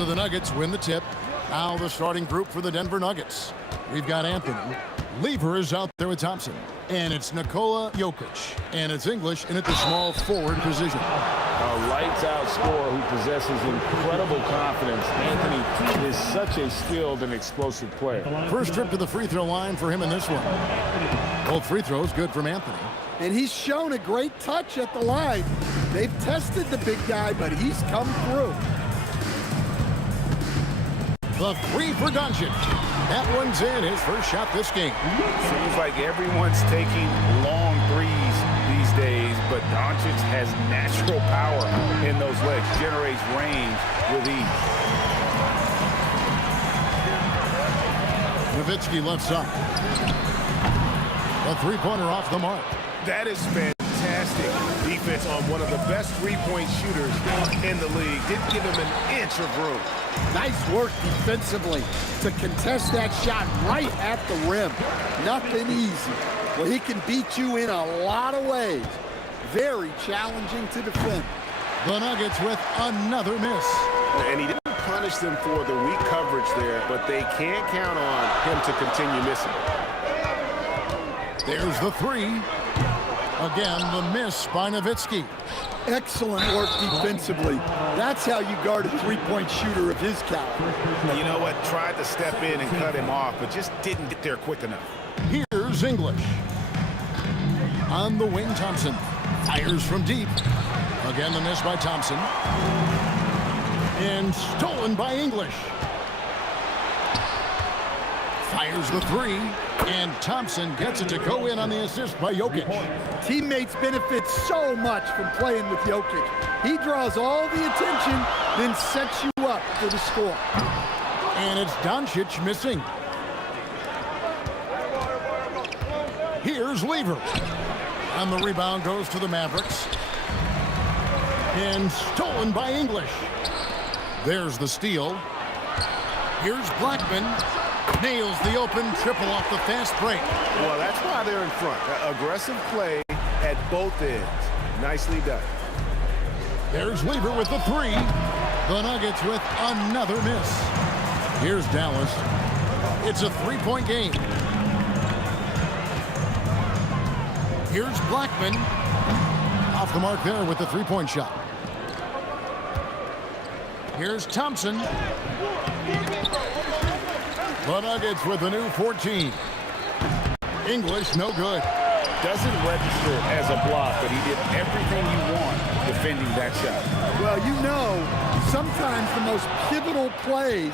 So the Nuggets win the tip. Now the starting group for the Denver Nuggets. We've got Anthony. Lever is out there with Thompson. And it's Nikola Jokic. And it's English in at the small forward position. A lights-out scorer who possesses incredible confidence. Anthony is such a skilled and explosive player. First trip to the free throw line for him in this one. Both free throws good from Anthony. And he's shown a great touch at the line. They've tested the big guy, but he's come through. The three for Doncic. That one's in, his first shot this game. Seems like everyone's taking long threes these days, but Doncic has natural power in those legs, generates range with ease. Nowitzki left side. A three-pointer off the mark. That is fantastic defense on one of the best three-point shooters in the league. Didn't give him an inch of room. Nice work defensively to contest that shot right at the rim. Nothing easy. Well, he can beat you in a lot of ways. Very challenging to defend. The Nuggets with another miss. And he didn't punish them for the weak coverage there, but they can't count on him to continue missing. There's the three. Again, the miss by Nowitzki. Excellent work defensively. That's how you guard a three-point shooter of his caliber. You know what? Tried to step in and cut him off, but just didn't get there quick enough. Here's English. On the wing, Thompson. Fires from deep. Again, the miss by Thompson. And stolen by English. Fires the three. And Thompson gets it to go in on the assist by Jokic. Teammates benefit so much from playing with Jokic. He draws all the attention, then sets you up for the score. And it's Doncic missing. Here's Lever. And the rebound goes to the Mavericks. And stolen by English. There's the steal. Here's Blackman. Nails the open triple off the fast break. Well, that's why they're in front. Aggressive play at both ends. Nicely done. There's Lever with the three. The Nuggets with another miss. Here's Dallas. It's a three-point game. Here's Blackman. Off the mark there with the three-point shot. Here's Thompson. The Nuggets with a new 14. English, no good. Doesn't register as a block, but he did everything you want defending that shot. Well, you know, sometimes the most pivotal plays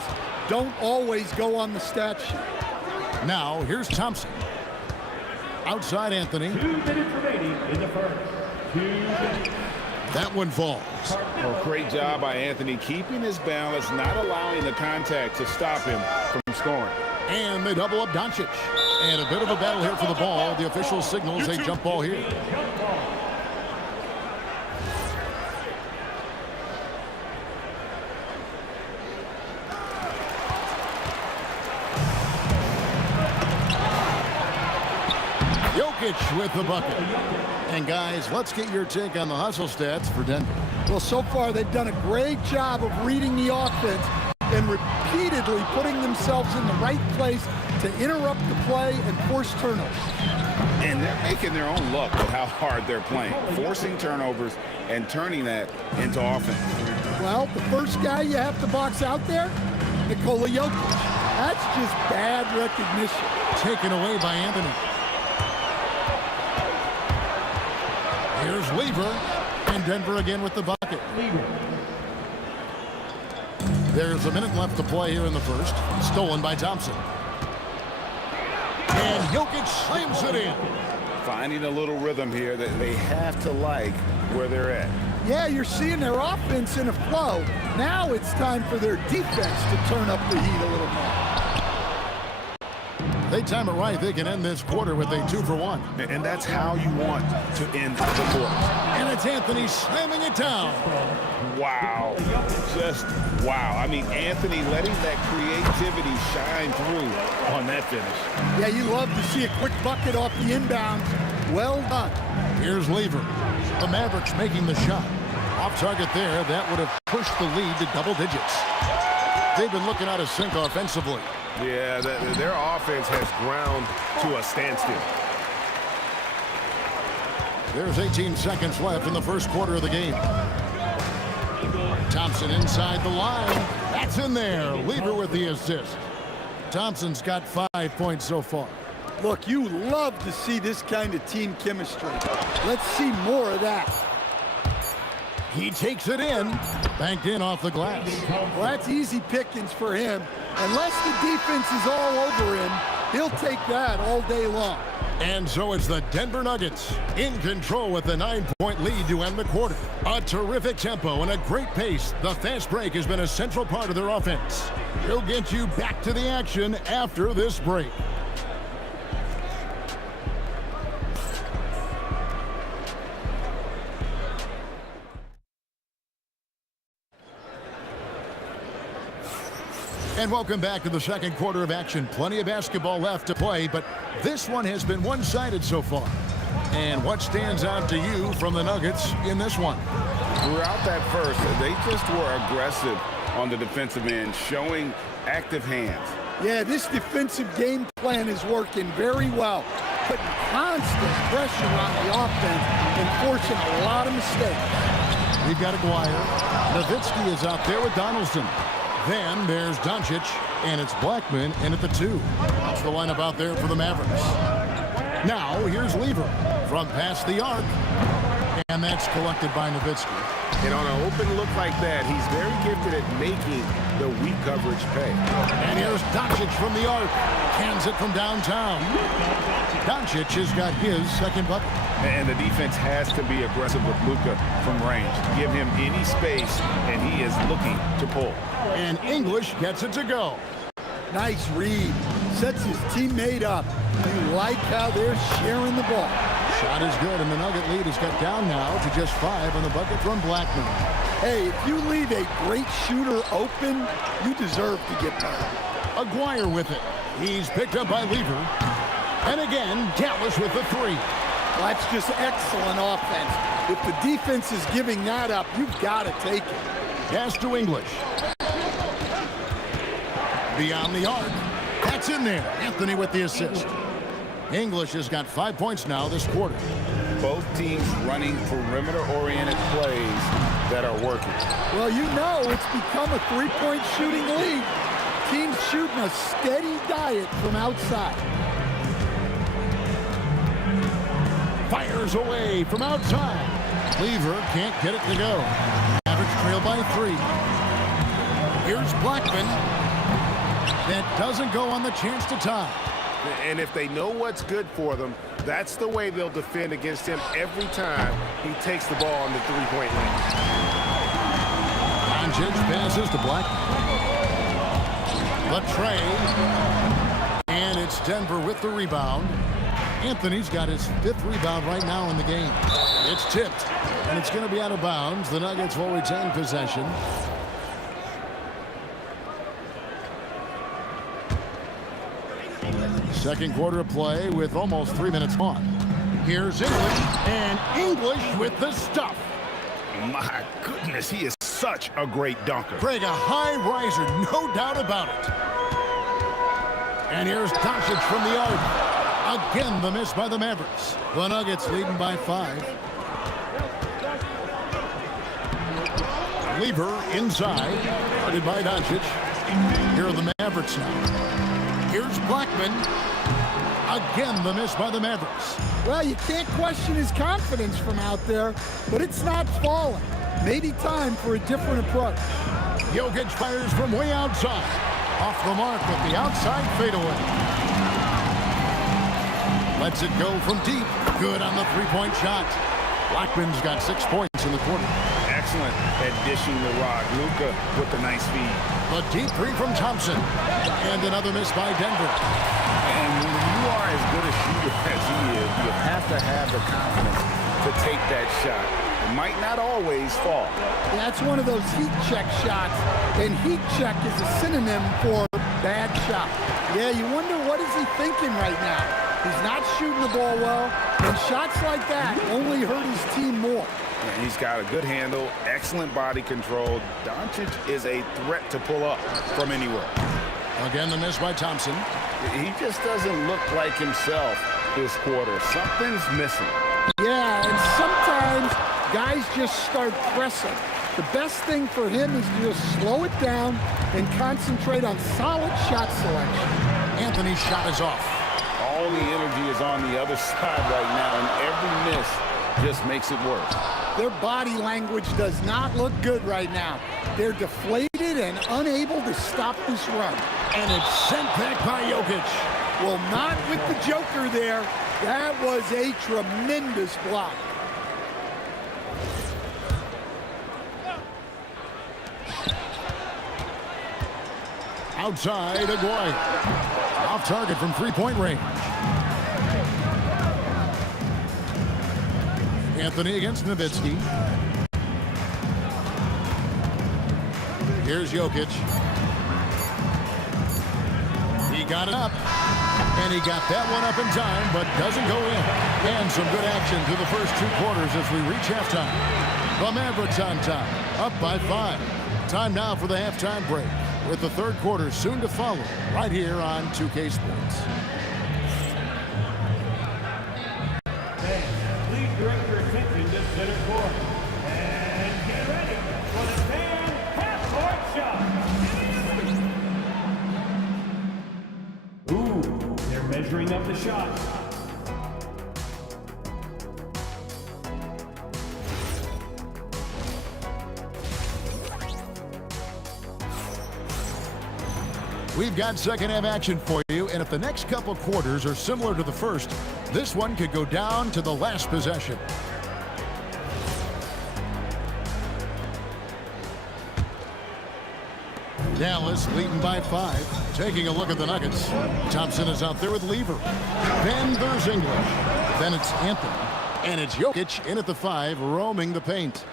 don't always go on the stat sheet. Now, here's Thompson. Outside Anthony. 2 minutes remaining in the first. 2 minutes. That one falls. Well, great job by Anthony keeping his balance, not allowing the contact to stop him from scoring. And they double up Doncic. And a bit of a battle here for the ball. The official signals a jump ball here. Jokic with the bucket. And guys, let's get your take on the hustle stats for Denver. Well, so far they've done a great job of reading the offense and repeatedly putting themselves in the right place to interrupt the play and force turnovers. And they're making their own luck with how hard they're playing, forcing turnovers and turning that into offense. Well, the first guy you have to box out there, Nikola Jokic. That's just bad recognition. Taken away by Anthony. Here's Lever, and Denver again with the bucket. There's a minute left to play here in the first. Stolen by Thompson. And Jokic slams it in. Finding a little rhythm here that they have to like where they're at. Yeah, you're seeing their offense in a flow. Now it's time for their defense to turn up the heat a little more. They time it right, they can end this quarter with a 2-for-1. And that's how you want to end the quarter. And it's Anthony slamming it down. Wow. Just wow. I mean, Anthony letting that creativity shine through on that finish. Yeah, you love to see a quick bucket off the inbounds. Well done. Here's Lever. The Mavericks making the shot. Off target there, that would have pushed the lead to double digits. They've been looking out of sync offensively. Yeah, their offense has ground to a standstill. There's 18 seconds left in the first quarter of the game. Thompson inside the line. That's in there. Lever with the assist. Thompson's got 5 points so far. Look, you love to see this kind of team chemistry. Let's see more of that. He takes it in. Banked in off the glass. Well, that's easy pickings for him. Unless the defense is all over him, he'll take that all day long. And so it's the Denver Nuggets in control with the 9-point lead to end the quarter. A terrific tempo and a great pace. The fast break has been a central part of their offense. He'll get you back to the action after this break. And welcome back to the second quarter of action. Plenty of basketball left to play, but this one has been one-sided so far. And what stands out to you from the Nuggets in this one? Throughout that first, they just were aggressive on the defensive end, showing active hands. Yeah, this defensive game plan is working very well, putting constant pressure on the offense and forcing a lot of mistakes. We've got Aguirre. Nowitzki is out there with Donaldson. Then there's Doncic, and it's Blackman in at the 2. That's the lineup out there for the Mavericks. Now, here's Lever from past the arc, and that's collected by Nowitzki. And on an open look like that, he's very gifted at making the weak coverage pay. And here's Doncic from the arc. Cans it from downtown. Doncic has got his second bucket. And the defense has to be aggressive with Luka from range. Give him any space, and he is looking to pull. And English gets it to go. Nice read. Sets his teammate up. You like how they're sharing the ball. Shot is good, and the Nugget lead has got down now to just 5 on the bucket from Blackman. Hey, if you leave a great shooter open, you deserve to get better. Aguirre with it. He's picked up by Lever. And again, Dallas with the 3. Well, that's just excellent offense. If the defense is giving that up, you've got to take it. Pass to English. Beyond the arc. That's in there. Anthony with the assist. English has got 5 points now this quarter. Both teams running perimeter-oriented plays that are working. Well, you know it's become a three-point shooting league. Teams shooting a steady diet from outside. Fires away from outside. Lever can't get it to go. Average trail by 3. Here's Blackman. That doesn't go on the chance to tie. And if they know what's good for them, that's the way they'll defend against him every time he takes the ball on the three-point line. Doncic passes to Blackman. Latrey. And it's Denver with the rebound. Anthony's got his 5th rebound right now in the game. It's tipped, and it's going to be out of bounds. The Nuggets will retain possession. Second quarter of play with almost 3 minutes on. Here's English, and English with the stuff. My goodness, he is such a great dunker. Craig, a high riser, no doubt about it. And here's Doncic from the arc. Again, the miss by the Mavericks. The Nuggets leading by 5. Lever inside, guarded by Doncic. Here are the Mavericks now. Here's Blackman. Again, the miss by the Mavericks. Well, you can't question his confidence from out there, but it's not falling. Maybe time for a different approach. Jokic fires from way outside. Off the mark with the outside fadeaway. Lets it go from deep. Good on the three-point shot. Blackman's got 6 points in the quarter. Excellent at dishing the rock. Luka with the nice feed. The deep 3 from Thompson. And another miss by Denver. And when you are as good a shooter as he is, you have to have the confidence to take that shot. It might not always fall. That's one of those heat check shots, and heat check is a synonym for bad shot. Yeah, you wonder what is he thinking right now. He's not shooting the ball well, and shots like that only hurt his team more. And he's got a good handle, excellent body control. Doncic is a threat to pull up from anywhere. Again, the miss by Thompson. He just doesn't look like himself this quarter. Something's missing. Yeah, and sometimes guys just start pressing. The best thing for him is to just slow it down and concentrate on solid shot selection. Anthony's shot is off. All the energy is on the other side right now, and every miss just makes it worse. Their body language does not look good right now. They're deflated and unable to stop this run. And it's sent back by Jokic. Well, not with the Joker there. That was a tremendous block. Outside, Aguirre. Off target from three-point range. Anthony against Nowitzki. Here's Jokic. He got it up. And he got that one up in time, but doesn't go in. And some good action through the first 2 quarters as we reach halftime. The Mavericks on top, up by 5. Time now for the halftime break, with the third quarter soon to follow, right here on 2K Sports. Please direct your attention to center court. And get ready for the fan half-court shot. Ooh, they're measuring up the shot. We've got second half action for you, and if the next couple quarters are similar to the first, this one could go down to the last possession. Dallas leading by 5. Taking a look at the Nuggets. Thompson is out there with Lever. Then there's English. Then it's Anthony. And it's Jokic in at the 5, roaming the paint.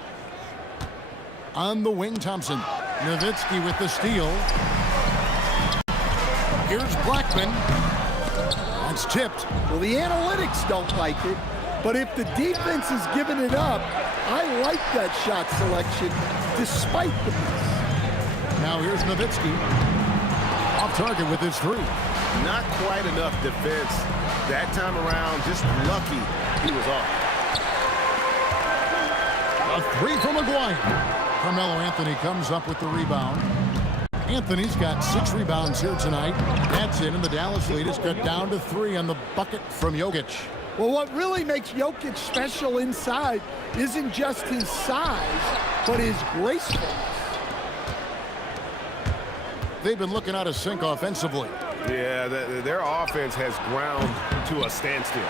On the wing, Thompson. Nowitzki with the steal. Here's Blackman. That's tipped. Well, the analytics don't like it, but if the defense is giving it up, I like that shot selection despite the miss. Now here's Nowitzki. Off target with his 3. Not quite enough defense that time around. Just lucky he was off. A 3 from Aguirre. Carmelo Anthony comes up with the rebound. Anthony's got 6 rebounds here tonight. That's it, and the Dallas lead is cut down to 3 on the bucket from Jokic. Well, what really makes Jokic special inside isn't just his size, but his gracefulness. They've been looking out of sync offensively. Yeah, their offense has ground to a standstill.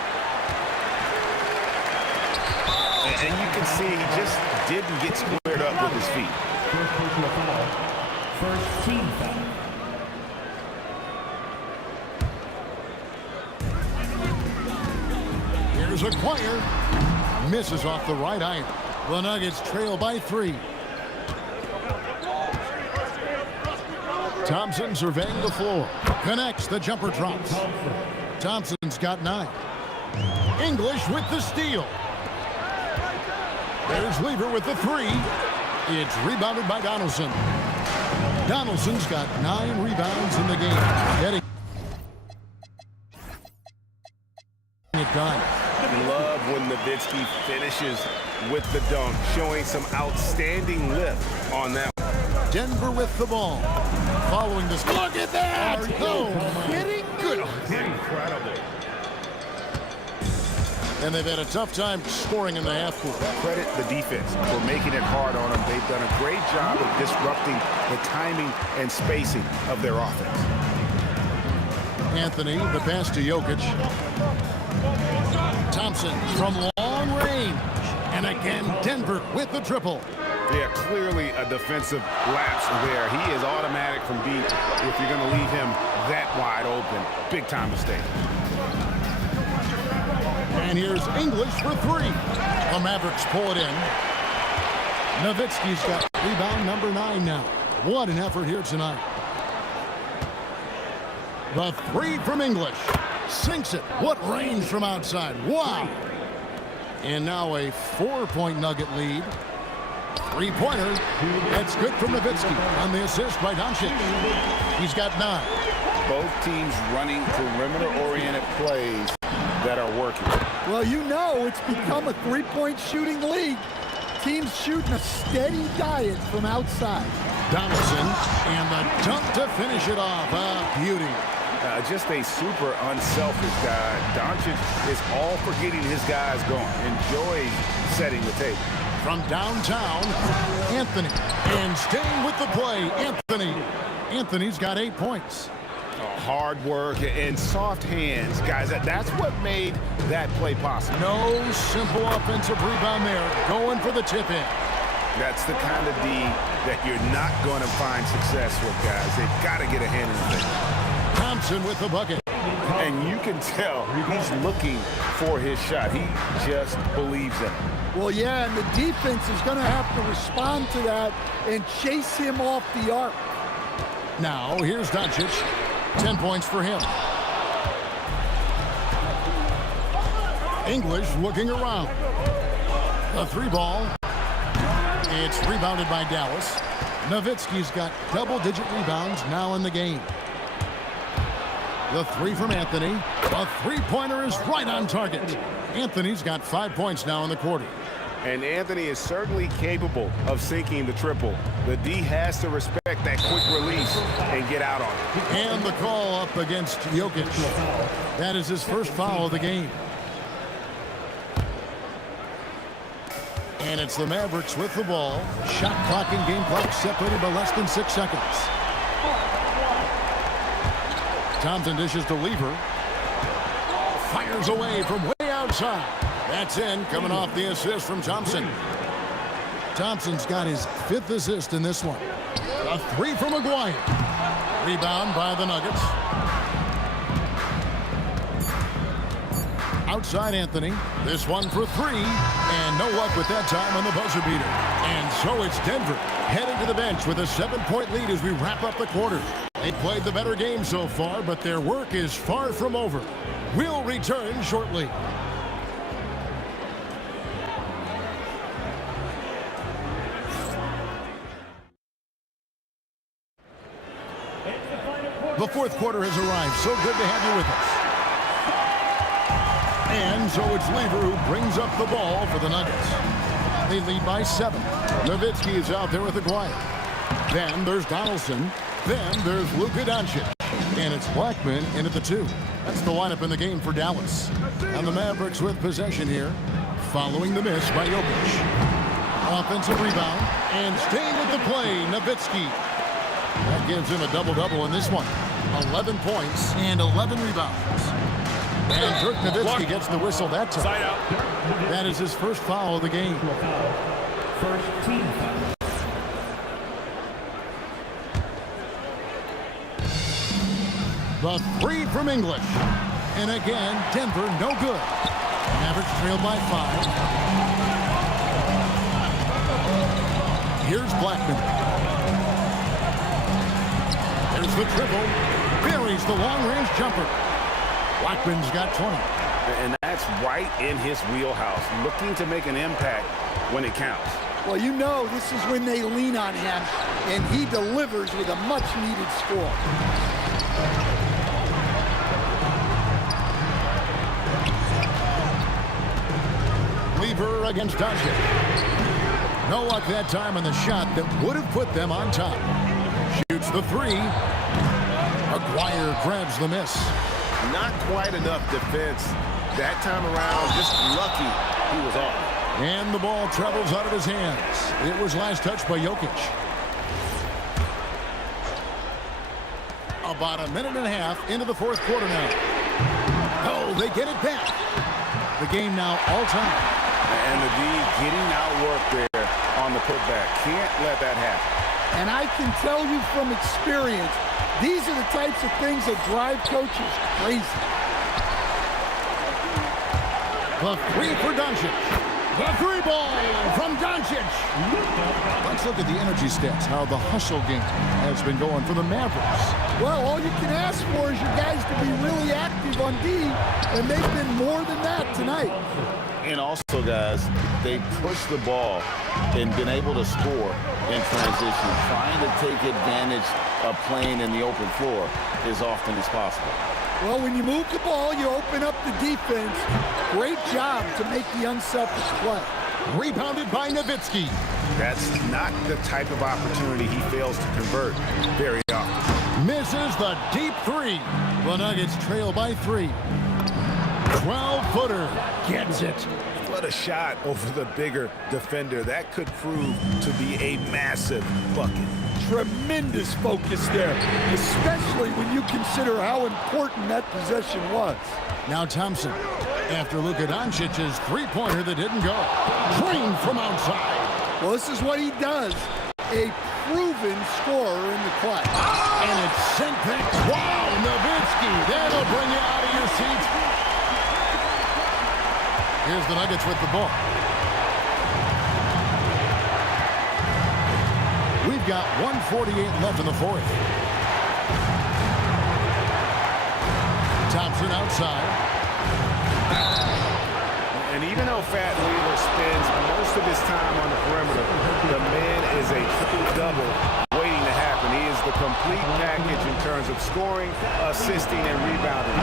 And you can see he just didn't get squared up with his feet. First personal foul. First team foul. Here's Aguirre. Misses off the right iron. The Nuggets trail by 3. Thompson surveying the floor. Connects, the jumper drops. Thompson's got 9. English with the steal. There's Lever with the 3. It's rebounded by Donaldson. Donaldson's got 9 rebounds in the game. Getting it done. Love when Nowitzki finishes with the dunk, showing some outstanding lift on that one. Denver with the ball. Following this. Look at that! Are you kidding me? Incredible. And they've had a tough time scoring in the half court. Credit the defense for making it hard on them. They've done a great job of disrupting the timing and spacing of their offense. Anthony, the pass to Jokic. Thompson from long range. And again, Denver with the triple. Yeah, clearly a defensive lapse there. He is automatic from deep if you're going to leave him that wide open. Big time mistake. And here's English for 3. The Mavericks pull it in. Nowitzki's got rebound number 9 now. What an effort here tonight. The 3 from English. Sinks it. What range from outside. Wow. And now a 4-point Nugget lead. Three-pointer. That's good from Nowitzki on the assist by Doncic. He's got 9. Both teams running perimeter-oriented plays that are working. Well, you know it's become a three-point shooting league. Teams shooting a steady diet from outside. Donaldson, and the dunk to finish it off. Beauty. Just a super unselfish guy. Doncic is all for getting his guys going. Enjoys setting the table. From downtown, Anthony. And staying with the play, Anthony. Anthony's got 8 points. Hard work and soft hands, guys. That's what made that play possible. No simple offensive rebound there. Going for the tip-in. That's the kind of D that you're not going to find success with, guys. They've got to get a hand in the thing. Thompson with the bucket. And you can tell he's looking for his shot. He just believes in it. Well, yeah, and the defense is going to have to respond to that and chase him off the arc. Now, here's Doncic. 10 points for him. English looking around. A 3-ball. It's rebounded by Dallas. Nowitzki's got double-digit rebounds now in the game. The 3 from Anthony. A 3-pointer is right on target. Anthony's got 5 points now in the quarter. And Anthony is certainly capable of sinking the triple. The D has to respect that quick release and get out on it. And the call up against Jokic. That is his first foul of the game. And it's the Mavericks with the ball. Shot clock and game clock separated by less than 6 seconds. Thompson dishes to Lever. Fires away from way outside. That's in, coming off the assist from Thompson. Thompson's got his 5th assist in this one. A 3 from Maguire. Rebound by the Nuggets. Outside Anthony. This one for 3. And no luck with that time on the buzzer beater. And so it's Denver heading to the bench with a 7-point lead as we wrap up the quarter. They played the better game so far, but their work is far from over. We'll return shortly. The 4th quarter has arrived. So good to have you with us. And so it's Lever who brings up the ball for the Nuggets. They lead by 7. Nowitzki is out there with Aguirre. Then there's Donaldson. Then there's Luka Doncic. And it's Blackman in at the 2. That's the lineup in the game for Dallas. And the Mavericks with possession here, following the miss by Jokic. Offensive rebound. And staying with the play, Nowitzki. That gives him a double-double in this one. 11 points and 11 rebounds. And Dirk Nowitzki gets the whistle that time. Side out. That is his first foul of the game. First team foul. The 3 from English. And again, Denver no good. Mavericks trailed by 5. Here's Blackman. There's the triple. Buries the long-range jumper. Blackman's got 20. And that's right in his wheelhouse, looking to make an impact when it counts. Well, you know this is when they lean on him, and he delivers with a much-needed score. Lever against Doncic. No luck that time on the shot that would have put them on top. Shoots the 3. Aguirre grabs the miss. Not quite enough defense that time around. Just lucky he was off. And the ball travels out of his hands. It was last touched by Jokic. About a minute and a half into the 4th quarter now. Oh, they get it back. The game now all time. And the D getting outworked there on the putback. Can't let that happen. And I can tell you from experience, these are the types of things that drive coaches crazy. The 3 for Doncic. The 3 ball from Doncic. Let's look at the energy stats, how the hustle game has been going for the Mavericks. Well, all you can ask for is your guys to be really active on D, and they've been more than that tonight. And also, guys, they push the ball and been able to score in transition, trying to take advantage of playing in the open floor as often as possible. Well, when you move the ball, you open up the defense. Great job to make the unselfish play. Rebounded by Nowitzki. That's not the type of opportunity he fails to convert very often. Misses the deep three. The Nuggets trail by 3. 12-footer. Gets it. What a shot over the bigger defender. That could prove to be a massive bucket. Tremendous focus there, especially when you consider how important that possession was. Now Thompson, after Luka Doncic's three-pointer that didn't go. Drained from outside. Well, this is what he does. A proven scorer in the clutch. And it's sent back. Wow, Nowitzki. That'll bring you out of your seat. Here's the Nuggets with the ball. We've got 1:48 left in the fourth. Thompson outside. And even though Fat Wheeler spends most of his time on the perimeter, the man is a triple-double waiting to happen. He is the complete package in terms of scoring, assisting, and rebounding.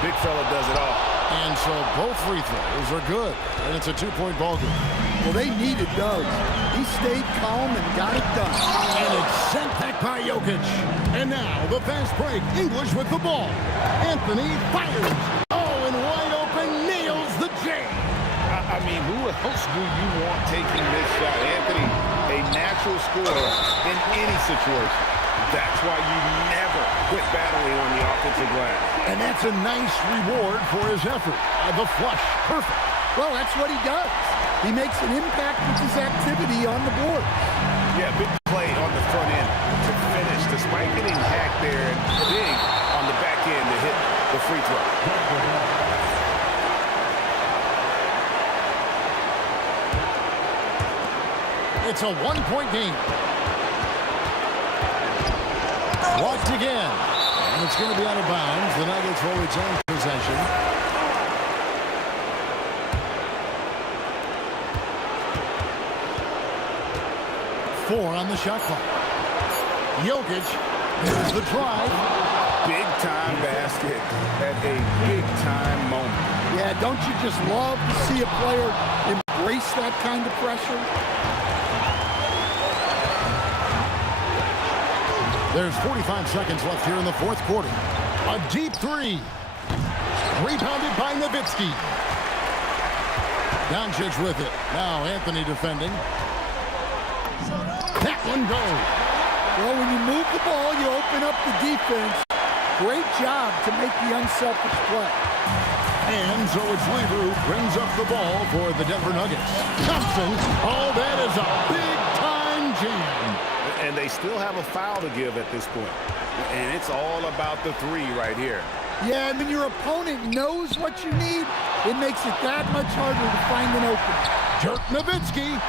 Big fella does it all. And so both free throws are good. And it's a 2-point ball game. Well, they needed those. He stayed calm and got it done. And it's sent back by Jokic. And now the fast break. English with the ball. Anthony fires. Oh, and wide open nails the J. I mean, who else do you want taking this shot? Anthony, a natural scorer in any situation. That's why you never quit battling on the offensive glass. And that's a nice reward for his effort. The flush. Perfect. Well, that's what he does. He makes an impact with his activity on the board. Yeah, big play on the front end to finish, despite getting hacked there, and big on the back end to hit the free throw. It's a 1-point game. Blocked again. And it's going to be out of bounds. The Nuggets will retain possession. Four on the shot clock. Jokic. There's the drive. Big-time basket at a big-time moment. Yeah, don't you just love to see a player embrace that kind of pressure? There's 45 seconds left here in the fourth quarter. A deep three. Rebounded by Nowitzki. Doncic with it. Now Anthony defending. That one goes. Well, when you move the ball, you open up the defense. Great job to make the unselfish play. And so it's Lever who brings up the ball for the Denver Nuggets. Thompson. Oh, that is a big-time jam. And they still have a foul to give at this point. And it's all about the three right here. Yeah, and when your opponent knows what you need, it makes it that much harder to find an opening. Dirk Nowitzki.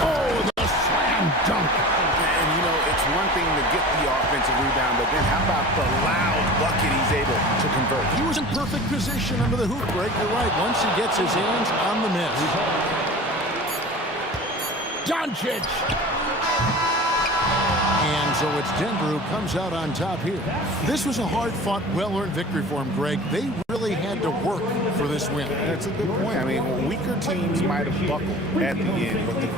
Oh, the slam dunk. And, you know, it's one thing to get the offensive rebound, but then how about the loud bucket he's able to convert? He was in perfect position under the hoop break. You're right. Once he gets his hands on the miss. Doncic. And so it's Denver who comes out on top here. This was a hard-fought, well-earned victory for him, Greg. They really had to work for this win. That's a good point. I mean, weaker teams might have buckled at the end, but the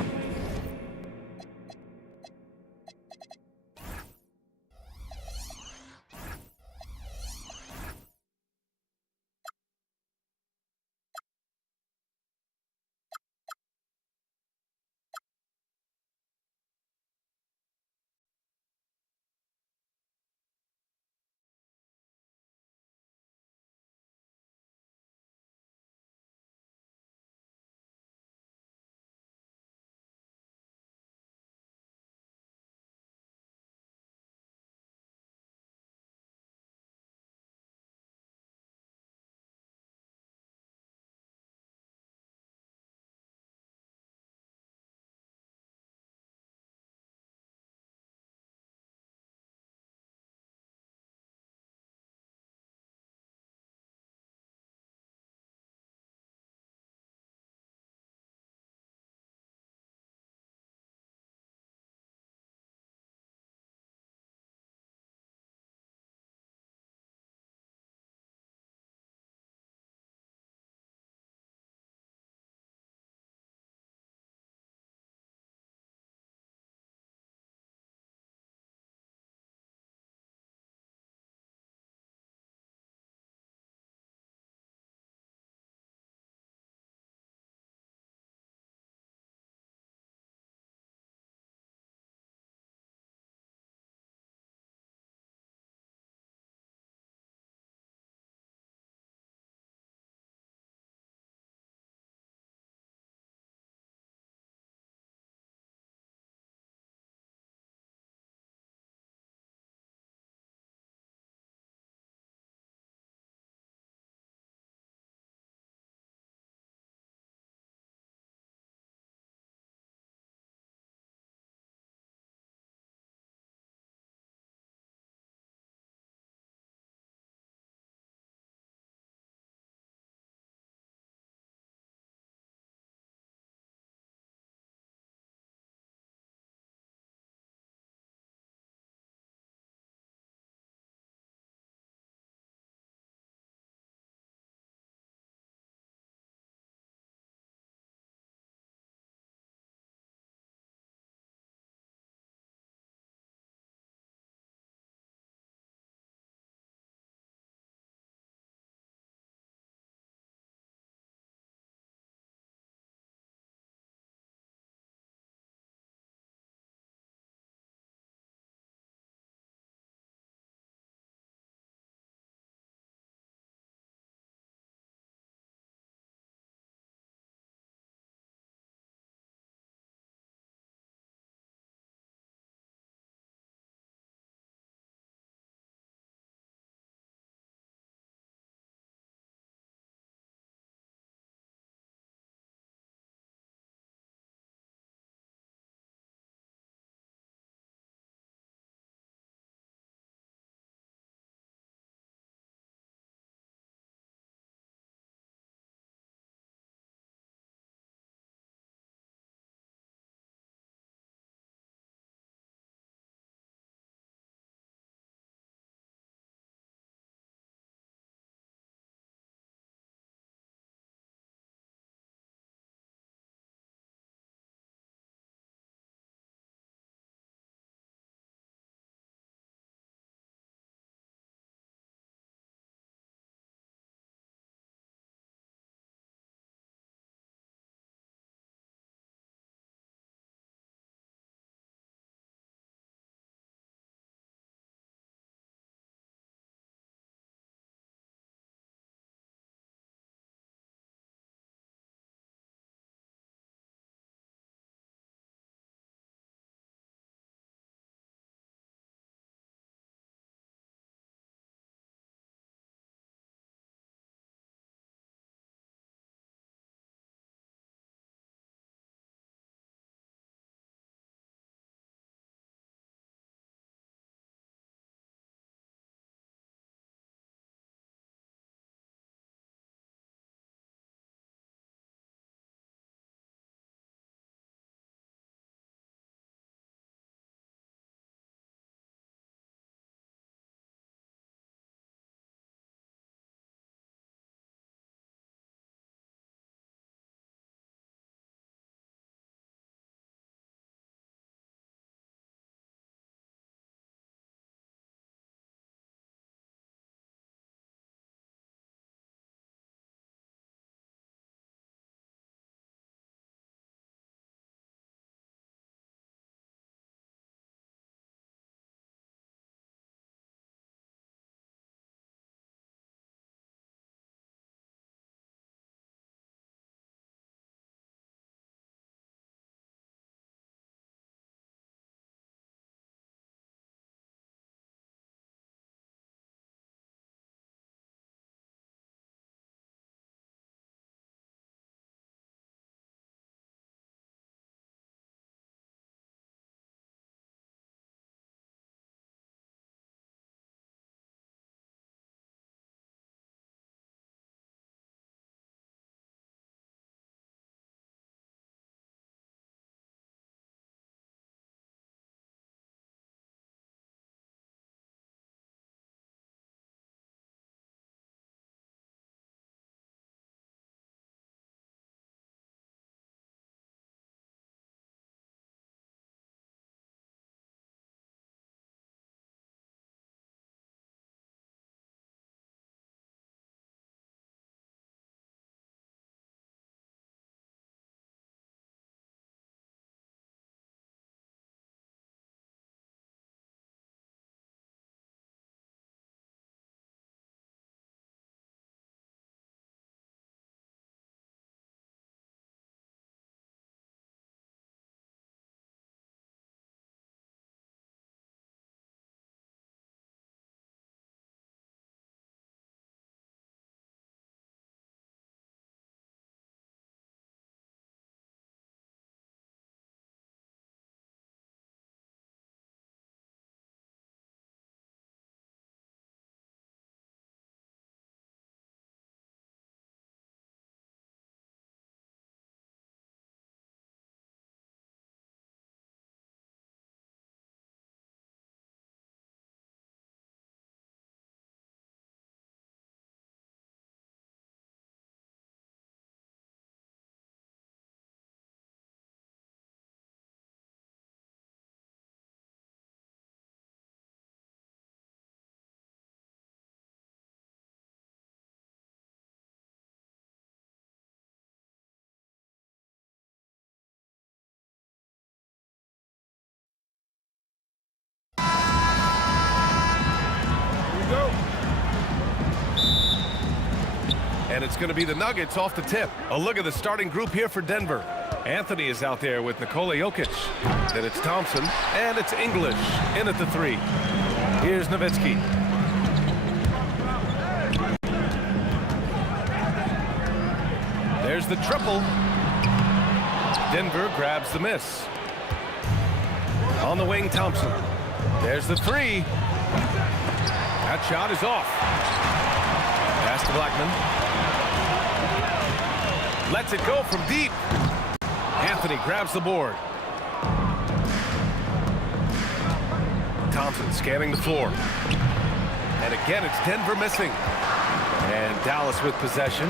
And it's going to be the Nuggets off the tip. A look at the starting group here for Denver. Anthony is out there with Nikola Jokic. Then it's Thompson, and it's English in at the 3. Here's Nowitzki. There's the triple. Denver grabs the miss. On the wing, Thompson. There's the 3. That shot is off. Pass to Blackman. Lets it go from deep. Anthony grabs the board. Thompson scanning the floor. And again, it's Denver missing. And Dallas with possession.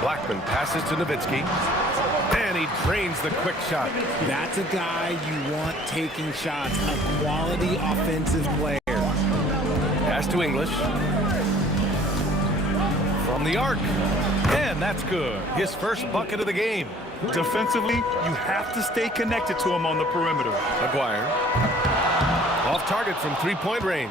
Blackman passes to Nowitzki. And he drains the quick shot. That's a guy you want taking shots, a quality offensive player. Pass to English. From the arc. And that's good. His first bucket of the game. Defensively, you have to stay connected to him on the perimeter. Maguire. Off target from three-point range.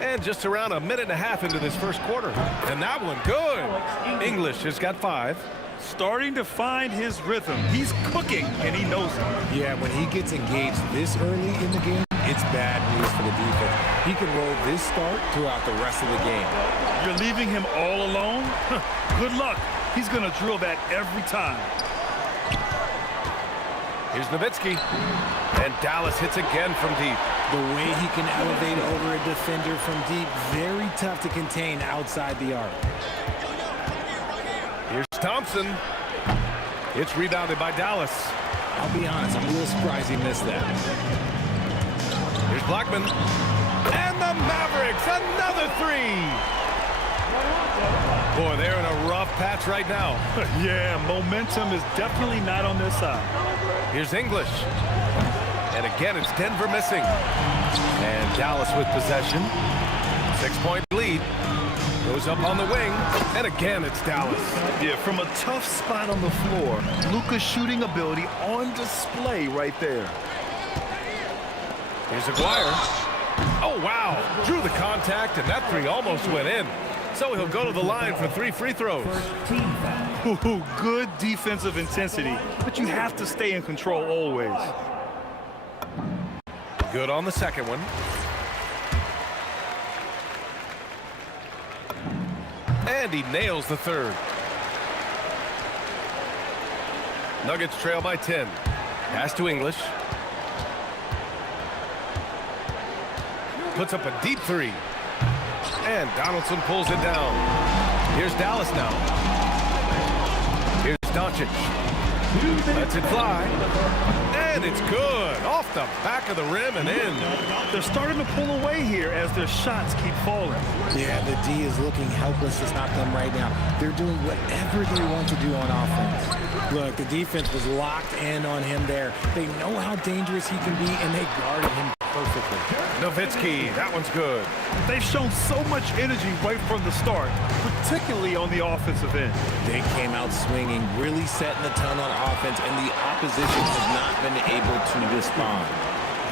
And just around a minute and a half into this first quarter. And that one, good. English has got 5. Starting to find his rhythm. He's cooking, and he knows it. Yeah, when he gets engaged this early in the game, it's bad news for the defense. He can roll this start throughout the rest of the game. You're leaving him all alone? Good luck. He's going to drill that every time. Here's Nowitzki. And Dallas hits again from deep. The way he can elevate over a defender from deep, very tough to contain outside the arc. Here's Thompson. It's rebounded by Dallas. I'll be honest, I'm a little surprised he missed that. Here's Blackman. And the Mavericks, another 3. Boy, they're in a rough patch right now. Yeah, momentum is definitely not on their side. Here's English. And again, it's Denver missing. And Dallas with possession. 6-point lead. Goes up on the wing. And again, it's Dallas. Yeah, from a tough spot on the floor. Luka's shooting ability on display right there. Here's Aguirre. Oh, wow. Drew the contact, and that 3 almost went in. So he'll go to the line for 3 free throws. Ooh, good defensive intensity, but you have to stay in control always. Good on the second one. And he nails the 3rd. Nuggets trail by 10. Pass to English. Puts up a deep 3. And Donaldson pulls it down. Here's Dallas now. Here's Doncic. Lets it fly. And it's good. Off the back of the rim and in. They're starting to pull away here as their shots keep falling. Yeah, the D is looking helpless to stop them right now. They're doing whatever they want to do on offense. Look, the defense was locked in on him there. They know how dangerous he can be, and they guarded him perfectly. Nowitzki, that one's good. They've shown so much energy right from the start, particularly on the offensive end. They came out swinging, really setting the tone on offense, and the opposition has not been able to respond.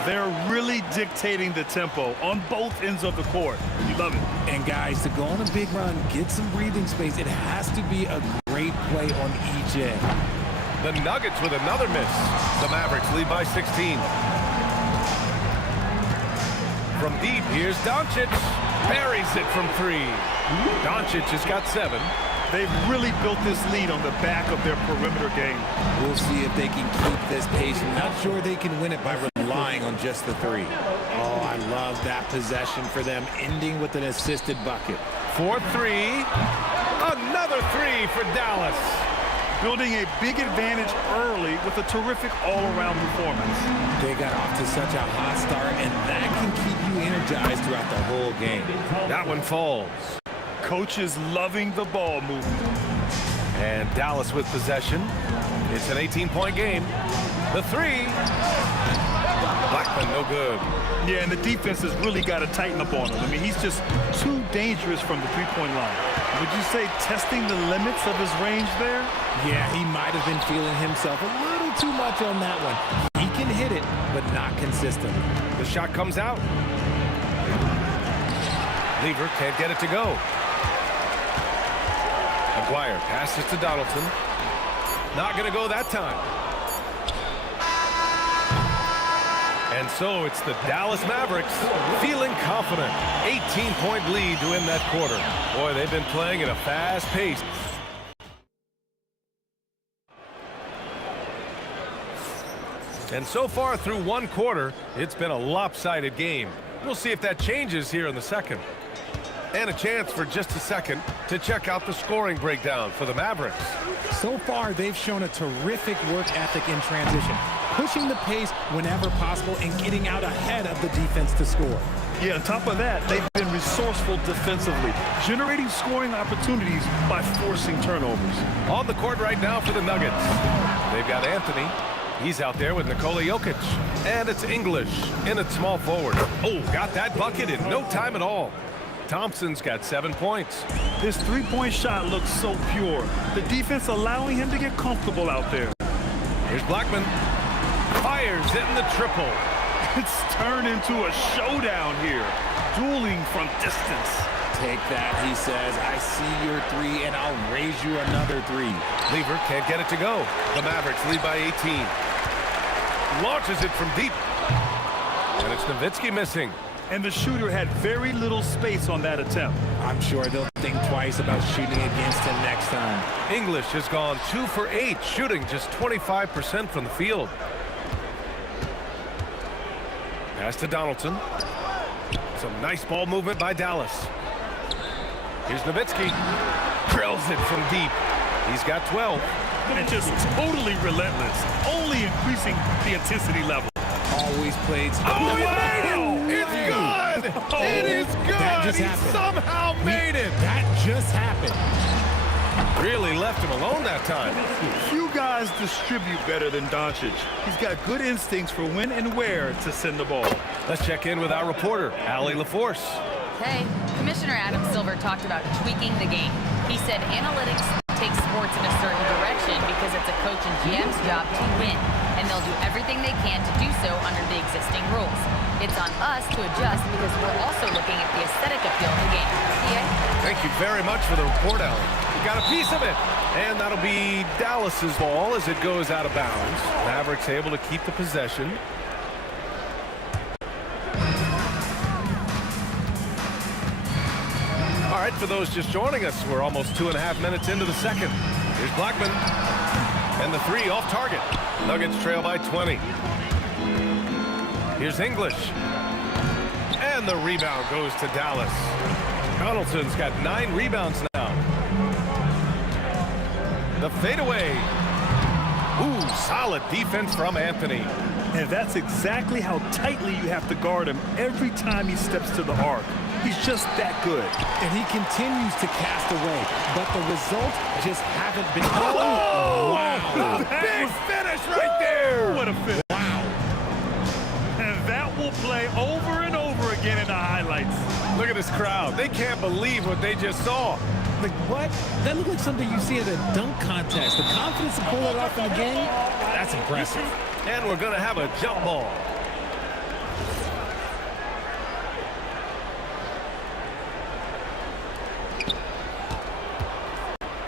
They're really dictating the tempo on both ends of the court. You love it. And guys, to go on a big run, get some breathing space, it has to be a great play on each end. The Nuggets with another miss. The Mavericks lead by 16. From deep, here's Doncic. Buries it from 3. Doncic has got 7. They've really built this lead on the back of their perimeter game. We'll see if they can keep this pace. I'm not sure they can win it by relying on just the 3. Oh, I love that possession for them, ending with an assisted bucket. 4-3. Another 3 for Dallas. Building a big advantage early with a terrific all-around performance. They got off to such a hot start, and that can keep you energized throughout the whole game. That one falls. Coach is loving the ball movement. And Dallas with possession. It's an 18-point game. The 3. Blackman, no good. Yeah, and the defense has really got to tighten up on him. I mean, he's just too dangerous from the three-point line. Would you say testing the limits of his range there? Yeah, he might have been feeling himself a little too much on that one. He can hit it, but not consistently. The shot comes out. Lever can't get it to go. Aguirre passes to Donaldson. Not going to go that time. And so it's the Dallas Mavericks feeling confident. 18-point lead to win that quarter. Boy, they've been playing at a fast pace. And so far through one quarter, it's been a lopsided game. We'll see if that changes here in the second. And a chance for just a second to check out the scoring breakdown for the Mavericks. So far, they've shown a terrific work ethic in transition, pushing the pace whenever possible and getting out ahead of the defense to score. Yeah, on top of that, they've been resourceful defensively, generating scoring opportunities by forcing turnovers. On the court right now for the Nuggets. They've got Anthony. He's out there with Nikola Jokic. And it's English in at small forward. Oh, got that bucket in no time at all. Thompson's got 7 points. His three-point shot looks so pure. The defense allowing him to get comfortable out there. Here's Blackman. Fires in the triple. It's turned into a showdown here. Dueling from distance. Take that, he says. I see your three, and I'll raise you another three. Lever can't get it to go. The Mavericks lead by 18. Launches it from deep. And it's Nowitzki missing. And the shooter had very little space on that attempt. I'm sure they'll think twice about shooting against him next time. English has gone 2 for 8, shooting just 25% from the field. Pass to Donaldson. Some nice ball movement by Dallas. Here's Nowitzki. Drills it from deep. He's got 12. And just totally relentless, only increasing the intensity level. Always played. Oh, he made it! It's good! Oh, it is good! That just He happened. somehow made it! That just happened. Really left him alone that time. Few guys distribute better than Doncic. He's got good instincts for when and where to send the ball. Let's check in with our reporter, Allie LaForce. Hey, Commissioner Adam Silver talked about tweaking the game. He said analytics take sports in a certain direction because it's a coach and GM's job to win, and they'll do everything they can to do so under the existing rules. It's on us to adjust because we're also looking at the aesthetic appeal of the game. Yeah? Thank you very much for the report, Allie. You got a piece of it. And that'll be Dallas's ball as it goes out of bounds. Mavericks able to keep the possession. All right, for those just joining us, we're almost 2.5 minutes into the second. Here's Blackman. And the three off target. Nuggets trail by 20. Here's English. And the rebound goes to Dallas. Donaldson's got 9 rebounds now. The fadeaway. Ooh, solid defense from Anthony. And that's exactly how tightly you have to guard him every time he steps to the arc. He's just that good. And he continues to cast away, but the results just haven't been. Oh, wow. Big finish right there. What a finish. Wow. And that will play over and over again in the highlights. Look at this crowd. They can't believe what they just saw. Like, what? That looked like something you see at a dunk contest. The confidence to pull it off in the game, that's impressive. And we're going to have a jump ball.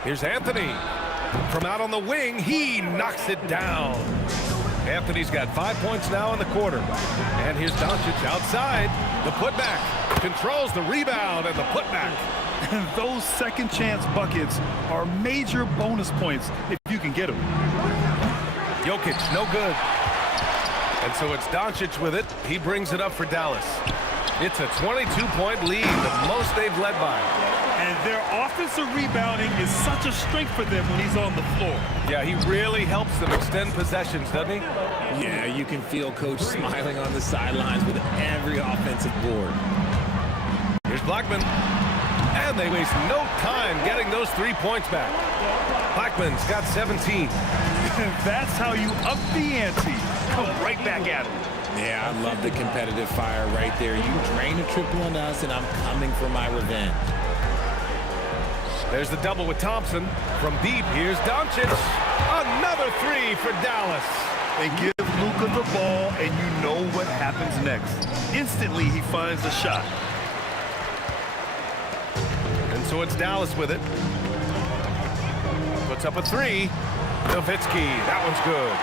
Here's Anthony. From out on the wing, he knocks it down. Anthony's got 5 points now in the quarter. And here's Doncic outside. The putback. Controls the rebound and the putback. And those second chance buckets are major bonus points if you can get them. Jokic, no good. And so it's Doncic with it. He brings it up for Dallas. It's a 22-point lead, the most they've led by. And their offensive rebounding is such a strength for them when he's on the floor. Yeah, he really helps them extend possessions, doesn't he? Yeah, you can feel Coach smiling on the sidelines with every offensive board. Here's Blackman. And they waste no time getting those 3 points back. Blackman's got 17. That's how you up the ante. Come right back at him. Yeah, I love the competitive fire right there. You drain a triple on us, and I'm coming for my revenge. There's the double with Thompson. From deep, here's Doncic. Another 3 for Dallas. They give Luka the ball, and you know what happens next. Instantly, he finds the shot. so it's Dallas with it. Puts up a three. Nowitzki, that one's good.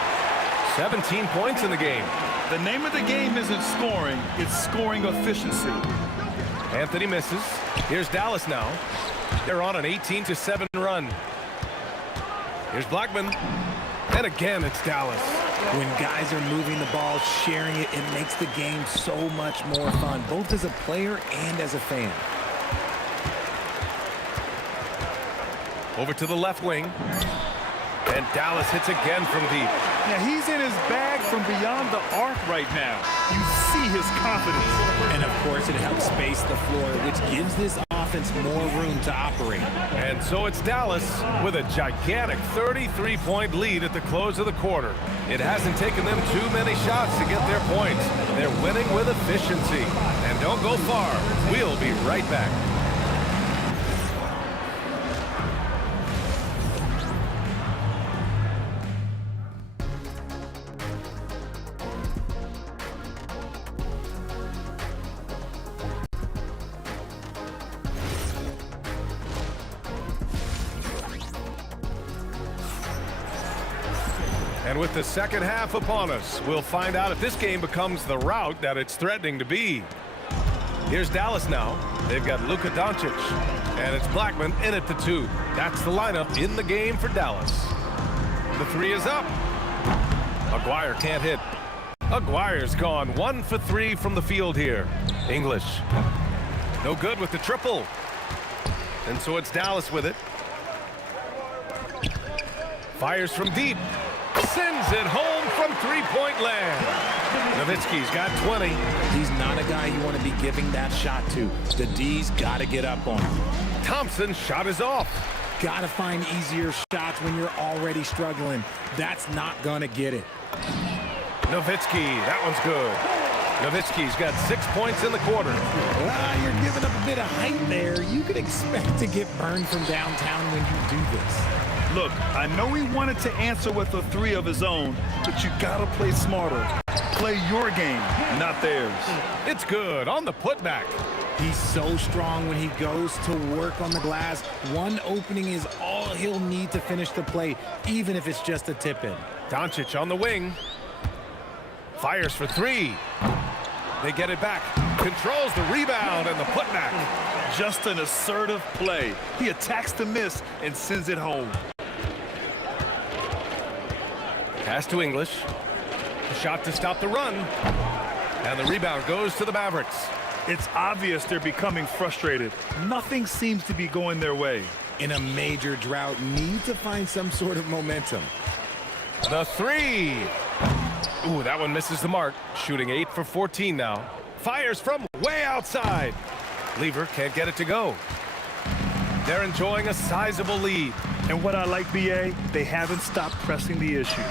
17 points in the game. The name of the game isn't scoring, it's scoring efficiency. Anthony misses. Here's Dallas now. They're on an 18-7 run. Here's Blackman. And again, it's Dallas. When guys are moving the ball, sharing it, it makes the game so much more fun, both as a player and as a fan. Over to the left wing. And Dallas hits again from deep. Yeah, he's in his bag from beyond the arc right now. You see his confidence. And of course, it helps space the floor, which gives this offense more room to operate. And so it's Dallas with a gigantic 33-point lead at the close of the quarter. It hasn't taken them too many shots to get their points. They're winning with efficiency. And don't go far. We'll be right back. And with the second half upon us, we'll find out if this game becomes the rout that it's threatening to be. Here's Dallas now. They've got Luka Doncic, and it's Blackman in at the 2. That's the lineup in the game for Dallas. The 3 is up. Aguirre can't hit. Aguirre's gone 1 for 3 from the field here. English. No good with the triple. And so it's Dallas with it. Fires from deep. Sends it home from three-point land. Nowitzki's got 20. He's not a guy you want to be giving that shot to. The D's got to get up on him. Thompson's shot is off. Got to find easier shots when you're already struggling. That's not going to get it. Nowitzki, that one's good. Nowitzki's got 6 points in the quarter. You're giving up a bit of height there. You could expect to get burned from downtown when you do this. Look, I know he wanted to answer with a 3 of his own, but you gotta play smarter. Play your game, not theirs. It's good on the putback. He's so strong when he goes to work on the glass. One opening is all he'll need to finish the play, even if it's just a tip-in. Doncic on the wing. Fires for 3. They get it back. Controls the rebound and the putback. Just an assertive play. He attacks the miss and sends it home. Pass to English. A shot to stop the run. And the rebound goes to the Mavericks. It's obvious they're becoming frustrated. Nothing seems to be going their way. In a major drought, need to find some sort of momentum. The 3. Ooh, that one misses the mark. Shooting 8 for 14 now. Fires from way outside. Lever can't get it to go. They're enjoying a sizable lead. And what I like, BA, they haven't stopped pressing the issue.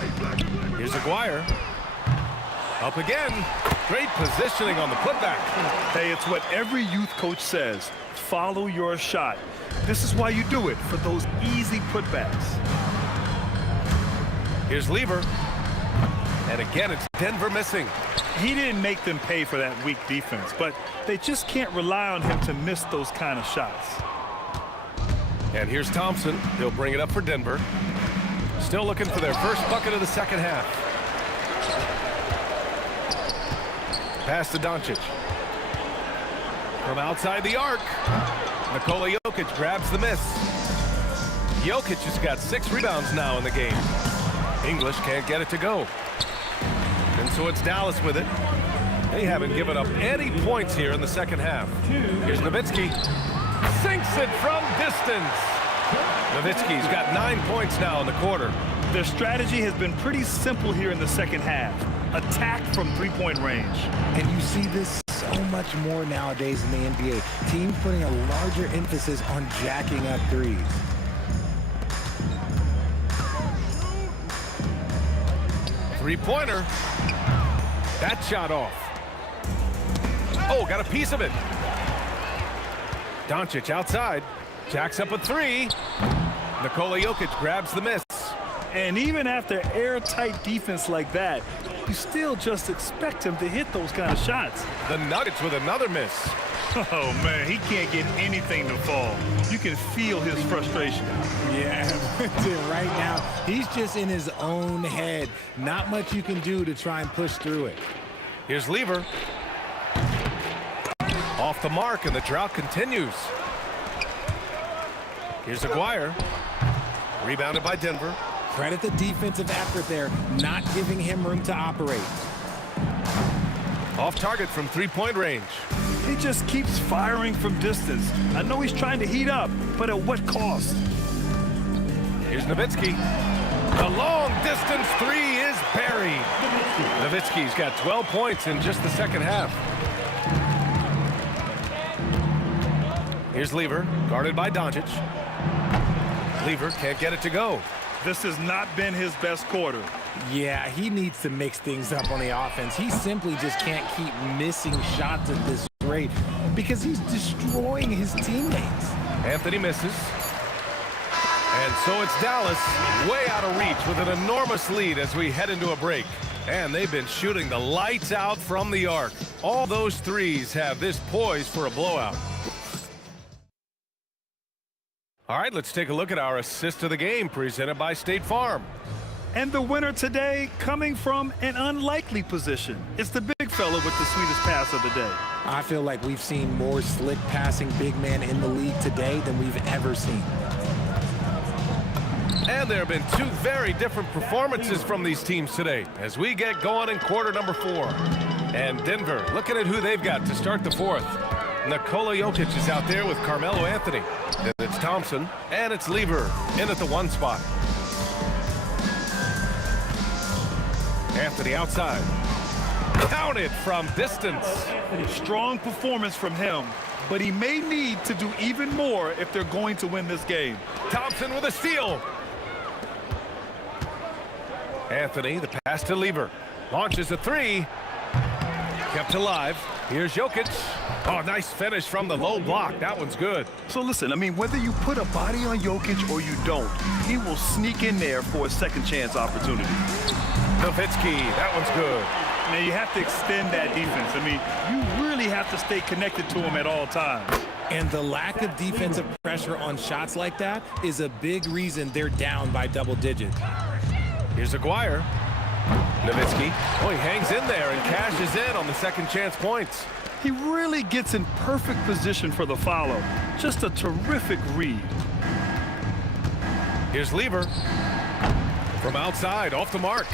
Here's Aguirre. Up again. Great positioning on the putback. Hey, it's what every youth coach says. Follow your shot. This is why you do it, for those easy putbacks. Here's Lever. And again, it's Denver missing. He didn't make them pay for that weak defense, but they just can't rely on him to miss those kind of shots. And here's Thompson. He'll bring it up for Denver. Still looking for their first bucket of the second half. Pass to Doncic. From outside the arc, Nikola Jokic grabs the miss. Jokic has got 6 rebounds now in the game. English can't get it to go. And so it's Dallas with it. They haven't given up any points here in the second half. Here's Nowitzki. Sinks it from distance. Nowitzki's got 9 points now in the quarter. Their strategy has been pretty simple here in the second half. Attack from three-point range. And you see this so much more nowadays in the NBA. Teams putting a larger emphasis on jacking up threes. Three-pointer. That shot off. Oh, got a piece of it. Doncic outside. Jacks up a 3. Nikola Jokic grabs the miss. And even after airtight defense like that, you still just expect him to hit those kind of shots. The Nuggets with another miss. Oh, man, he can't get anything to fall. You can feel his frustration. Yeah, right now, he's just in his own head. Not much you can do to try and push through it. Here's Lever. Off the mark, and the drought continues. Here's Aguirre. Rebounded by Denver. Credit the defensive effort there, not giving him room to operate. Off target from three-point range. He just keeps firing from distance. I know he's trying to heat up, but at what cost? Here's Nowitzki. The long-distance three is buried. Nowitzki's got 12 points in just the second half. Here's Lever, guarded by Doncic. Lever can't get it to go. This has not been his best quarter. Yeah, he needs to mix things up on the offense. He simply just can't keep missing shots at this rate because he's destroying his teammates. Anthony misses. And so it's Dallas way out of reach with an enormous lead as we head into a break. And they've been shooting the lights out from the arc. All those threes have this poised for a blowout. All right, let's take a look at our assist of the game presented by State Farm. And the winner today coming from an unlikely position. It's the big fella with the sweetest pass of the day. I feel like we've seen more slick passing big men in the league today than we've ever seen. And there have been two very different performances from these teams today as we get going in quarter number 4. And Denver looking at who they've got to start the fourth. Nikola Jokic is out there with Carmelo Anthony. Then it's Thompson, and it's Lever in at the 1 spot. Anthony outside. Counted from distance. Strong performance from him, but he may need to do even more if they're going to win this game. Thompson with a steal. Anthony, the pass to Lever. Launches a three. Kept alive. Here's Jokic. Oh, nice finish from the low block. That one's good. So listen, I mean, whether you put a body on Jokic or you don't, he will sneak in there for a second chance opportunity. Nowitzki, that one's good. Now, you have to extend that defense. I mean, you really have to stay connected to him at all times. And the lack of defensive pressure on shots like that is a big reason they're down by double digits. Here's Aguirre. Nowitzki. Oh, he hangs in there and cashes in on the second chance points. He really gets in perfect position for the follow. Just a terrific read. Here's Lever. From outside, off the mark.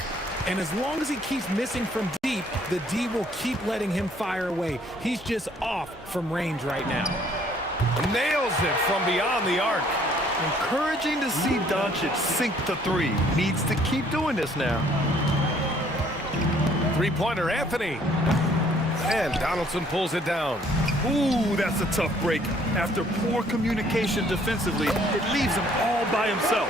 And as long as he keeps missing from deep, the D will keep letting him fire away. He's just off from range right now. Nails it from beyond the arc. Encouraging to see Doncic sink the three. Needs to keep doing this now. Three-pointer, Anthony. And Donaldson pulls it down. Ooh, that's a tough break. After poor communication defensively, it leaves him all by himself.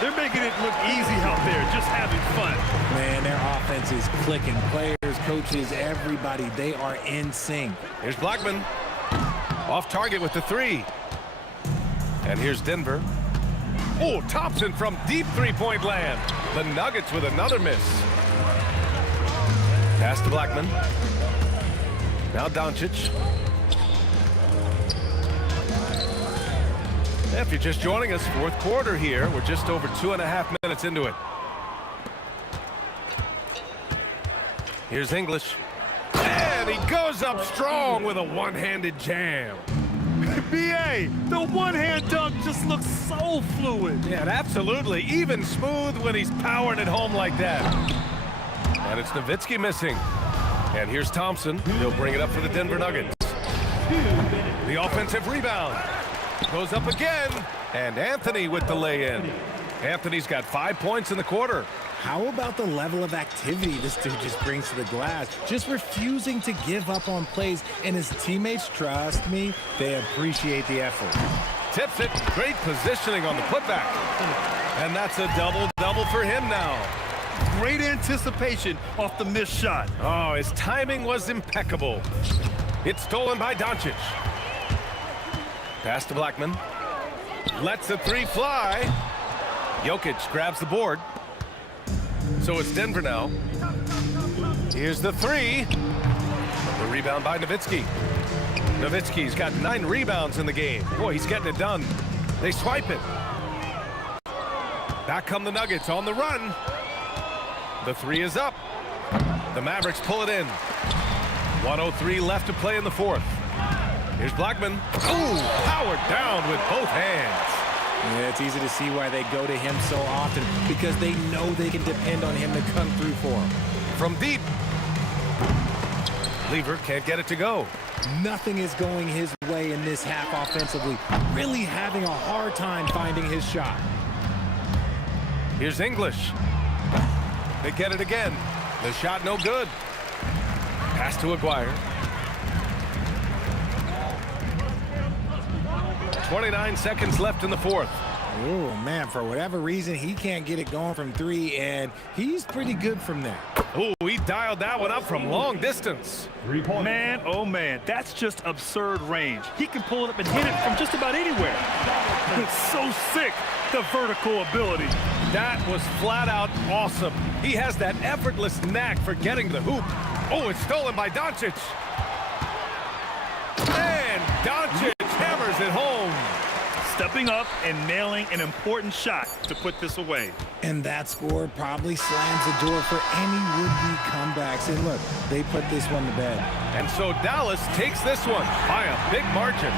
They're making it look easy out there, just having fun. Man, their offense is clicking. Players, coaches, everybody, they are in sync. Here's Blackman. Off target with the three. And here's Denver. Oh, Thompson from deep three-point land. The Nuggets with another miss. Pass to Blackman. Now Doncic. If you're just joining us, fourth quarter here. We're just over 2.5 minutes into it. Here's English. And he goes up strong with a one-handed jam. B.A., the one-hand dunk just looks so fluid. Yeah, absolutely. Even smooth when he's powering it home like that. And it's Nowitzki missing. And here's Thompson. He'll bring it up for the Denver Nuggets. The offensive rebound. Goes up again. And Anthony with the lay-in. Anthony's got 5 points in the quarter. How about the level of activity this dude just brings to the glass? Just refusing to give up on plays, and his teammates, trust me, they appreciate the effort. Tips it. Great positioning on the putback. And that's a double-double for him now. Great anticipation off the missed shot. Oh, his timing was impeccable. It's stolen by Doncic. Pass to Blackman. Lets the three fly. Jokic grabs the board. So it's Denver now. Here's the three. The rebound by Nowitzki. Nowitzki's got 9 rebounds in the game. Boy, he's getting it done. They swipe it. Back come the Nuggets on the run. The three is up. The Mavericks pull it in. 1:03 left to play in the fourth. Here's Blackman. Ooh, powered down with both hands. Yeah, it's easy to see why they go to him so often, because they know they can depend on him to come through for them. From deep. Lever can't get it to go. Nothing is going his way in this half offensively. Really having a hard time finding his shot. Here's English. They get it again. The shot no good. Pass to Aguirre. 29 seconds left in the fourth. Oh, man, for whatever reason, he can't get it going from three, and he's pretty good from there. Oh, he dialed that one up from long distance. Man, oh man, that's just absurd range. He can pull it up and hit it from just about anywhere. It's so sick, the vertical ability. That was flat out awesome. He has that effortless knack for getting the hoop. Oh, it's stolen by Doncic. And Doncic hammers it home. Stepping up and nailing an important shot to put this away. And that score probably slams the door for any would-be comebacks. And look, they put this one to bed. And so Dallas takes this one by a big margin.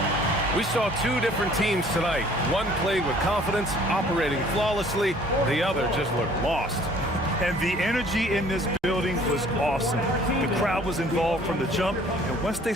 We saw 2 different teams tonight. One played with confidence, operating flawlessly. The other just looked lost. And the energy in this building was awesome. The crowd was involved from the jump, and once they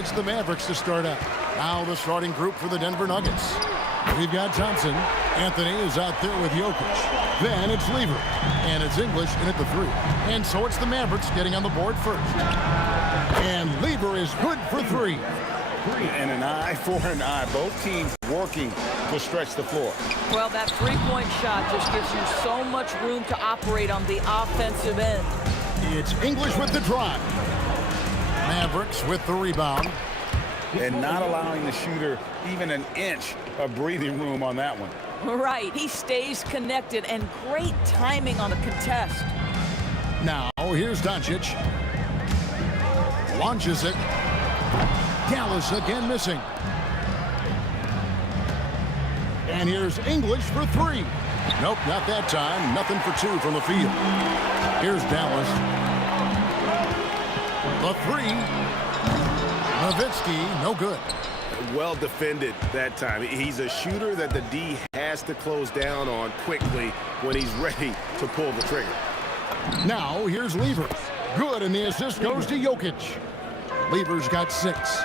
it's the Mavericks to start out. Now the starting group for the Denver Nuggets. We've got Thompson. Anthony is out there with Jokic. Then it's Lever. And it's English in at the 3. And so it's the Mavericks getting on the board first. And Lever is good for 3. And an eye for an eye. Both teams working to stretch the floor. Well, that three-point shot just gives you so much room to operate on the offensive end. It's English with the drive. Mavericks with the rebound. And not allowing the shooter even an inch of breathing room on that one. Right, he stays connected, and great timing on the contest. Now, here's Doncic. Launches it. Dallas again missing. And here's English for 3. Nope, not that time. Nothing for 2 from the field. Here's Dallas. The 3. Nowitzki, no good. Well defended that time. He's a shooter that the D has to close down on quickly when he's ready to pull the trigger. Now, here's Lever. Good, and the assist goes to Jokic. Lever's got 6.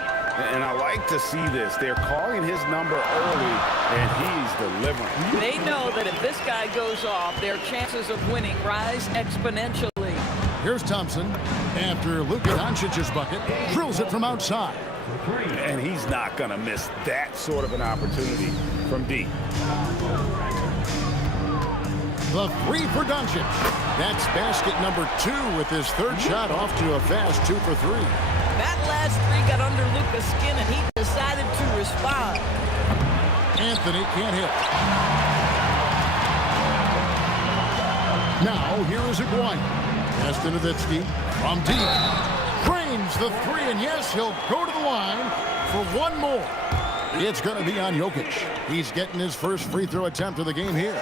And I like to see this. They're calling his number early, and he's delivering. They know that if this guy goes off, their chances of winning rise exponentially. Here's Thompson. After Luka Doncic's bucket, drills it from outside. And he's not going to miss that sort of an opportunity from deep. The 3 for Doncic. That's basket number 2 with his 3rd shot off to a fast 2 for 3. That last 3 got under Luka's skin, and he decided to respond. Anthony can't hit. Now, here is Aguirre. Pass to Nowitzki from deep. Drains the 3, and yes, he'll go to the line for 1 more. It's going to be on Jokic. He's getting his first free throw attempt of the game here.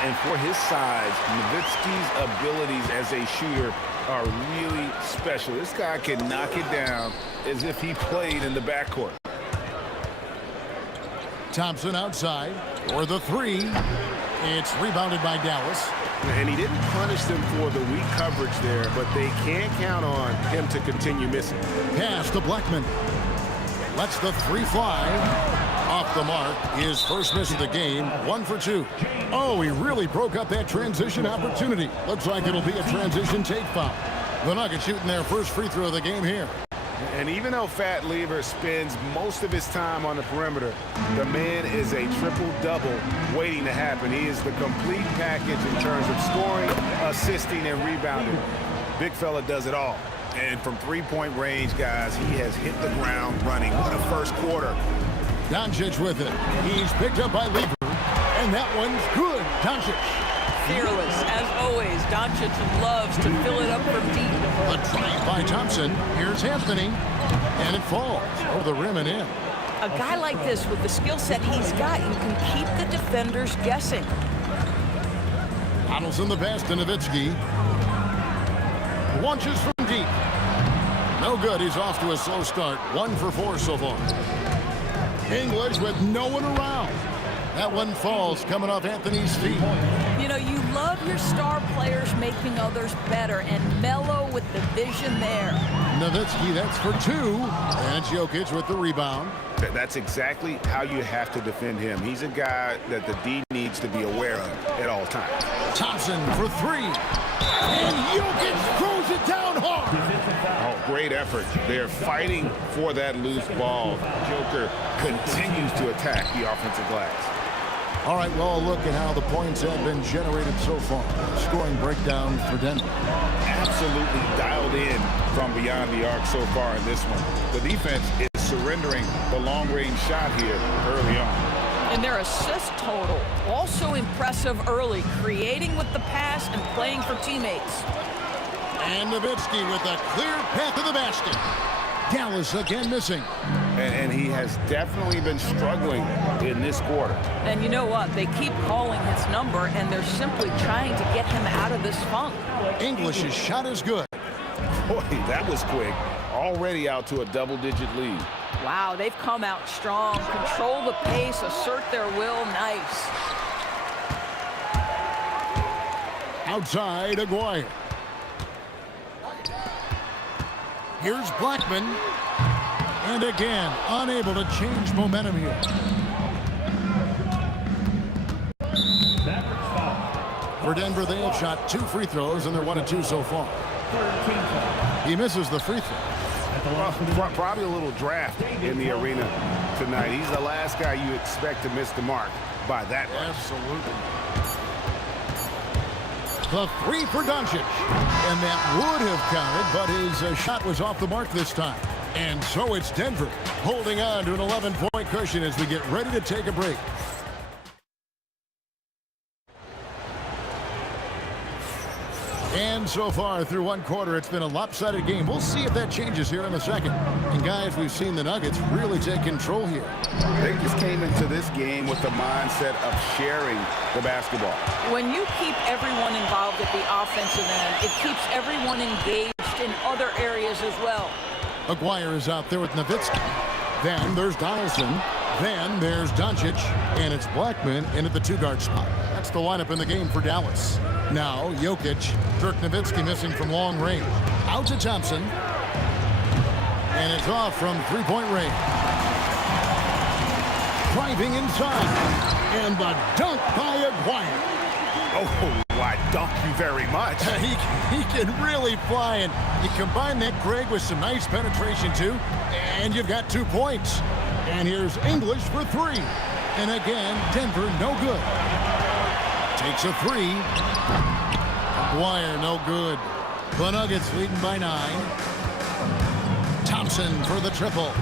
And for his size, Nowitzki's abilities as a shooter are really special. This guy can knock it down as if he played in the backcourt. Thompson outside for the 3. It's rebounded by Dallas. And he didn't punish them for the weak coverage there, but they can't count on him to continue missing. Pass to Blackman. Lets the 3 fly. Off the mark. His first miss of the game. 1 for 2. Oh, he really broke up that transition opportunity. Looks like it'll be a transition take foul. The Nuggets shooting their first free throw of the game here. And even though Fat Lever spends most of his time on the perimeter, the man is a triple-double waiting to happen. He is the complete package in terms of scoring, assisting, and rebounding. Big fella does it all. And from three-point range, guys, he has hit the ground running. What a first quarter. Doncic with it. He's picked up by Lever. And that one's good. Doncic. Fearless, as always. Doncic loves to fill it up from deep. The drive by Thompson. Here's Anthony. And it falls over the rim and in. A guy like this, with the skill set he's got, you can keep the defenders guessing. Donaldson the pass to Nowitzki. Launches from deep. No good. He's off to a slow start. 1 for 4 so far. English with no one around. That one falls coming off Anthony's feet. You know, you love your star players making others better, and Melo with the vision there. Nowitzki, that's for 2. And Jokic with the rebound. That's exactly how you have to defend him. He's a guy that the D needs to be aware of at all times. Thompson for 3. And Jokic throws it down hard. Oh, great effort. They're fighting for that loose ball. Joker continues to attack the offensive glass. All right, well, look at how the points have been generated so far. Scoring breakdown for Denver. Absolutely dialed in from beyond the arc so far in this one. The defense is surrendering the long-range shot here early on. And their assist total, also impressive early, creating with the pass and playing for teammates. And Nowitzki with a clear path to the basket. Dallas again missing. And he has definitely been struggling in this quarter. And you know what? They keep calling his number, and they're simply trying to get him out of this funk. English's shot is good. Boy, that was quick. Already out to a double-digit lead. Wow, they've come out strong. Control the pace, assert their will. Nice. Outside, Aguirre. Here's Blackman. And again, unable to change momentum here. For Denver, they have shot 2 free throws, and they're 1 of 2 so far. He misses the free throw. Probably a little draft in the arena tonight. He's the last guy you expect to miss the mark by that much. Absolutely. The 3 for Doncic. And that would have counted, but his shot was off the mark this time. And so it's Denver holding on to an 11-point cushion as we get ready to take a break. And so far through 1 quarter, it's been a lopsided game. We'll see if that changes here in a second. And guys, we've seen the Nuggets really take control here. They just came into this game with the mindset of sharing the basketball. When you keep everyone involved at the offensive end, it keeps everyone engaged in other areas as well. Aguirre is out there with Nowitzki. Then there's Donaldson. Then there's Doncic. And it's Blackman in at the 2-guard spot. That's the lineup in the game for Dallas. Now, Jokic, Dirk Nowitzki missing from long range. Out to Thompson. And it's off from 3-point range. Driving inside. And the dunk by Aguirre. Oh, I dunk you very much. He can really fly, and you combine that, Greg, with some nice penetration, too, and you've got 2 points. And here's English for 3. And again, Denver, no good. Takes a 3. Aguirre, no good. The Nuggets leading by 9. Thompson for the triple.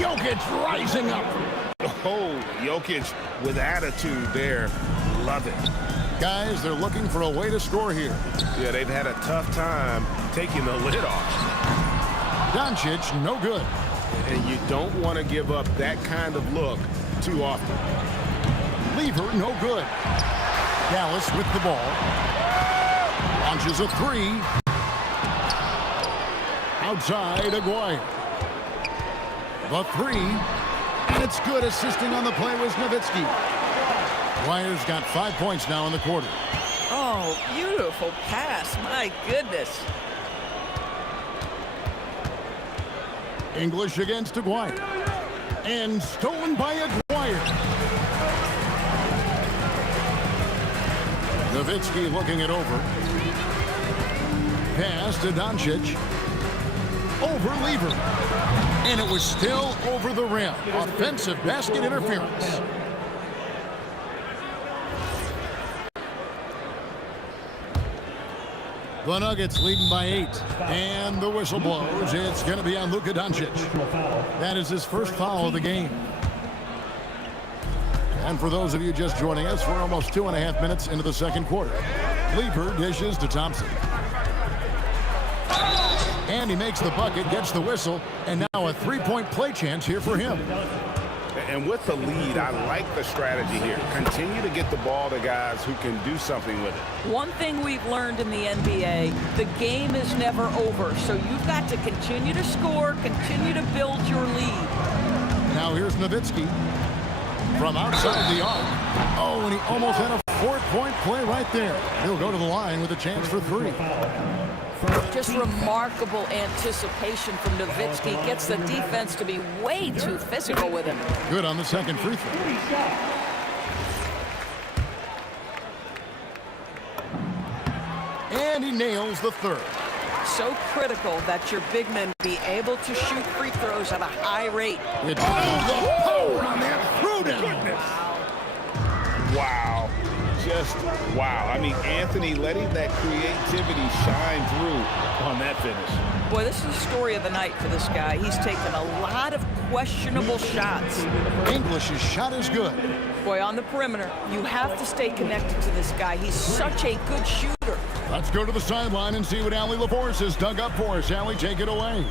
Jokic rising up. Oh, Jokic with attitude there. Love it. Guys, they're looking for a way to score here. Yeah, they've had a tough time taking the lid off. Doncic, no good. And you don't want to give up that kind of look too often. Lever, no good. Dallas with the ball. Launches a 3. Outside, Aguirre. The 3. And it's good. Assisting on the play was Nowitzki. Aguirre's got 5 points now in the quarter. Oh, beautiful pass. My goodness. English against Aguirre. And stolen by Aguirre. Nowitzki looking it over. Pass to Doncic. Over Lever. And it was still over the rim. Offensive basket interference. The Nuggets leading by 8. And the whistle blows. It's going to be on Luka Doncic. That is his first foul of the game. And for those of you just joining us, we're almost 2.5 minutes into the second quarter. Lever dishes to Thompson. And he makes the bucket, gets the whistle, and now a 3-point play chance here for him. And with the lead, I like the strategy here. Continue to get the ball to guys who can do something with it. One thing we've learned in the NBA, the game is never over. So you've got to continue to score, continue to build your lead. Now here's Nowitzki from outside the arc. Oh, and he almost had a 4-point play right there. He'll go to the line with a chance for 3. Just remarkable anticipation from Nowitzki. Gets the defense to be way too physical with him. Good on the second free throw. And he nails the third. So critical that your big men be able to shoot free throws at a high rate. It's the power on that throwdown. Wow. Just wow. I mean, Anthony letting that creativity shine through on that finish. Boy, this is the story of the night for this guy. He's taken a lot of questionable shots. English's shot is good. Boy, on the perimeter, you have to stay connected to this guy. He's such a good shooter. Let's go to the sideline and see what Allie LaForce has dug up for us. Allie, take it away.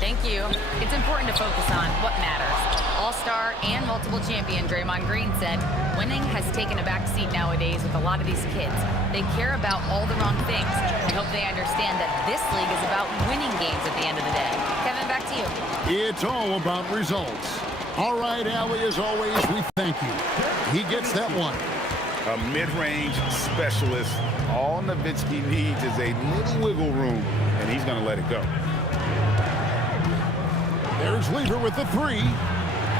Thank you. It's important to focus on what matters. All-star and multiple champion Draymond Green said, winning has taken a back seat nowadays with a lot of these kids. They care about all the wrong things. I hope they understand that this league is about winning games at the end of the day. Kevin, back to you. It's all about results. All right, Allie, as always, we thank you. He gets that one. A mid-range specialist. All Nowitzki needs is a little wiggle room, and he's going to let it go. There's Lever with the three.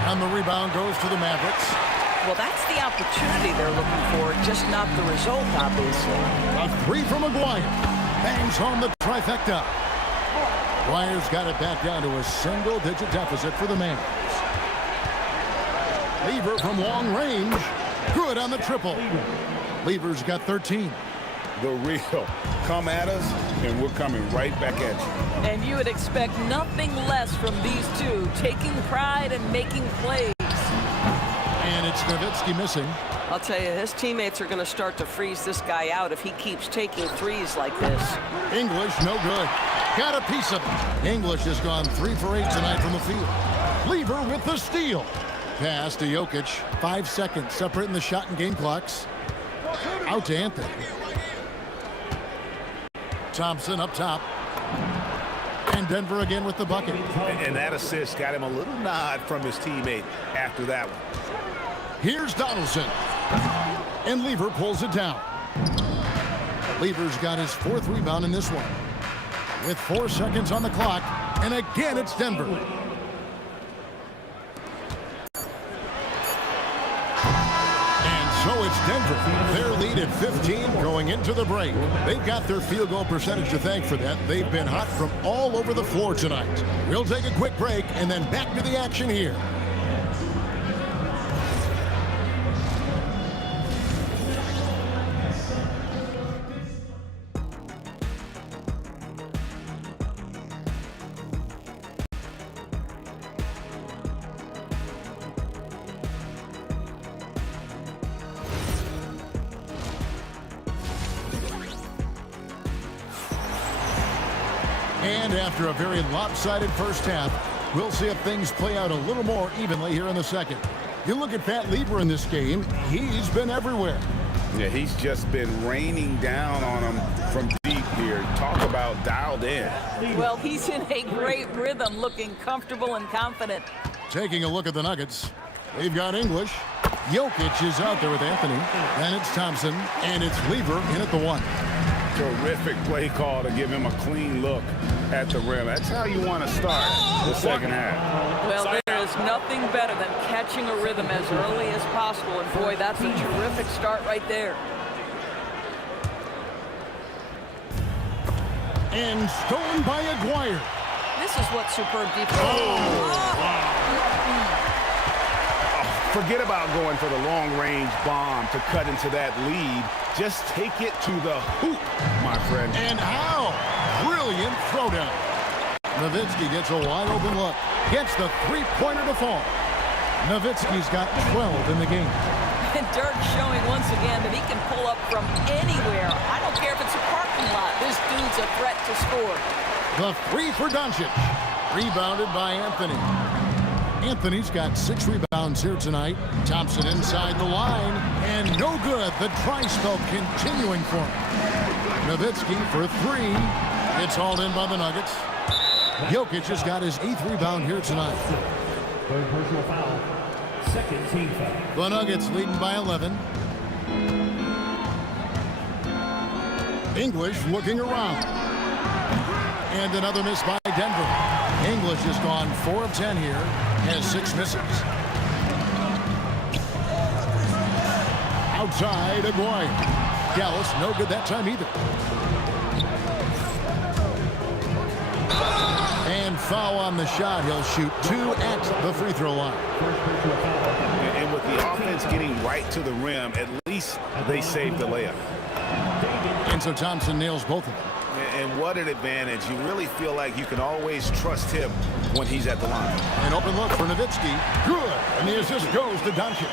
And the rebound goes to the Mavericks. Well, that's the opportunity they're looking for, just not the result, obviously. A three from McGuire. Bangs home the trifecta. McGuire's got it back down to a single-digit deficit for the Mavs. Lever from long range. Good on the triple. Lever's got 13. The real. Come at us, and we're coming right back at you. And you would expect nothing less from these two, taking pride and making plays. And it's Nowitzki missing. I'll tell you, his teammates are going to start to freeze this guy out if he keeps taking threes like this. English, no good. Got a piece of it. English has gone 3 for 8 tonight from the field. Lever with the steal. Pass to Jokic. 5 seconds separating the shot and game clocks. Out to Anthony. Thompson up top. And Denver again with the bucket. And that assist got him a little nod from his teammate after that one. Here's Donaldson. And Lever pulls it down. Lever's got his 4th rebound in this one. With 4 seconds on the clock. And again, it's Denver. And so it's Denver. Their lead at 15 going into the break. They've got their field goal percentage to thank for that. They've been hot from all over the floor tonight. We'll take a quick break and then back to the action here. And after a very lopsided first half, we'll see if things play out a little more evenly here in the second. You look at Pat Lever in this game, he's been everywhere. Yeah, he's just been raining down on him from deep here. Talk about dialed in. Well, he's in a great rhythm, looking comfortable and confident. Taking a look at the Nuggets, they've got English. Jokic is out there with Anthony. Then it's Thompson, and it's Lever in at the 1. Terrific play call to give him a clean look at the rim. That's how you want to start the second half. Well, there is nothing better than catching a rhythm as early as possible, and boy, that's a terrific start right there. And stolen by Aguirre. This is what superb defense. Forget about going for the long-range bomb to cut into that lead. Just take it to the hoop, my friend. And how? Brilliant throwdown. Nowitzki gets a wide-open look. Gets the three-pointer to fall. Nowitzki's got 12 in the game. And Dirk showing once again that he can pull up from anywhere. I don't care if it's a parking lot. This dude's a threat to score. The 3 for Doncic. Rebounded by Anthony. Anthony's got 6 rebounds here tonight. Thompson inside the line. And no good. The try-spell continuing for him. Nowitzki for 3. It's hauled in by the Nuggets. Jokic has got his 8th rebound here tonight. Third personal foul. Second team foul. The Nuggets leading by 11. English looking around. And another miss by Denver. English has gone 4 of 10 here. Has 6 misses. Outside, Aguirre. Dallas, no good that time either. And foul on the shot. He'll shoot 2 at the free throw line. And with the offense getting right to the rim, at least they saved the layup. And so Thompson nails both of them. And what an advantage. You really feel like you can always trust him when he's at the line. An open look for Nowitzki. Good. And the assist goes to Doncic.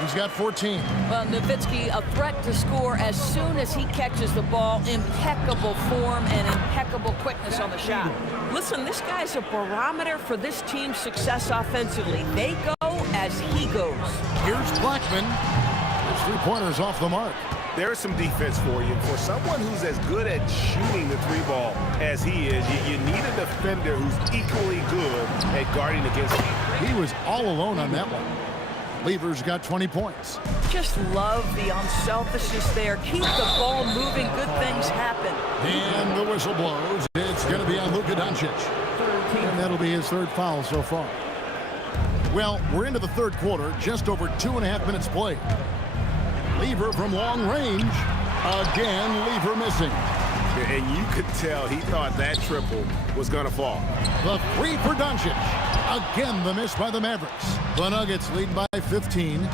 He's got 14. Well, Nowitzki, a threat to score as soon as he catches the ball. Impeccable form and impeccable quickness on the shot. Listen, this guy's a barometer for this team's success offensively. They go as he goes. Here's Blackman. His three-pointer's off the mark. There's some defense for you. For someone who's as good at shooting the 3-ball as he is, you need a defender who's equally good at guarding against him. He was all alone on that one. Lever's got 20 points. Just love the unselfishness there. Keep the ball moving. Good things happen. And the whistle blows. It's going to be on Luka Doncic. And that'll be his third foul so far. Well, we're into the third quarter, just over 2.5 minutes played. Lever from long range. Again, Lever missing. And you could tell he thought that triple was going to fall. The three for Doncic. Again, the miss by the Mavericks. The Nuggets lead by 15.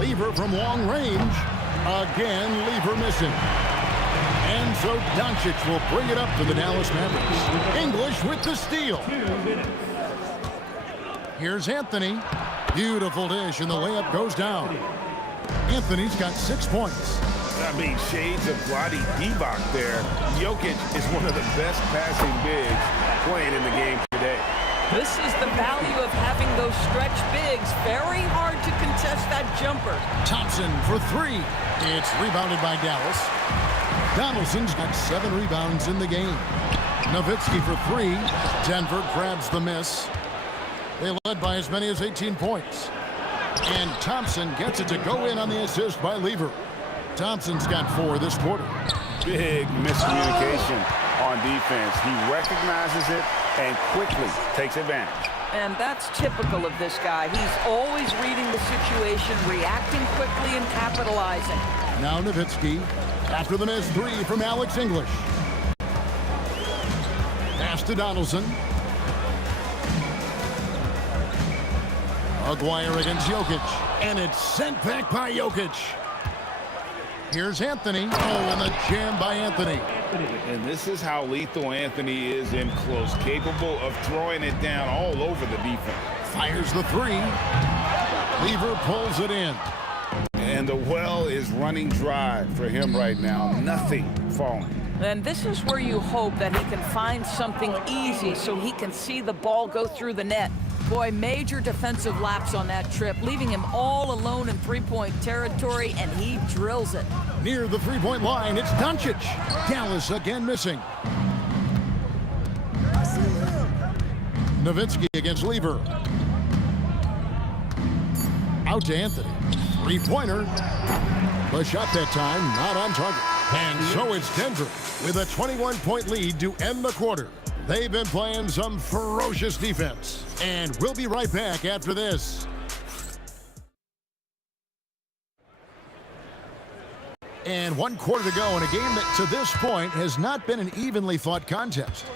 Lever from long range. Again, Lever missing. And so Doncic will bring it up to the Dallas Mavericks. English with the steal. Here's Anthony. Beautiful dish, and the layup goes down. Anthony's got 6 points. I mean, shades of Vlade Divac there. Jokic is one of the best passing bigs playing in the game today. This is the value of having those stretch bigs. Very hard to contest that jumper. Thompson for three. It's rebounded by Dallas. Donaldson's got 7 rebounds in the game. Nowitzki for three. Denver grabs the miss. They led by as many as 18 points. And Thompson gets it to go in on the assist by Lever. Thompson's got 4 this quarter. Big miscommunication on defense. He recognizes it and quickly takes advantage. And that's typical of this guy. He's always reading the situation, reacting quickly and capitalizing. Now Nowitzki. After the miss, 3 from Alex English. Pass to Donaldson. Aguirre against Jokic. And it's sent back by Jokic. Here's Anthony. Oh, and the jam by Anthony. And this is how lethal Anthony is in close. Capable of throwing it down all over the defense. Fires the 3. Lever pulls it in. And the well is running dry for him right now. Nothing falling. And this is where you hope that he can find something easy so he can see the ball go through the net. Boy, major defensive lapse on that trip, leaving him all alone in three-point territory, and he drills it. Near the three-point line, it's Doncic. Dallas again missing. Nowitzki against Lever. Out to Anthony. Three-pointer. The shot that time, not on target. And so it's Denver with a 21-point lead to end the quarter. They've been playing some ferocious defense. And we'll be right back after this. And 1 quarter to go in a game that to this point has not been an evenly fought contest.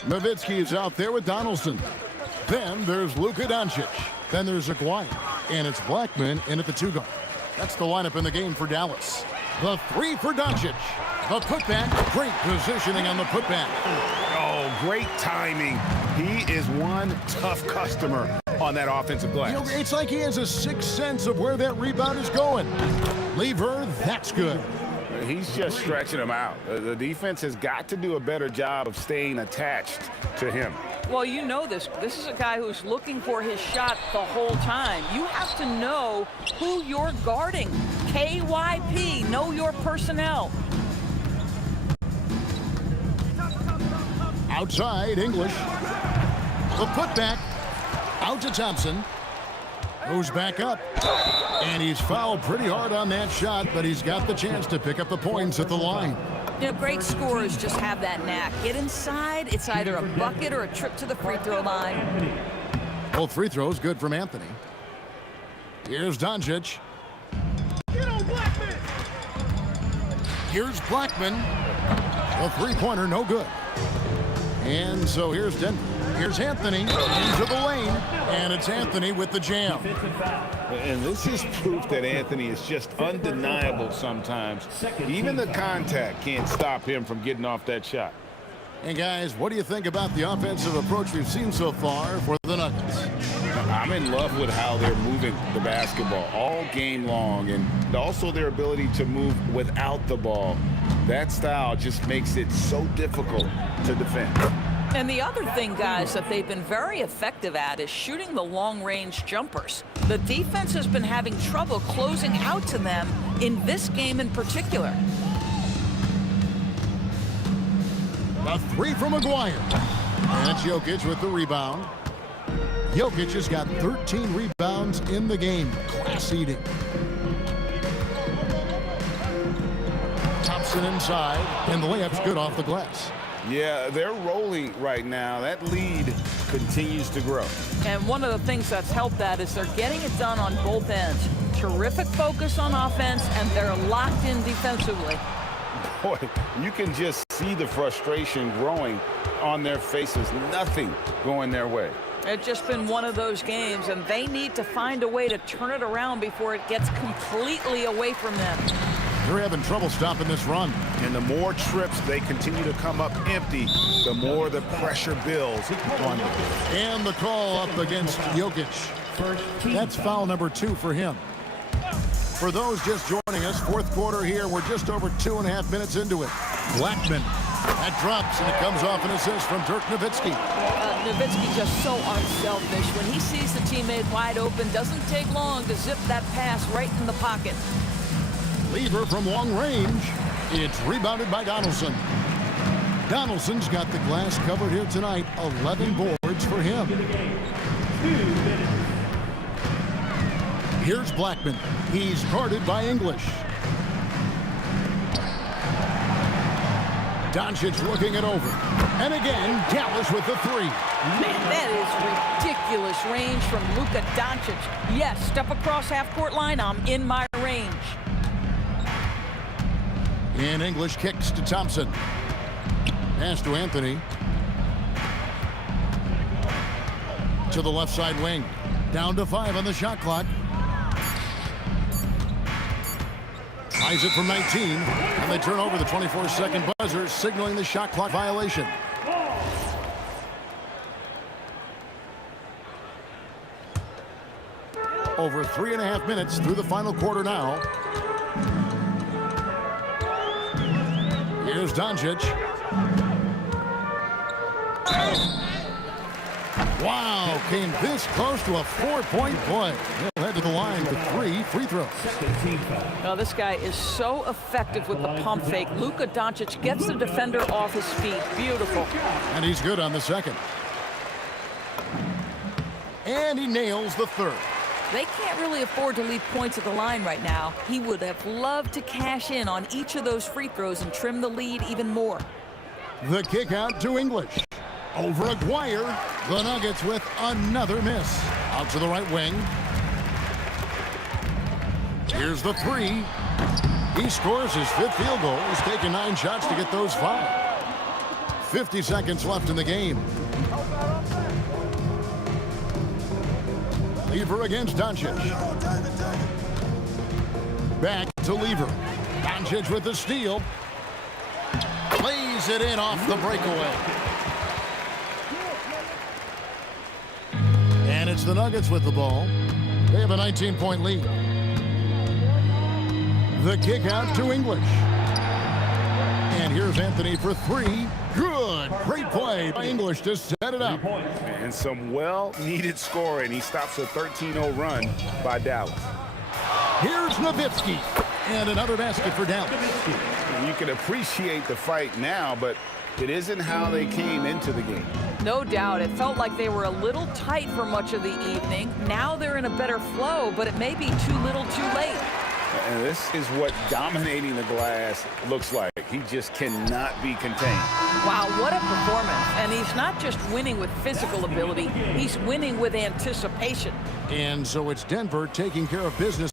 Nowitzki is out there with Donaldson. Then there's Luka Doncic. Then there's Aguirre. And it's Blackman in at the 2 guard. That's the lineup in the game for Dallas. The 3 for Doncic. The putback. Great positioning on the putback. Oh, great timing. He is one tough customer on that offensive glass. You know, it's like he has a sixth sense of where that rebound is going. Lever, that's good. He's just stretching him out. The defense has got to do a better job of staying attached to him. Well, you know this. This is a guy who's looking for his shot the whole time. You have to know who you're guarding. KYP, know your personnel. Outside, English. The putback. Out to Thompson. Goes back up. And he's fouled pretty hard on that shot, but he's got the chance to pick up the points at the line. You know, great scorers just have that knack. Get inside, it's either a bucket or a trip to the free throw line. Both free throws good from Anthony. Here's Doncic. Here's Blackman. The three-pointer, no good. And so here's Denver. Here's Anthony into the lane, and it's Anthony with the jam. And this is proof that Anthony is just undeniable sometimes. Even the contact can't stop him from getting off that shot. And guys, what do you think about the offensive approach we've seen so far for the Nuggets? I'm in love with how they're moving the basketball all game long, and also their ability to move without the ball. That style just makes it so difficult to defend. And the other thing, guys, that they've been very effective at is shooting the long-range jumpers. The defense has been having trouble closing out to them in this game in particular. A 3 from Aguirre. And it's Jokic with the rebound. Jokic has got 13 rebounds in the game. Class eating. Thompson inside, and the layup's good off the glass. Yeah, they're rolling right now. That lead continues to grow. And one of the things that's helped that is they're getting it done on both ends. Terrific focus on offense, and they're locked in defensively. Boy, you can just see the frustration growing on their faces. Nothing going their way. It's just been one of those games, and they need to find a way to turn it around before it gets completely away from them. They're having trouble stopping this run. And the more trips they continue to come up empty, the more the pressure builds on them. And the call up against Jokic. That's foul number 2 for him. For those just joining us, fourth quarter here. We're just over 2.5 minutes into it. Blackman. That drops, and it comes off an assist from Dirk Nowitzki. Nowitzki just so unselfish. When he sees the teammate wide open, doesn't take long to zip that pass right in the pocket. Lever from long range. It's rebounded by Donaldson. Donaldson's got the glass covered here tonight. 11 boards for him. Here's Blackman. He's guarded by English. Doncic looking it over. And again, Dallas with the 3. Man, that is ridiculous range from Luka Doncic. Yes, step across half-court line, I'm in my range. In English kicks to Thompson. Pass to Anthony. To the left side wing. Down to 5 on the shot clock. Ties it from 19. And they turn over the 24-second buzzer, signaling the shot clock violation. Over 3.5 minutes through the final quarter now. Here's Doncic. Wow, came this close to a 4-point play. He'll head to the line with 3 free throws. Now, this guy is so effective with the pump fake. Luka Doncic gets the defender off his feet. Beautiful. And he's good on the second. And he nails the third. They can't really afford to leave points at the line right now. He would have loved to cash in on each of those free throws and trim the lead even more. The kick out to English. Over Aguirre. The Nuggets with another miss. Out to the right wing. Here's the 3. He scores his 5th field goal. He's taken 9 shots to get those 5. 50 seconds left in the game. Lever against Doncic. Back to Lever. Doncic with the steal. Lays it in off the breakaway. And it's the Nuggets with the ball. They have a 19-point lead. The kick out to English. And here's Anthony for 3. Good. Great play by English to set it up. And some well-needed scoring. He stops a 13-0 run by Dallas. Here's Nowitzki. And another basket for Dallas. You can appreciate the fight now, but it isn't how they came into the game. No doubt. It felt like they were a little tight for much of the evening. Now they're in a better flow, but it may be too little too late. And this is what dominating the glass looks like. He just cannot be contained. Wow, what a performance. And he's not just winning with physical ability, he's winning with anticipation. And so it's Denver taking care of business.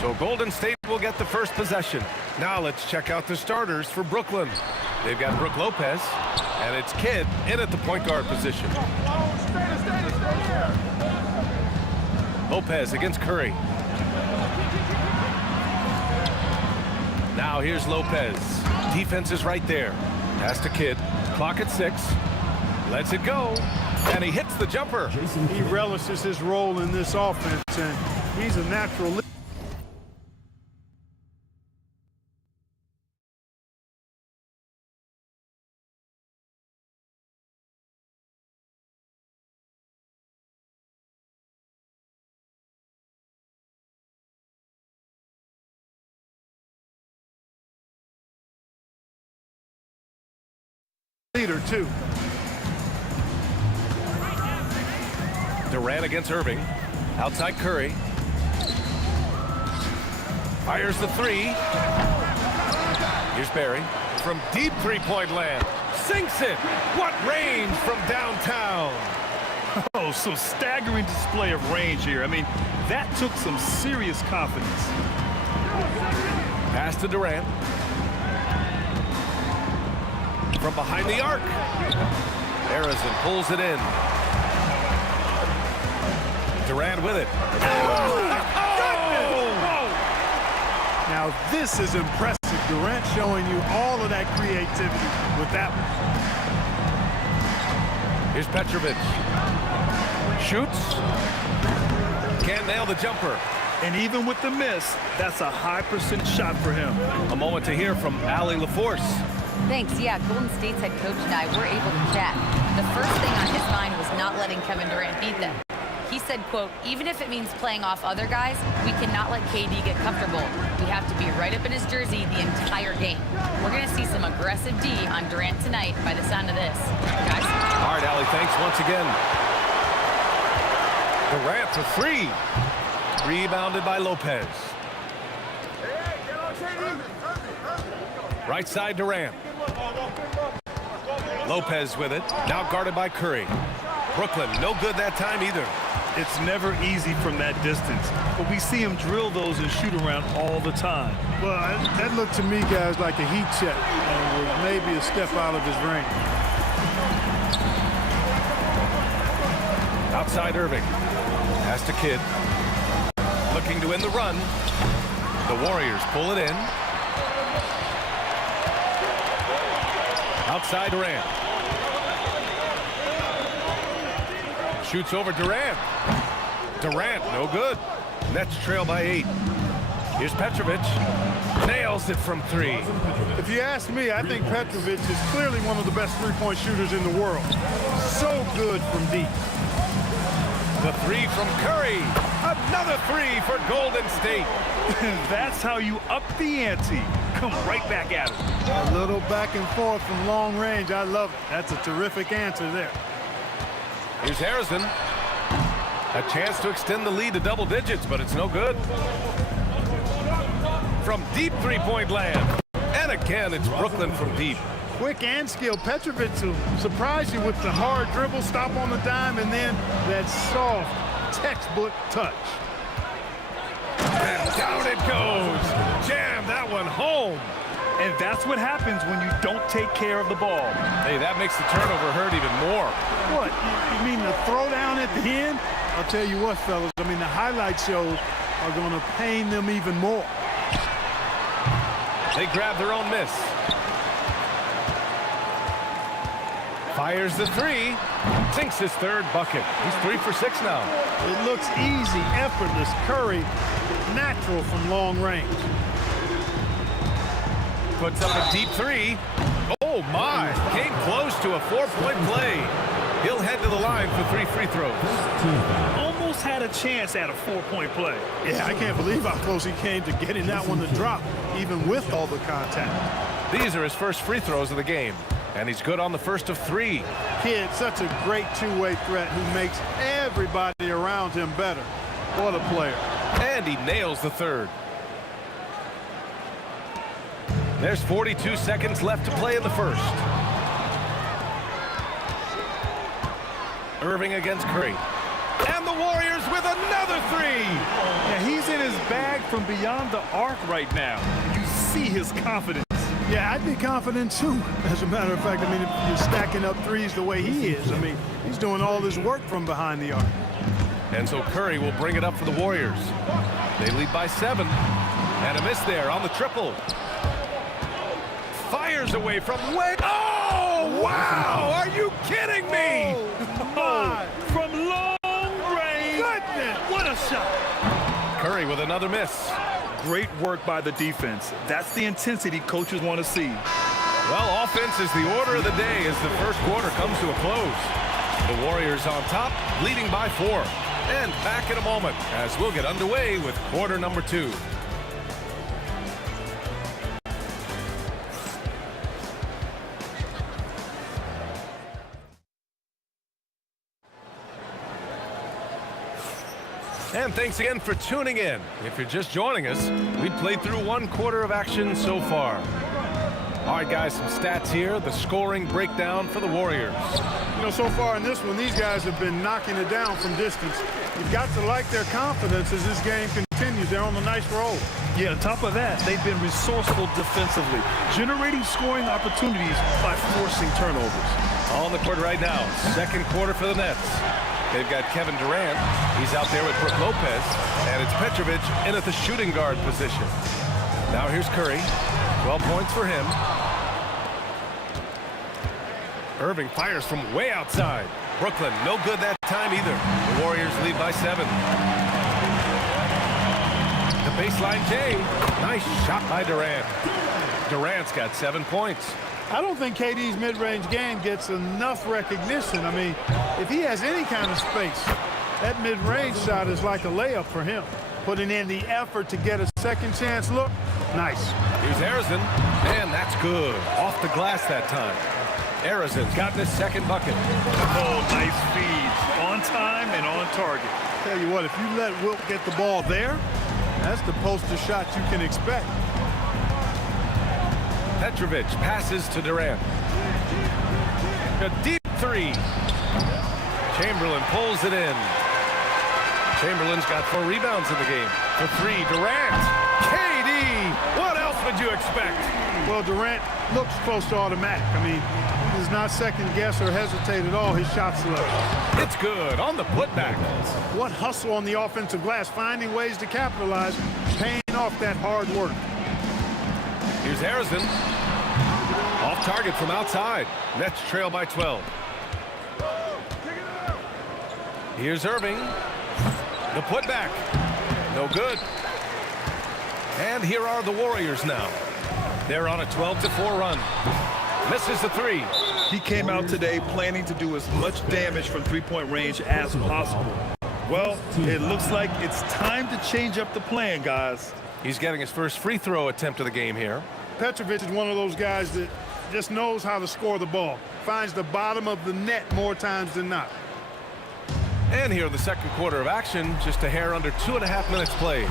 So Golden State will get the first possession. Now let's check out the starters for Brooklyn. They've got Brook Lopez, and it's Kidd in at the point guard position. Lopez against Curry. Now here's Lopez. Defense is right there. Pass to Kidd. Clock at 6. Lets it go. And he hits the jumper. He relishes his role in this offense, and he's a natural leader. Too. Durant against Irving. Outside Curry. Fires the 3. Here's Barry. From deep three-point land. Sinks it. What range from downtown. Oh, some staggering display of range here. I mean, that took some serious confidence. Pass to Durant. From behind the arc. Harrison pulls it in. Durant with it. Now this is impressive. Durant showing you all of that creativity with that one. Here's Petrovic. Shoots. Can't nail the jumper. And even with the miss, that's a high percent shot for him. A moment to hear from Allie LaForce. Thanks. Yeah, Golden State's head coach and I were able to chat. The first thing on his mind was not letting Kevin Durant beat them. He said, quote, even if it means playing off other guys, we cannot let KD get comfortable. We have to be right up in his jersey the entire game. We're going to see some aggressive D on Durant tonight by the sound of this. Guys? All right, Allie, thanks once again. Durant for 3. Rebounded by Lopez. Right side Durant. Lopez with it. Now guarded by Curry. Brooklyn, no good that time either. It's never easy from that distance, but we see him drill those and shoot around all the time. Well, that looked to me, guys, like a heat check, and was maybe a step out of his range. Outside Irving. Pass to Kidd. Looking to win the run. The Warriors pull it in. Outside Durant. Shoots over Durant. Durant, no good. Nets trail by 8. Here's Petrovic. Nails it from 3. If you ask me, I think Petrovic is clearly one of the best three-point shooters in the world. So good from deep. The 3 from Curry. Another 3 for Golden State. That's how you up the ante. Come right back at him. A little back and forth from long range. I love it. That's a terrific answer there. Here's Harrison. A chance to extend the lead to double digits, but it's no good. From deep three-point land. And again, it's Brooklyn from deep. Quick and skilled. Petrovic will surprise you with the hard dribble, stop on the dime, and then that soft textbook touch. And down it goes. Jam that one home. And that's what happens when you don't take care of the ball. Hey, that makes the turnover hurt even more. What? You mean the throwdown at the end? I'll tell you what, fellas. I mean, the highlight shows are going to pain them even more. They grab their own miss. Fires the 3. Sinks his 3rd bucket. He's 3 for 6 now. It looks easy, effortless. Curry, natural from long range. Puts up a deep 3. Oh, my. Came close to a 4-point play. He'll head to the line for 3 free throws. Almost had a chance at a 4-point play. Yeah, I can't believe how close he came to getting that one to drop, even with all the contact. These are his first free throws of the game. And he's good on the first of 3. Kidd, such a great two-way threat who makes everybody around him better. What a player. And he nails the 3rd. There's 42 seconds left to play in the first. Irving against Curry. And the Warriors with another 3. Yeah, he's in his bag from beyond the arc right now. You see his confidence. Yeah, I'd be confident too. As a matter of fact, I mean, if you're stacking up threes the way he is, I mean, he's doing all this work from behind the arc. And so Curry will bring it up for the Warriors. They lead by 7. And a miss there on the triple. Fires away from way. Oh, wow! Are you kidding me? Oh, from long range. Goodness, what a shot. Curry with another miss. Great work by the defense. That's the intensity coaches want to see. Well, offense is the order of the day as the first quarter comes to a close. The Warriors on top, leading by 4. And back in a moment as we'll get underway with quarter number 2. And thanks again for tuning in. If you're just joining us, we've played through 1 quarter of action so far. All right, guys, some stats here. The scoring breakdown for the Warriors. You know, so far in this one, these guys have been knocking it down from distance. You've got to like their confidence as this game continues. They're on a nice roll. Yeah, on top of that, they've been resourceful defensively, generating scoring opportunities by forcing turnovers. On the court right now, second quarter for the Nets. They've got Kevin Durant. He's out there with Brook Lopez. And it's Petrovic in at the shooting guard position. Now here's Curry. 12 points for him. Irving fires from way outside. Brooklyn, no good that time either. The Warriors lead by 7. The baseline J. Nice shot by Durant. Durant's got 7 points. I don't think KD's mid-range game gets enough recognition. I mean, if he has any kind of space, that mid-range shot is like a layup for him. Putting in the effort to get a second chance look, nice. Here's Harrison, and that's good. Off the glass that time. Harrison's gotten his second bucket. Oh, nice feed. On time and on target. Tell you what, if you let Wilt get the ball there, that's the poster shot you can expect. Petrovic passes to Durant. A deep 3. Chamberlain pulls it in. Chamberlain's got 4 rebounds in the game. For 3, Durant. KD! What else would you expect? Well, Durant looks close to automatic. I mean, he does not second guess or hesitate at all his shot selection. It's good on the putback. What hustle on the offensive glass, finding ways to capitalize, paying off that hard work. Here's Harrison. Off target from outside. Nets trail by 12. Here's Irving. The putback. No good. And here are the Warriors now. They're on a 12-4 run. Misses the 3. He came out today planning to do as much damage from three-point range as possible. Well, it looks like it's time to change up the plan, guys. He's getting his first free throw attempt of the game here. Petrovic is one of those guys that just knows how to score the ball. Finds the bottom of the net more times than not. And here in the second quarter of action, just a hair under 2.5 minutes played.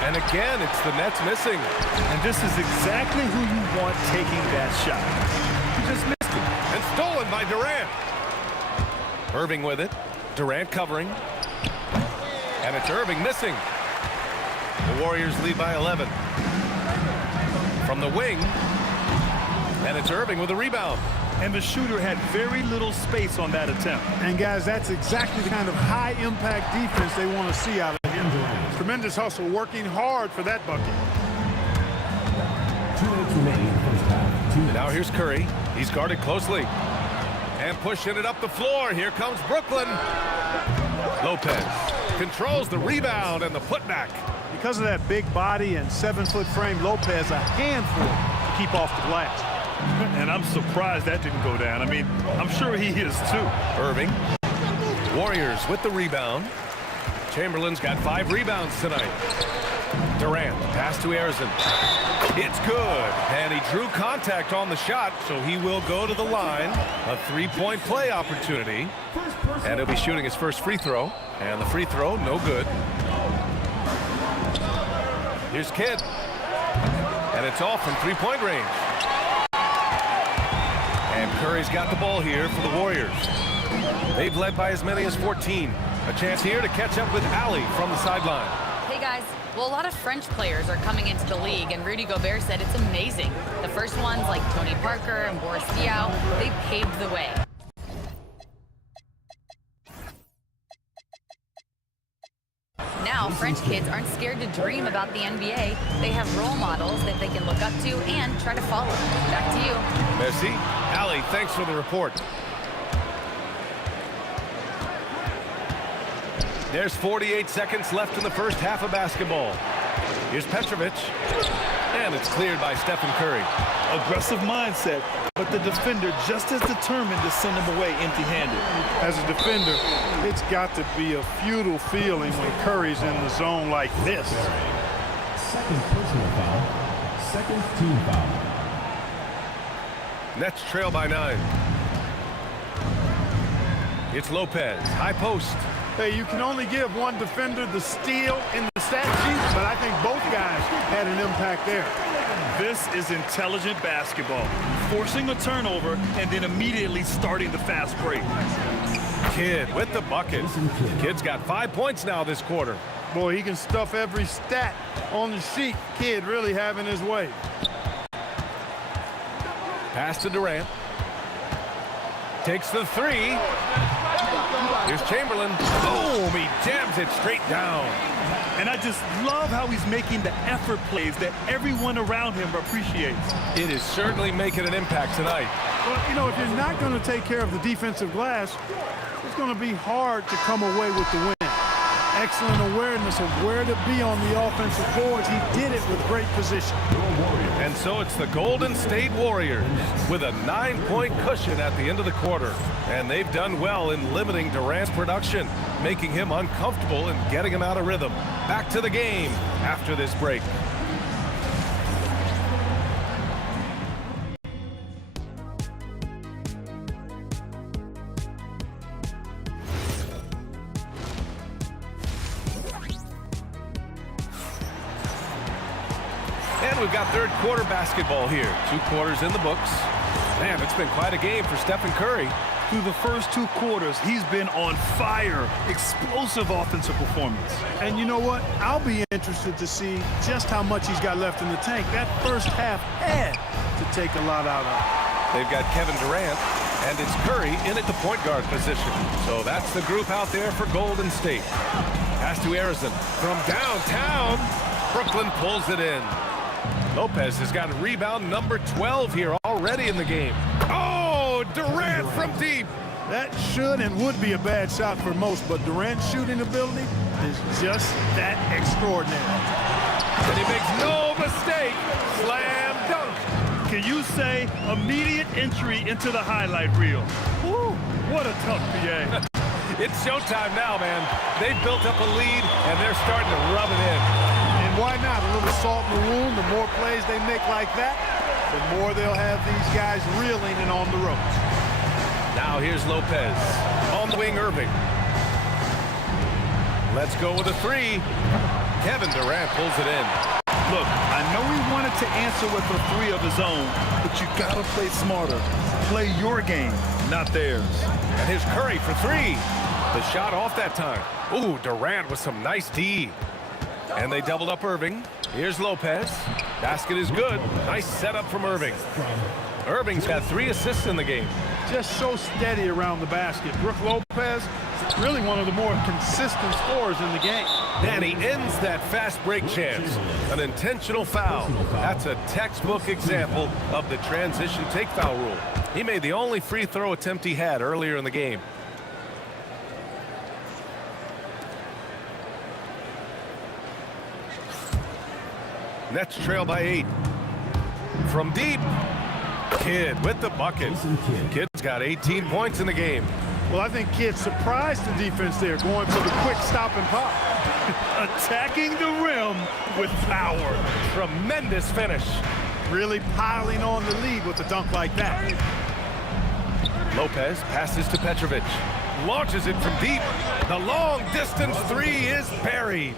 And again, it's the Nets missing. And this is exactly who you want taking that shot. He just missed it. And stolen by Durant. Irving with it. Durant covering. And it's Irving missing. The Warriors lead by 11. From the wing. And it's Irving with a rebound. And the shooter had very little space on that attempt. And guys, that's exactly the kind of high-impact defense they want to see out of him. Tremendous hustle, working hard for that bucket. 2 minutes remaining in the first half. Now here's Curry. He's guarded closely. And pushing it up the floor. Here comes Brooklyn. Lopez controls the rebound and the putback. Because of that big body and 7-foot frame, Lopez a handful to keep off the glass. And I'm surprised that didn't go down. I mean, I'm sure he is too. Irving. Warriors with the rebound. Chamberlain's got 5 rebounds tonight. Durant, pass to Harrison. It's good. And he drew contact on the shot, so he will go to the line. A 3-point play opportunity. And he'll be shooting his first free throw. And the free throw, no good. Here's Kidd. And it's all from 3-point range. And Curry's got the ball here for the Warriors. They've led by as many as 14. A chance here to catch up with Allie from the sideline. Hey Hey guys, well, a lot of French players are coming into the league, and Rudy Gobert said it's amazing. The first ones, like Tony Parker and Boris Diaw, they paved the way. Now, French kids aren't scared to dream about the NBA. They have role models that they can look up to and try to follow. Back to you. Merci. Ali, thanks for the report. There's 48 seconds left in the first half of basketball. Here's Petrovic, and it's cleared by Stephen Curry. Aggressive mindset, but the defender just as determined to send him away empty-handed. As a defender, it's got to be a futile feeling when Curry's in the zone like this. Second personal foul. Second team foul. Nets trail by 9. It's Lopez, high post. Hey, you can only give one defender the steal in the stat sheet, but I think both guys had an impact there. This is intelligent basketball. Forcing a turnover and then immediately starting the fast break. Kidd with the bucket. Kidd's got 5 points now this quarter. Boy, he can stuff every stat on the sheet. Kidd really having his way. Pass to Durant. Takes the three. Here's Chamberlain. Boom! He jams it straight down. And I just love how he's making the effort plays that everyone around him appreciates. It is certainly making an impact tonight. Well, you know, if you're not going to take care of the defensive glass, it's going to be hard to come away with the win. Excellent awareness of where to be on the offensive boards. He did it with great position. And so it's the Golden State Warriors with a 9-point cushion at the end of the quarter. And they've done well in limiting Durant's production, making him uncomfortable and getting him out of rhythm. Back to the game after this break. And we've got third quarter basketball here. 2 quarters in the books. Man, it's been quite a game for Stephen Curry. Through the first 2 quarters, he's been on fire. Explosive offensive performance. And you know what? I'll be interested to see just how much he's got left in the tank. That first half had to take a lot out of him. They've got Kevin Durant, and it's Curry in at the point guard position. So that's the group out there for Golden State. Pass to Arizona. From downtown, Brooklyn pulls it in. Lopez has got rebound number 12 here already in the game. Oh, Durant from deep. That should and would be a bad shot for most, but Durant's shooting ability is just that extraordinary. And he makes no mistake. Slam dunk. Can you say immediate entry into the highlight reel? Woo, what a tough PA. It's showtime now, man. They've built up a lead, and they're starting to rub it in. And why not? A little salt in the wound. The more plays they make like that, the more they'll have these guys reeling and on the ropes. Now here's Lopez. On the wing, Irving. Let's go with a 3. Kevin Durant pulls it in. Look, I know he wanted to answer with a 3 of his own, but you gotta play smarter. Play your game, not theirs. And here's Curry for 3. The shot off that time. Ooh, Durant with some nice D. And they doubled up Irving. Here's Lopez. Basket is good. Nice setup from Irving. Irving's got 3 assists in the game. Just so steady around the basket. Brook Lopez, really one of the more consistent scorers in the game. And he ends that fast break chance. An intentional foul. That's a textbook example of the transition take foul rule. He made the only free throw attempt he had earlier in the game. Nets trail by 8. From deep, Kidd with the bucket. Kidd's got 18 points in the game. Well, I think Kidd surprised the defense there, going for the quick stop and pop. Attacking the rim with power. Tremendous finish. Really piling on the lead with a dunk like that. Lopez passes to Petrovic. Launches it from deep. The long distance 3 is buried.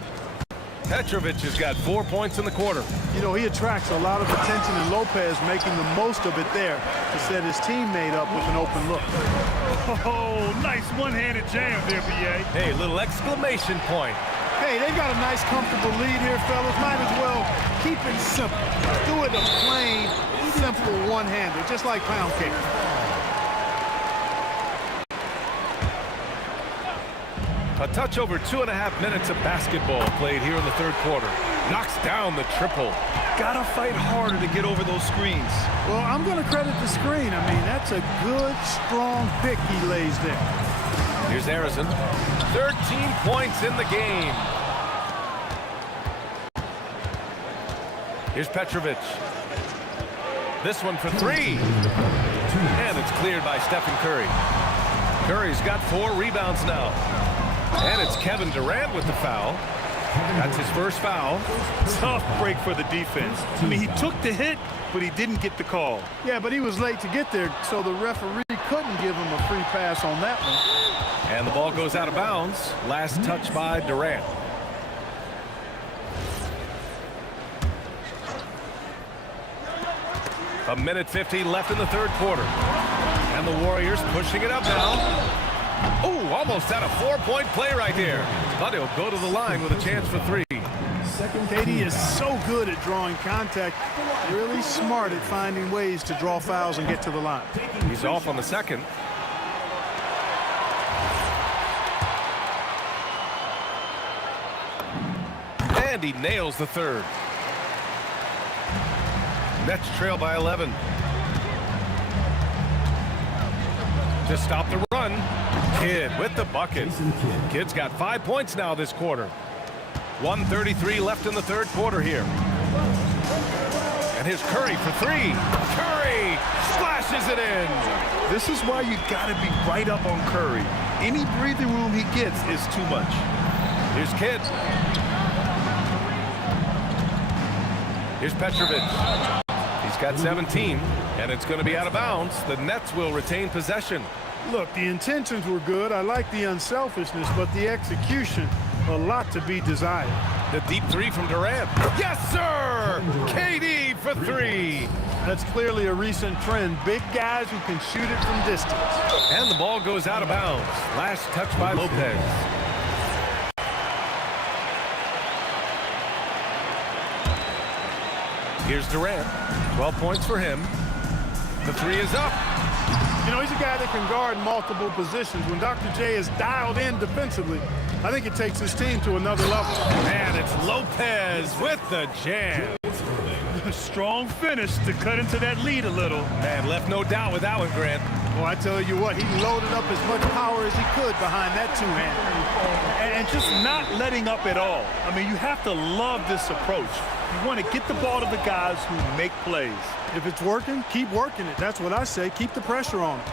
Petrovic has got 4 points in the quarter. You know, he attracts a lot of attention, and Lopez making the most of it there to set his teammate up with an open look. Oh, nice one-handed jam there, BA. Hey, little exclamation point. Hey, they got a nice, comfortable lead here, fellas. Might as well keep it simple. Do it a plain, simple one-hander, just like pound cake. A touch over 2.5 minutes of basketball played here in the third quarter. Knocks down the triple. Gotta fight harder to get over those screens. Well, I'm going to credit the screen. I mean, that's a good, strong pick he lays there. Here's Harrison. 13 points in the game. Here's Petrovic. This one for three. And it's cleared by Stephen Curry. Curry's got 4 rebounds now. And it's Kevin Durant with the foul. That's his first foul. Tough break for the defense. I mean, he took the hit, but he didn't get the call. Yeah, but he was late to get there, so the referee couldn't give him a free pass on that one. And the ball goes out of bounds. Last touch by Durant. A minute 50 left in the third quarter. And the Warriors pushing it up now. Oh, almost had a 4-point play right there. But he'll go to the line with a chance for 3. KD is so good at drawing contact, really smart at finding ways to draw fouls and get to the line. He's off on the second. And he nails the third. Nets trail by 11. To stop the run, Kidd with the bucket. Kidd's got 5 points now this quarter. 1:33 left in the third quarter here. And here's Curry for 3. Curry splashes it in. This is why you got to be right up on Curry. Any breathing room he gets is too much. Here's Kidd. Here's Petrovic. He's got 17, and it's going to be out of bounds. The Nets will retain possession. Look, the intentions were good. I like the unselfishness, but the execution, a lot to be desired. The deep 3 from Durant. Yes, sir! KD for 3. That's clearly a recent trend. Big guys who can shoot it from distance. And the ball goes out of bounds. Last touch by Lopez. Here's Durant. 12 points for him. The 3 is up. You know, he's a guy that can guard multiple positions. When Dr. J is dialed in defensively, I think it takes his team to another level. And it's Lopez with the jam. Strong finish to cut into that lead a little. Man, left no doubt with that one, Grant. Well, I tell you what, he loaded up as much power as he could behind that two-hander. And just not letting up at all. I mean, you have to love this approach. You want to get the ball to the guys who make plays. If it's working, keep working it. That's what I say. Keep the pressure on him.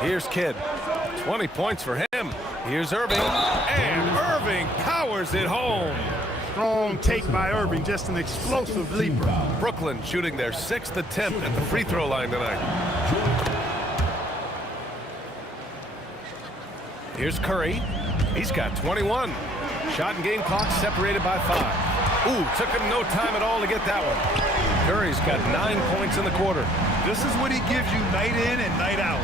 Here's Kidd. 20 points for him. Here's Irving. And Irving powers it home. Strong take by Irving. Just an explosive leaper. Brooklyn shooting their 6th attempt at the free throw line tonight. Here's Curry. He's got 21. Shot and game clock separated by 5. Ooh, took him no time at all to get that one. Curry's got 9 points in the quarter. This is what he gives you night in and night out.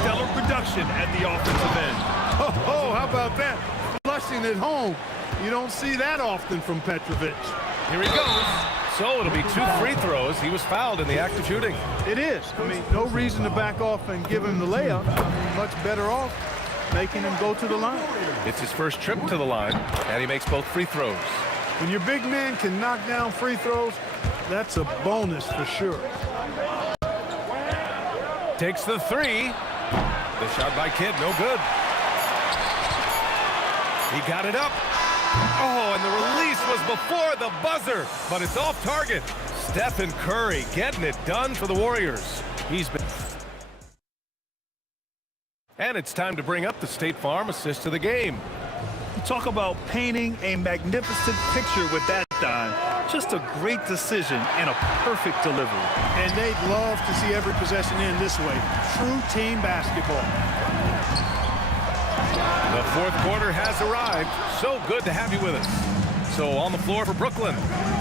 Stellar production at the offensive end. Oh, how about that? Flushing it home. You don't see that often from Petrovic. Here he goes. So it'll be 2 free throws. He was fouled in the act of shooting. It is. I mean, no reason to back off and give him the layup. Much better off making him go to the line. It's his first trip to the line, and he makes both free throws. When your big man can knock down free throws, that's a bonus for sure. Takes the 3. The shot by Kidd, no good. He got it up. Oh, and the release was before the buzzer, but it's off target. Stephen Curry getting it done for the Warriors. He's been... And it's time to bring up the State Farm assist of the game. You talk about painting a magnificent picture with that dime. Just a great decision and a perfect delivery. And they'd love to see every possession end this way. True team basketball. The fourth quarter has arrived. So good to have you with us. So on the floor for Brooklyn,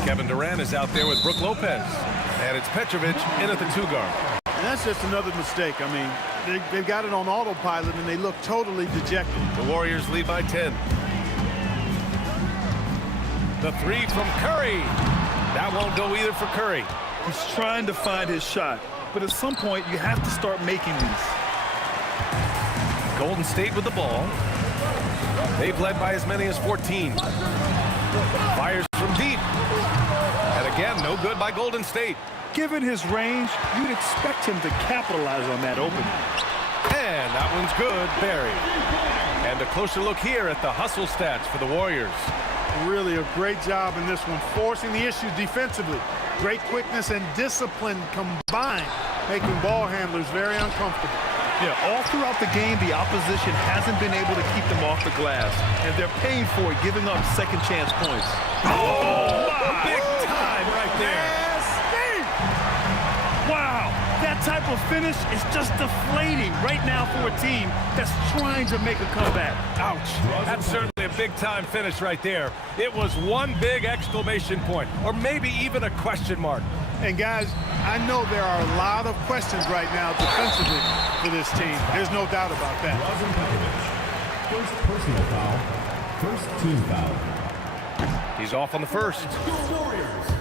Kevin Durant is out there with Brook Lopez. And it's Petrovic in at the 2 guard. And that's just another mistake. I mean, they've got it on autopilot, and they look totally dejected. The Warriors lead by 10. The three from Curry. That won't go either for Curry. He's trying to find his shot, but at some point you have to start making these. Golden State with the ball. They've led by as many as 14. Fires from deep. And again, no good by Golden State. Given his range, you'd expect him to capitalize on that opening. And that one's good, buried. And a closer look here at the hustle stats for the Warriors. Really a great job in this one, forcing the issue defensively. Great quickness and discipline combined, making ball handlers very uncomfortable. Yeah, all throughout the game, the opposition hasn't been able to keep them off the glass, and they're paying for it, giving up second chance points. Oh, my. Big time right there. Wow, that type of finish is just deflating right now for a team that's trying to make a comeback. Ouch. That's certainly a big-time finish right there. It was one big exclamation point, or maybe even a question mark. And guys, I know there are a lot of questions right now defensively for this team. There's no doubt about that. First personal foul. First team foul. He's off on the first. Warriors.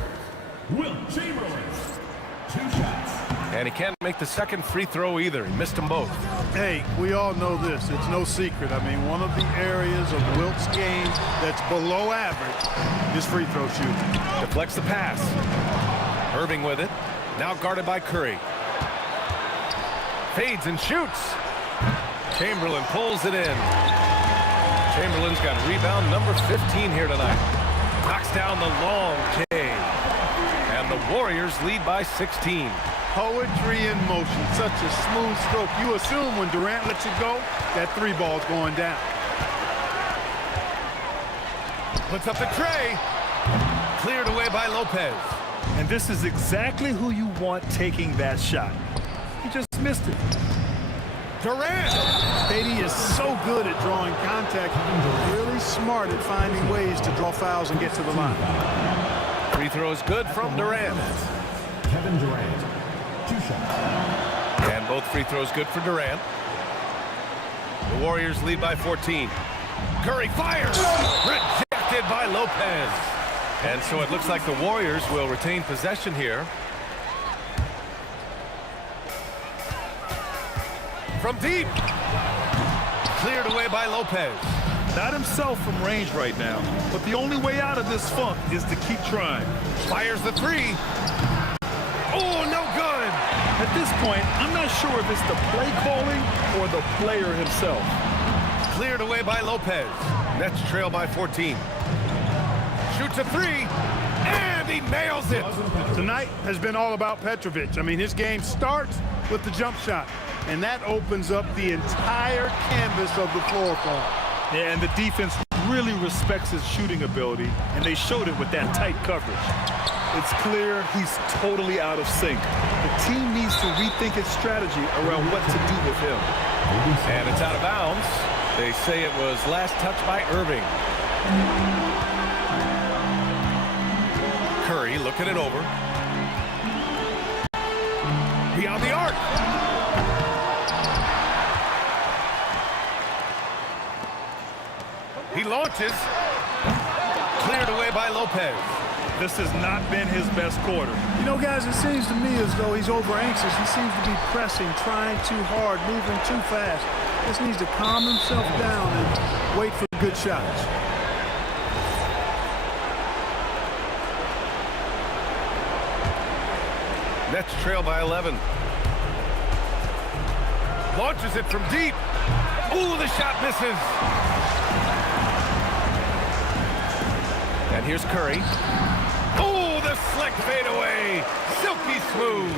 Wilt Chamberlain. 2 shots. And he can't make the second free throw either. He missed them both. Hey, we all know this. It's no secret. I mean, one of the areas of Wilt's game that's below average is free throw shooting. Deflects the pass. Irving with it. Now guarded by Curry. Fades and shoots. Chamberlain pulls it in. Chamberlain's got rebound number 15 here tonight. Knocks down the long K. And the Warriors lead by 16. Poetry in motion. Such a smooth stroke. You assume when Durant lets it go, that 3 ball's going down. Puts up the tray. Cleared away by Lopez. And this is exactly who you want taking that shot. He just missed it. Durant. KD is so good at drawing contact. Really smart at finding ways to draw fouls and get to the line. Free throw is good from Durant. Kevin Durant. 2 shots. And both free throws good for Durant. The Warriors lead by 14. Curry fires. Rejected by Lopez. And so it looks like the Warriors will retain possession here. From deep. Cleared away by Lopez. Not himself from range right now, but the only way out of this funk is to keep trying. Fires the 3. Oh, no good. At this point, I'm not sure if it's the play calling or the player himself. Cleared away by Lopez. Nets trail by 14. Shoots a 3, and he nails it. Tonight has been all about Petrovic. I mean, his game starts with the jump shot, and that opens up the entire canvas of the floor for him. Yeah, and the defense really respects his shooting ability, and they showed it with that tight coverage. It's clear he's totally out of sync. The team needs to rethink its strategy around what to do with him. And it's out of bounds. They say it was last touched by Irving. Curry looking it over. Beyond the arc. He launches. Cleared away by Lopez. This has not been his best quarter. You know, guys, it seems to me as though he's over-anxious. He seems to be pressing, trying too hard, moving too fast. Just needs to calm himself down and wait for good shots. Nets trail by 11. Launches it from deep. Ooh, the shot misses. And here's Curry. Ooh, the slick fadeaway. Silky smooth.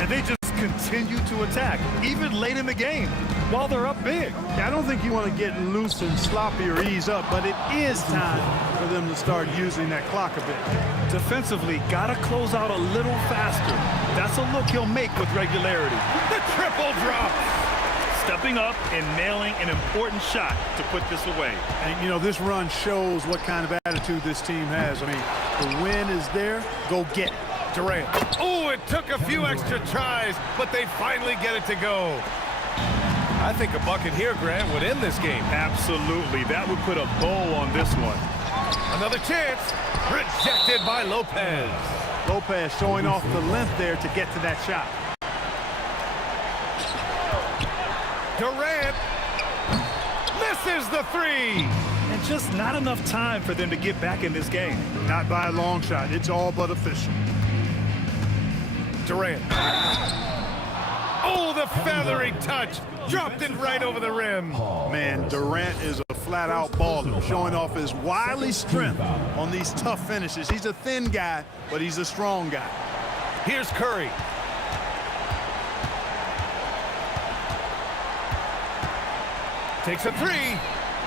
And they just continue to attack, even late in the game, while they're up big. I don't think you want to get loose and sloppy or ease up, but it is time for them to start using that clock a bit. Defensively, gotta close out a little faster. That's a look he'll make with regularity. The triple drop. Stepping up and nailing an important shot to put this away. And, you know, this run shows what kind of attitude this team has. I mean, the win is there. Go get it. Durant. Oh, it took a few extra tries, but they finally get it to go. I think a bucket here, Grant, would end this game. Absolutely. That would put a bow on this one. Another chance. Rejected by Lopez. Lopez showing off the length there to get to that shot. Durant misses the three. And just not enough time for them to get back in this game. Not by a long shot. It's all but official. Durant. Oh, the feathery touch. Dropped it right over the rim. Man, Durant is a flat-out baller, showing off his wily strength on these tough finishes. He's a thin guy, but he's a strong guy. Here's Curry. Takes a three.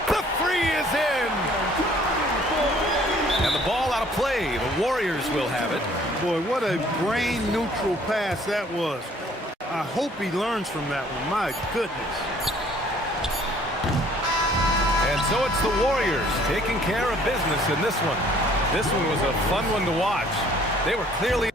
The three is in. And the ball out of play. The Warriors will have it. Boy, what a brain-neutral pass that was. I hope he learns from that one. My goodness. And so it's the Warriors taking care of business in this one. This one was a fun one to watch. They were clearly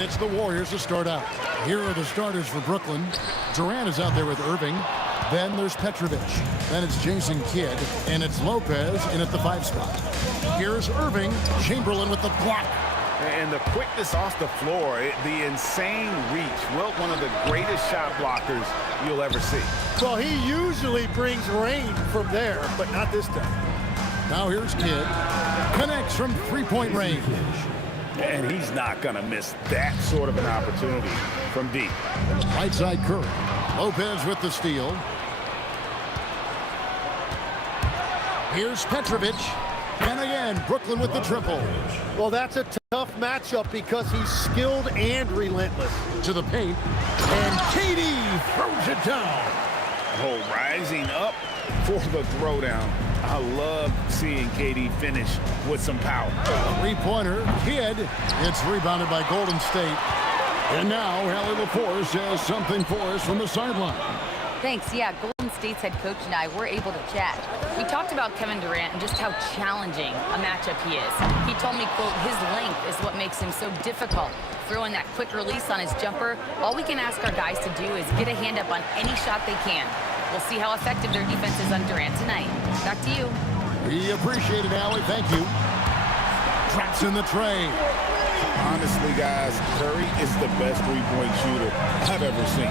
And it's the Warriors to start out. Here are the starters for Brooklyn. Durant is out there with Irving. Then there's Petrovic. Then it's Jason Kidd. And it's Lopez in at the 5 spot. Here's Irving. Chamberlain with the block. And the quickness off the floor, the insane reach. Wilt, one of the greatest shot blockers you'll ever see. Well, he usually brings rain from there, but not this time. Now here's Kidd. Connects from 3-point range. And he's not going to miss that sort of an opportunity from deep. Right side Curry. Lopez with the steal. Here's Petrovic. And again, Brooklyn with the triple. Well, that's a tough matchup because he's skilled and relentless. To the paint. And KD throws it down. Oh, rising up for the throwdown. I love seeing KD finish with some power. Three-pointer, Kidd. It's rebounded by Golden State. And now, Hallie LaForce has something for us from the sideline. Thanks. Yeah, Golden State's head coach and I were able to chat. We talked about Kevin Durant and just how challenging a matchup he is. He told me, quote, his length is what makes him so difficult. Throwing that quick release on his jumper, all we can ask our guys to do is get a hand up on any shot they can. We'll see how effective their defense is on Durant tonight. Back to you. We appreciate it, Allie. Thank you. Drops in the tray. Honestly, guys, Curry is the best three-point shooter I've ever seen.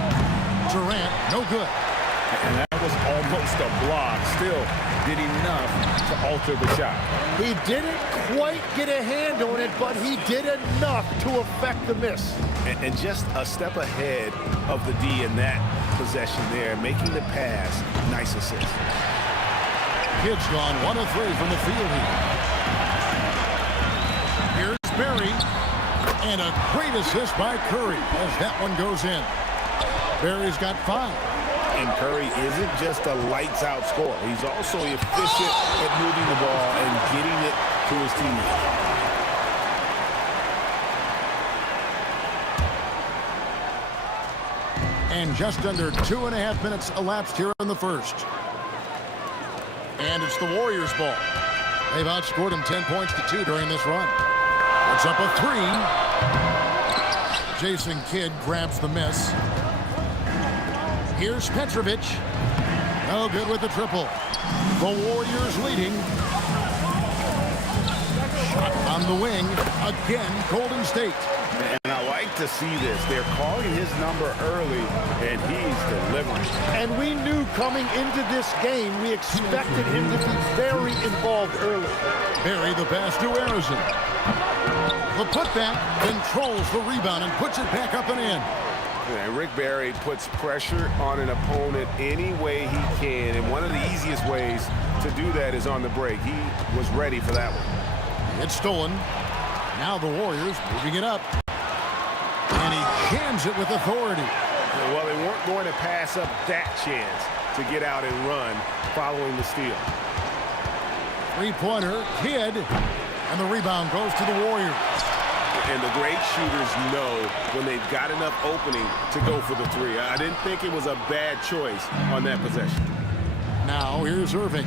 Durant, no good. And that was almost a block. Still did enough to alter the shot. He didn't quite get a hand on it, but he did enough to affect the miss. And just a step ahead of the D in that possession there, making the pass. Nice assist. Kidd's gone 1 of 3 from the field here. Here's Barry. And a great assist by Curry as that one goes in. Barry's got 5. And Curry isn't just a lights-out scorer. He's also efficient at moving the ball and getting it to his teammates. And just under 2.5 minutes elapsed here in the first. And it's the Warriors' ball. They've outscored them 10 points to 2 during this run. It's up a 3. Jason Kidd grabs the miss. Here's Petrovic. No good with the triple. The Warriors leading. Shot on the wing. Again, Golden State. And I like to see this. They're calling his number early, and he's delivering. And we knew coming into this game, we expected him to be very involved early. Barry the pass to Harrison. The putback controls the rebound and puts it back up and in. And Rick Barry puts pressure on an opponent any way he can, and one of the easiest ways to do that is on the break. He was ready for that one. It's stolen. Now the Warriors moving it up. And he jams it with authority. Well, they weren't going to pass up that chance to get out and run following the steal. Three-pointer, Kidd. And the rebound goes to the Warriors. And the great shooters know when they've got enough opening to go for the 3. I didn't think it was a bad choice on that possession. Now here's Irving.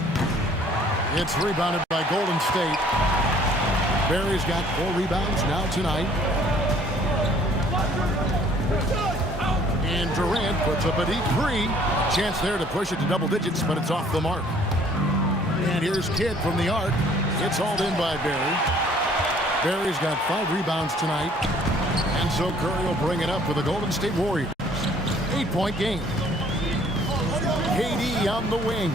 It's rebounded by Golden State. Barry's got 4 rebounds now tonight. And Durant puts up a deep 3. Chance there to push it to double digits, but it's off the mark. And here's Kidd from the arc. It's hauled in by Barry. Barry's got 5 rebounds tonight. And so Curry will bring it up for the Golden State Warriors. 8-point game. KD on the wing.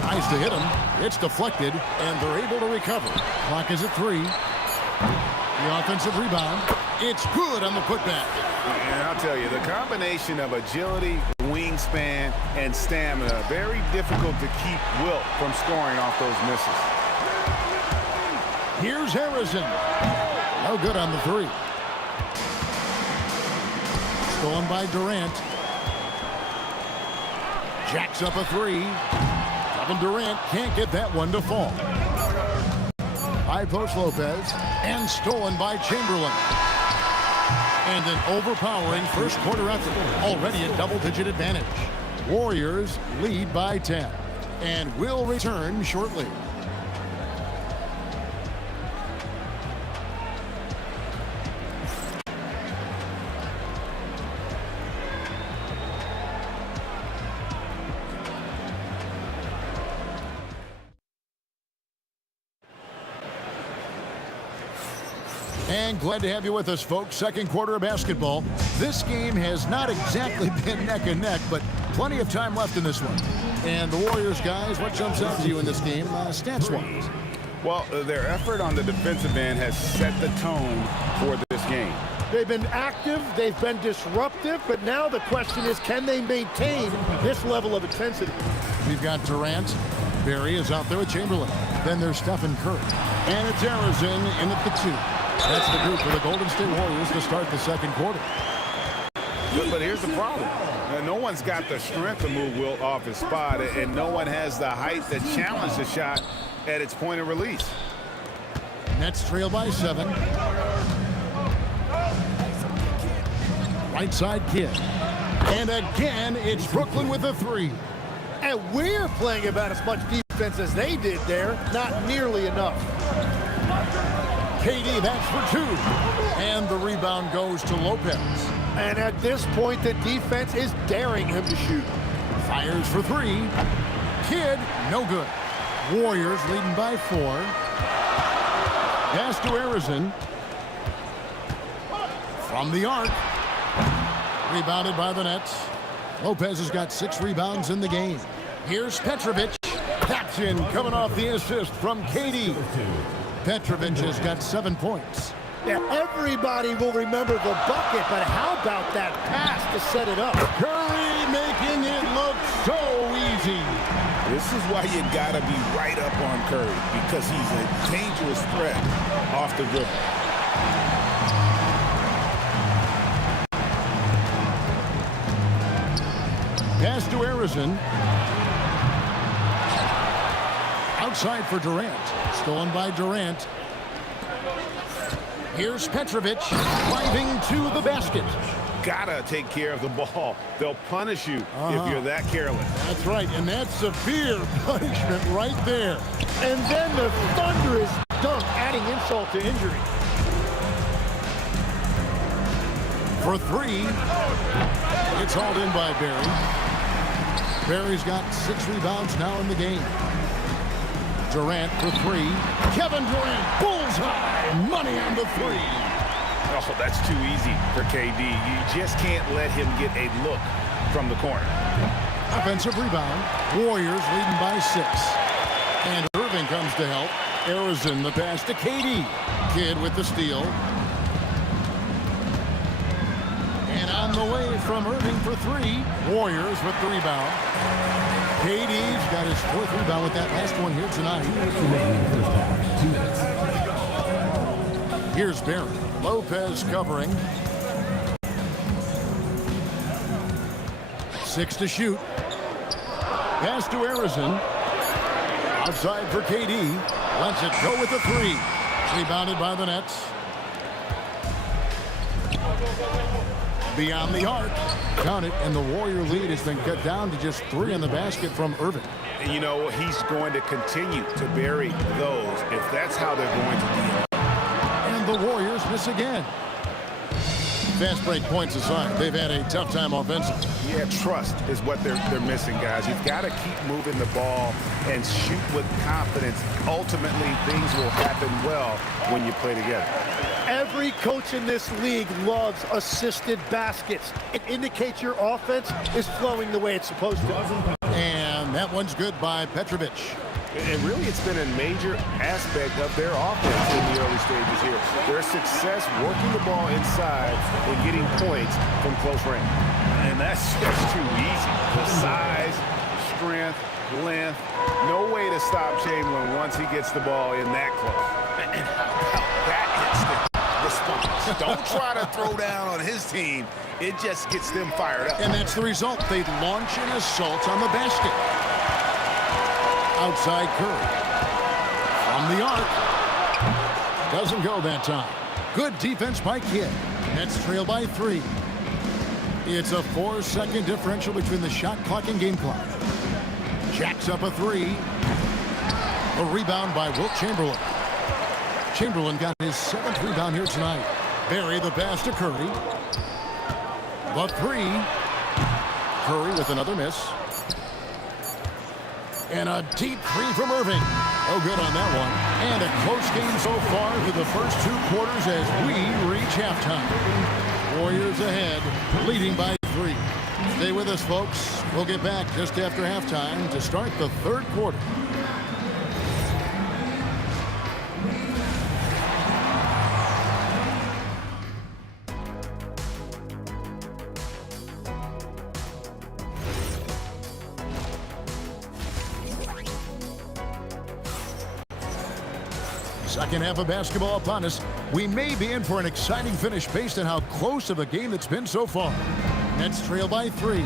Tries to hit him. It's deflected, and they're able to recover. Clock is at 3. The offensive rebound. It's good on the putback. And I'll tell you, the combination of agility, wingspan, and stamina, very difficult to keep Wilt from scoring off those misses. Here's Harrison. No good on the 3. Stolen by Durant. Jacks up a 3. Kevin Durant can't get that one to fall. High post Lopez. And stolen by Chamberlain. And an overpowering first quarter effort. Already a double-digit advantage. Warriors lead by 10. And will return shortly. And glad to have you with us, folks. Second quarter of basketball. This game has not exactly been neck and neck, but plenty of time left in this one. And the Warriors, guys, what jumps out to you in this game, stats-wise? Well, their effort on the defensive end has set the tone for this game. They've been active, they've been disruptive, but now the question is, can they maintain this level of intensity? We've got Durant. Barry is out there with Chamberlain. Then there's Stephen Curry. And it's Arizin in at the 2. That's the group for the Golden State Warriors to start the second quarter. But here's the problem. No one's got the strength to move Wilt off his spot, and no one has the height to challenge the shot at its point of release. Nets trail by 7. Right side Kidd. And again, it's Brooklyn with a 3. And we're playing about as much defense as they did there. Not nearly enough. KD, that's for 2. And the rebound goes to Lopez. And at this point, the defense is daring him to shoot. Fires for 3. Kidd, no good. Warriors leading by 4. Pass to Arizin. From the arc. Rebounded by the Nets. Lopez has got 6 rebounds in the game. Here's Petrovic. Taps in, coming off the assist from KD. Petrovic has got 7 points. Yeah, everybody will remember the bucket, but how about that pass to set it up? Curry making it look so easy. This is why you gotta be right up on Curry, because he's a dangerous threat off the dribble. Pass to Arizin. Outside for Durant. Stolen by Durant. Here's Petrovic driving to the basket. Gotta take care of the ball. They'll punish you if you're that careless. That's right, and that's severe punishment right there. And then the thunderous dunk, adding insult to injury. For 3, it's hauled in by Barry. Barry's got 6 rebounds now in the game. Durant for 3. Kevin Durant, bullseye, money on the 3. Oh, that's too easy for KD. You just can't let him get a look from the corner. Offensive rebound. Warriors leading by 6. And Irving comes to help. Arizin the pass to KD. Kidd with the steal. And on the way from Irving for 3. Warriors with the rebound. KD's got his 4th rebound with that last one here tonight. Here's Barry. Lopez covering. 6 to shoot. Pass to Arizin. Outside for KD. Lets it go with the 3. Rebounded by the Nets. Beyond the arc. Count it, and the Warrior lead has been cut down to just 3 in the basket from Irving. You know, he's going to continue to bury those if that's how they're going to deal. And the Warriors miss again. Fast break points aside, they've had a tough time offensively. Yeah, trust is what they're missing, guys. You've got to keep moving the ball and shoot with confidence. Ultimately, things will happen well when you play together. Every coach in this league loves assisted baskets. It indicates your offense is flowing the way it's supposed to. And that one's good by Petrovic. And really, it's been a major aspect of their offense in the early stages here. Their success working the ball inside and getting points from close range. And that's just too easy. The size, strength, length, no way to stop Chamberlain once he gets the ball in that close. And that instant response. Don't try to throw down on his team. It just gets them fired up. And that's the result. They launch an assault on the basket. Outside Curry. From the arc. Doesn't go that time. Good defense by Kidd. Nets trail by 3. It's a 4-second differential between the shot clock and game clock. Jacks up a 3. A rebound by Wilt Chamberlain. Chamberlain got his 7th rebound here tonight. Barry the pass to Curry. The 3. Curry with another miss. And a deep 3 from Irving. No good on that one. And a close game so far for the first 2 quarters as we reach halftime. Warriors ahead, leading by 3. Stay with us, folks. We'll get back just after halftime to start the 3rd quarter. Second half of basketball upon us. We may be in for an exciting finish based on how close of a game it's been so far. Nets trail by 3.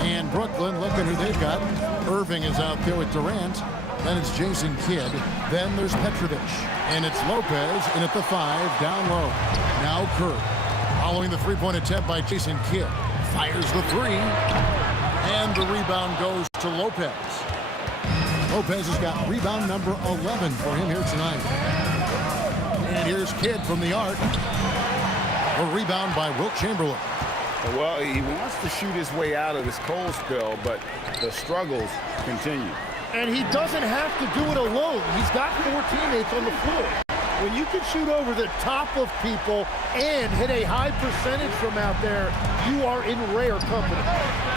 And Brooklyn, look at who they've got. Irving is out there with Durant. Then it's Jason Kidd. Then there's Petrovic. And it's Lopez in at the 5, down low. Now Curry. Following the three-point attempt by Jason Kidd. Fires the 3. And the rebound goes to Lopez. Lopez has got rebound number 11 for him here tonight. And here's Kidd from the arc. A rebound by Wilt Chamberlain. Well, he wants to shoot his way out of this cold spell, but the struggles continue. And he doesn't have to do it alone. He's got 4 teammates on the floor. When you can shoot over the top of people and hit a high percentage from out there, you are in rare company.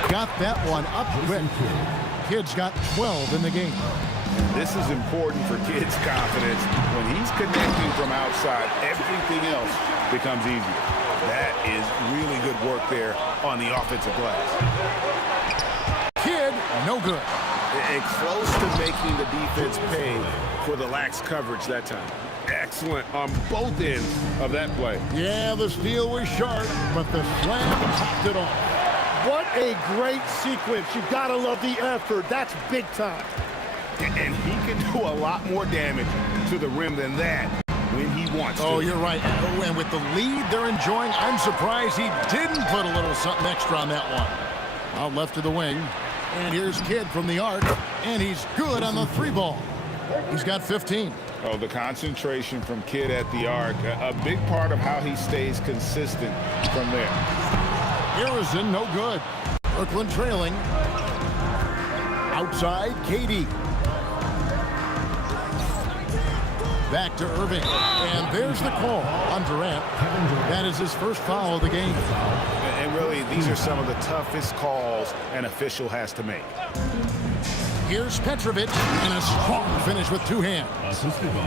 Got that one up quick. Kidd's got 12 in the game. This is important for Kidd's confidence. When he's connecting from outside, everything else becomes easier. That is really good work there on the offensive glass. Kidd, no good. Close to making the defense pay for the lax coverage that time. Excellent on both ends of that play. Yeah, the steal was sharp, but the slam topped it off. What a great sequence. You've got to love the effort. That's big time. And he can do a lot more damage to the rim than that when he wants to. Oh, you're right. Oh, and with the lead they're enjoying, I'm surprised he didn't put a little something extra on that one. Out left to the wing. And here's Kidd from the arc. And he's good on the 3 ball. He's got 15. Oh, the concentration from Kidd at the arc. A big part of how he stays consistent from there. Harrison, no good. Brooklyn trailing. Outside, KD. Back to Irving. And there's the call on Durant. That is his first foul of the game. And really, these are some of the toughest calls an official has to make. Here's Petrovic, and a strong finish with 2 hands.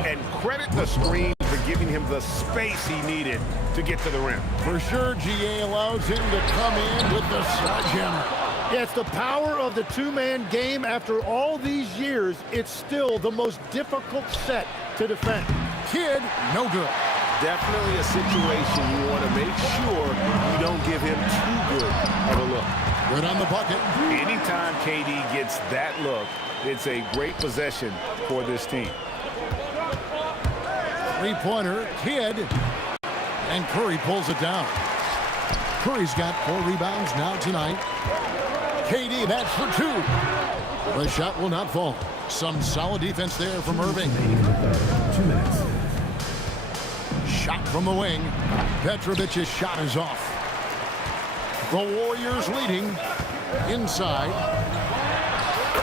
And credit the screen for giving him the space he needed to get to the rim. For sure, GA allows him to come in with the sledgehammer. Yeah, it's the power of the 2-man game. After all these years, it's still the most difficult set to defend. Kidd, no good. Definitely a situation you want to make sure you don't give him too good of a look. Good on the bucket. Anytime KD gets that look, it's a great possession for this team. 3-pointer, Kidd. And Curry pulls it down. Curry's got 4 rebounds now tonight. KD, that's for 2. The shot will not fall. Some solid defense there from Irving. 2 minutes. Shot from the wing. Petrovic's shot is off. The Warriors leading inside.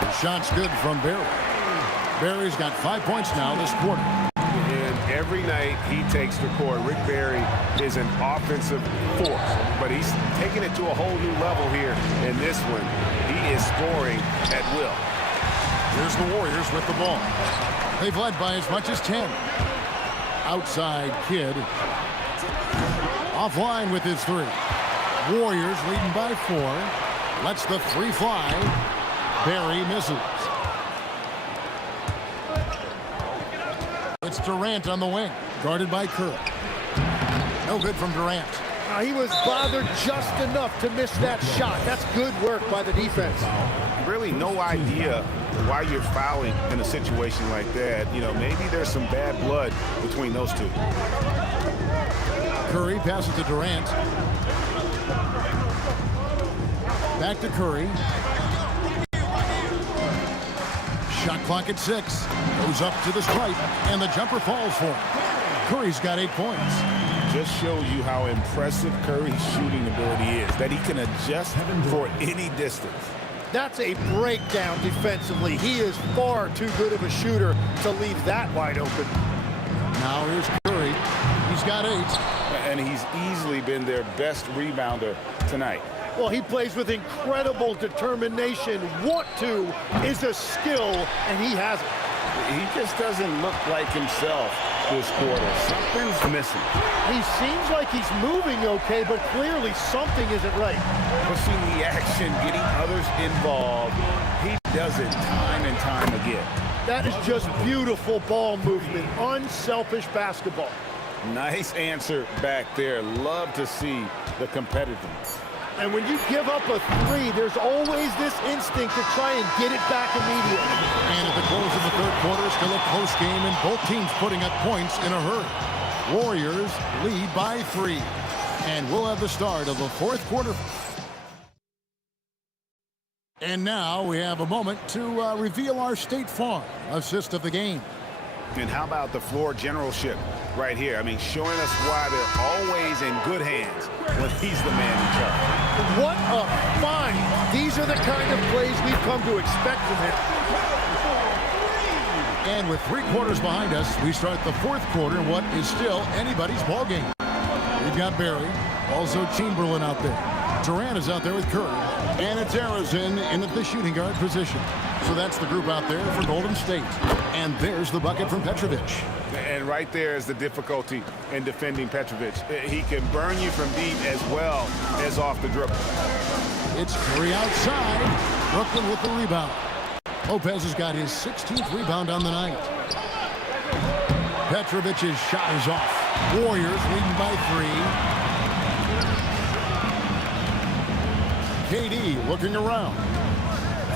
The shot's good from Barry. Barry's got 5 points now this quarter. And every night he takes the court, Rick Barry is an offensive force, but he's taking it to a whole new level here in this one. He is scoring at will. Here's the Warriors with the ball. They've led by as much as 10. Outside Kidd. Offline with his 3. Warriors leading by 4. Lets the 3 fly. Barry misses. It's Durant on the wing, guarded by Curry. No good from Durant. He was bothered just enough to miss that shot. That's good work by the defense. Really no idea why you're fouling in a situation like that. You know, maybe there's some bad blood between those two. Curry passes to Durant. Back to Curry. Shot clock at 6. Goes up to the stripe, and the jumper falls for him. Curry's got 8 points. Just shows you how impressive Curry's shooting ability is, that he can adjust for any distance. That's a breakdown defensively. He is far too good of a shooter to leave that wide open. Now here's Curry. He's got 8. And he's easily been their best rebounder tonight. Well, he plays with incredible determination. Want to is a skill, and he has it. He just doesn't look like himself this quarter. Something's missing. He seems like he's moving okay, but clearly something isn't right. Pushing the action, getting others involved. He does it time and time again. That is just beautiful ball movement, unselfish basketball. Nice answer back there. Love to see the competitiveness. And when you give up a 3, there's always this instinct to try and get it back immediately. And at the close of the third quarter, still a close game, and both teams putting up points in a hurry. Warriors lead by 3. And we'll have the start of the fourth quarter. And now we have a moment to reveal our State Farm assist of the game. And how about the floor generalship right here? I mean, showing us why they're always in good hands when he's the man in charge. What a find! These are the kind of plays we've come to expect from him. And with 3 quarters behind us, we start the fourth quarter in what is still anybody's ball game. We've got Barry, also Chamberlain out there. Durant is out there with Curry. And it's Arizin in at the shooting guard position. So that's the group out there for Golden State. And there's the bucket from Petrovic. And right there is the difficulty in defending Petrovic. He can burn you from deep as well as off the dribble. It's Curry outside. Brooklyn with the rebound. Lopez has got his 16th rebound on the night. Petrovic's shot is off. Warriors leading by 3. KD looking around.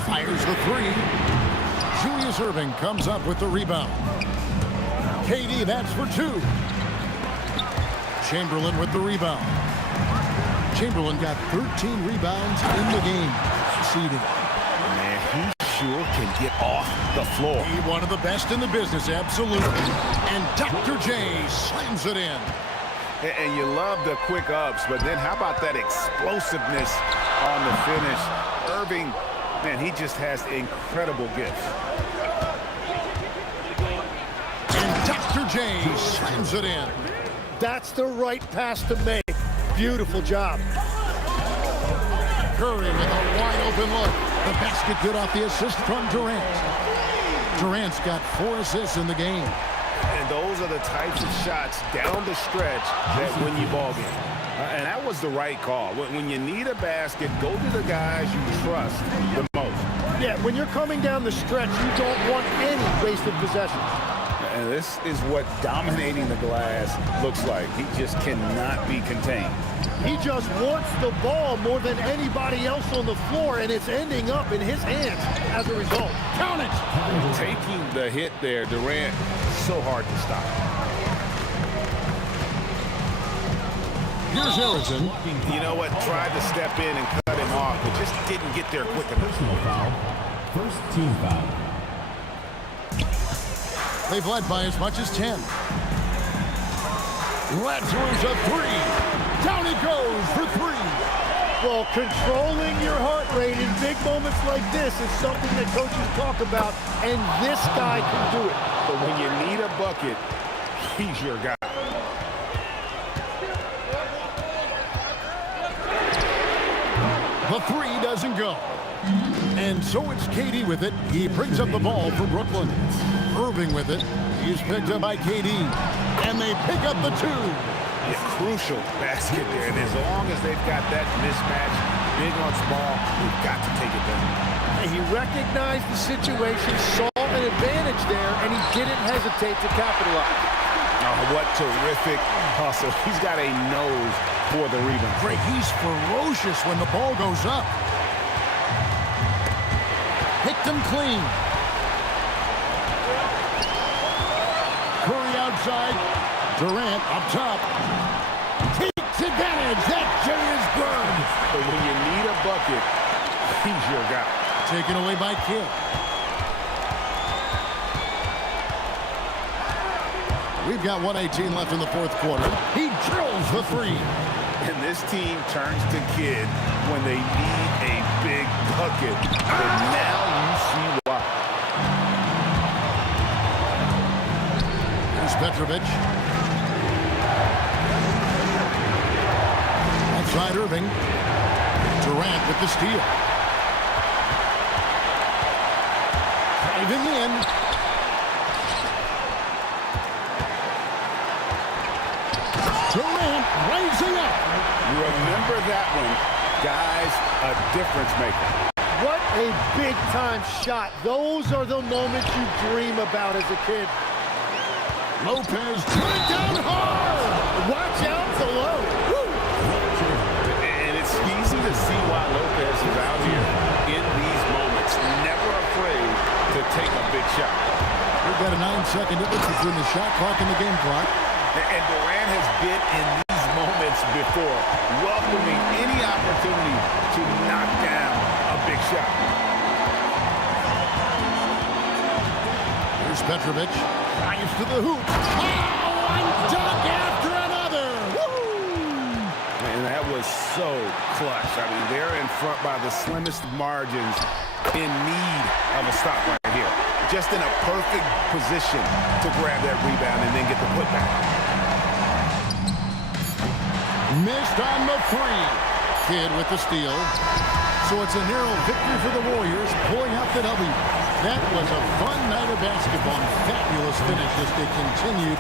Fires the 3. Julius Erving comes up with the rebound. KD, that's for 2. Chamberlain with the rebound. Chamberlain got 13 rebounds in the game. Seeding. Man, he sure can get off the floor. He one of the best in the business, absolutely. And Dr. J slams it in. And you love the quick ups, but then how about that explosiveness on the finish? Irving, man, he just has incredible gifts. And Dr. J slams it in. That's the right pass to make. Beautiful job. Curry with a wide open look. The basket good off the assist from Durant. Durant's got 4 assists in the game. And those are the types of shots down the stretch that win you ball game. And that was the right call. When you need a basket, go to the guys you trust the most. Yeah, when you're coming down the stretch, you don't want any wasted possessions. And this is what dominating the glass looks like. He just cannot be contained. He just wants the ball more than anybody else on the floor, and it's ending up in his hands as a result. Count it! Taking the hit there, Durant, so hard to stop. Here's Harrison. You know what? Tried to step in and cut him off, but just didn't get there quick enough. Personal foul. First team foul. They've led by as much as 10. Lazarus a 3. Down he goes for 3. Well, controlling your heart rate in big moments like this is something that coaches talk about, and this guy can do it. But when you need a bucket, he's your guy. The 3 doesn't go. And so it's KD with it. He brings up the ball for Brooklyn. Irving with it. He's picked up by KD. And they pick up the 2. Yeah, crucial basket there. And as long as they've got that mismatch, big on small, they've got to take it down. He recognized the situation, saw an advantage there, and he didn't hesitate to capitalize. Oh, what terrific hustle. He's got a nose for the rebound. Great, he's ferocious when the ball goes up. Picked him clean. Curry outside. Durant up top. Takes advantage. That J is good. But when you need a bucket, he's your guy. Taken away by Kidd. We've got 1:18 left in the fourth quarter. He drills the 3. And this team turns to Kidd when they need a big bucket. And now you see why. Here's Petrovic. Outside Irving. Durant with the steal. Driving in. Durant rising up. Remember that one. Guys, a difference maker. What a big-time shot. Those are the moments you dream about as a kid. Lopez put it down hard. Watch out below. Woo. And it's easy to see why Lopez is out here in these moments. Never afraid to take a big shot. We've got a 9-second difference between the shot clock and the game clock. And Durant has been in these moments before, welcoming any opportunity to knock down a big shot. Here's Petrovic. Drives to the hoop. Oh, one dunk after another. Woo! And that was so clutch. I mean, they're in front by the slimmest margins, in need of a stop right here. Just in a perfect position to grab that rebound and then get the putback. Missed on the three. Kidd with the steal. So it's a narrow victory for the Warriors, pulling out the W. That was a fun night of basketball. Fabulous finish as they continued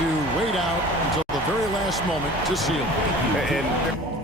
to wait out until the very last moment to seal. And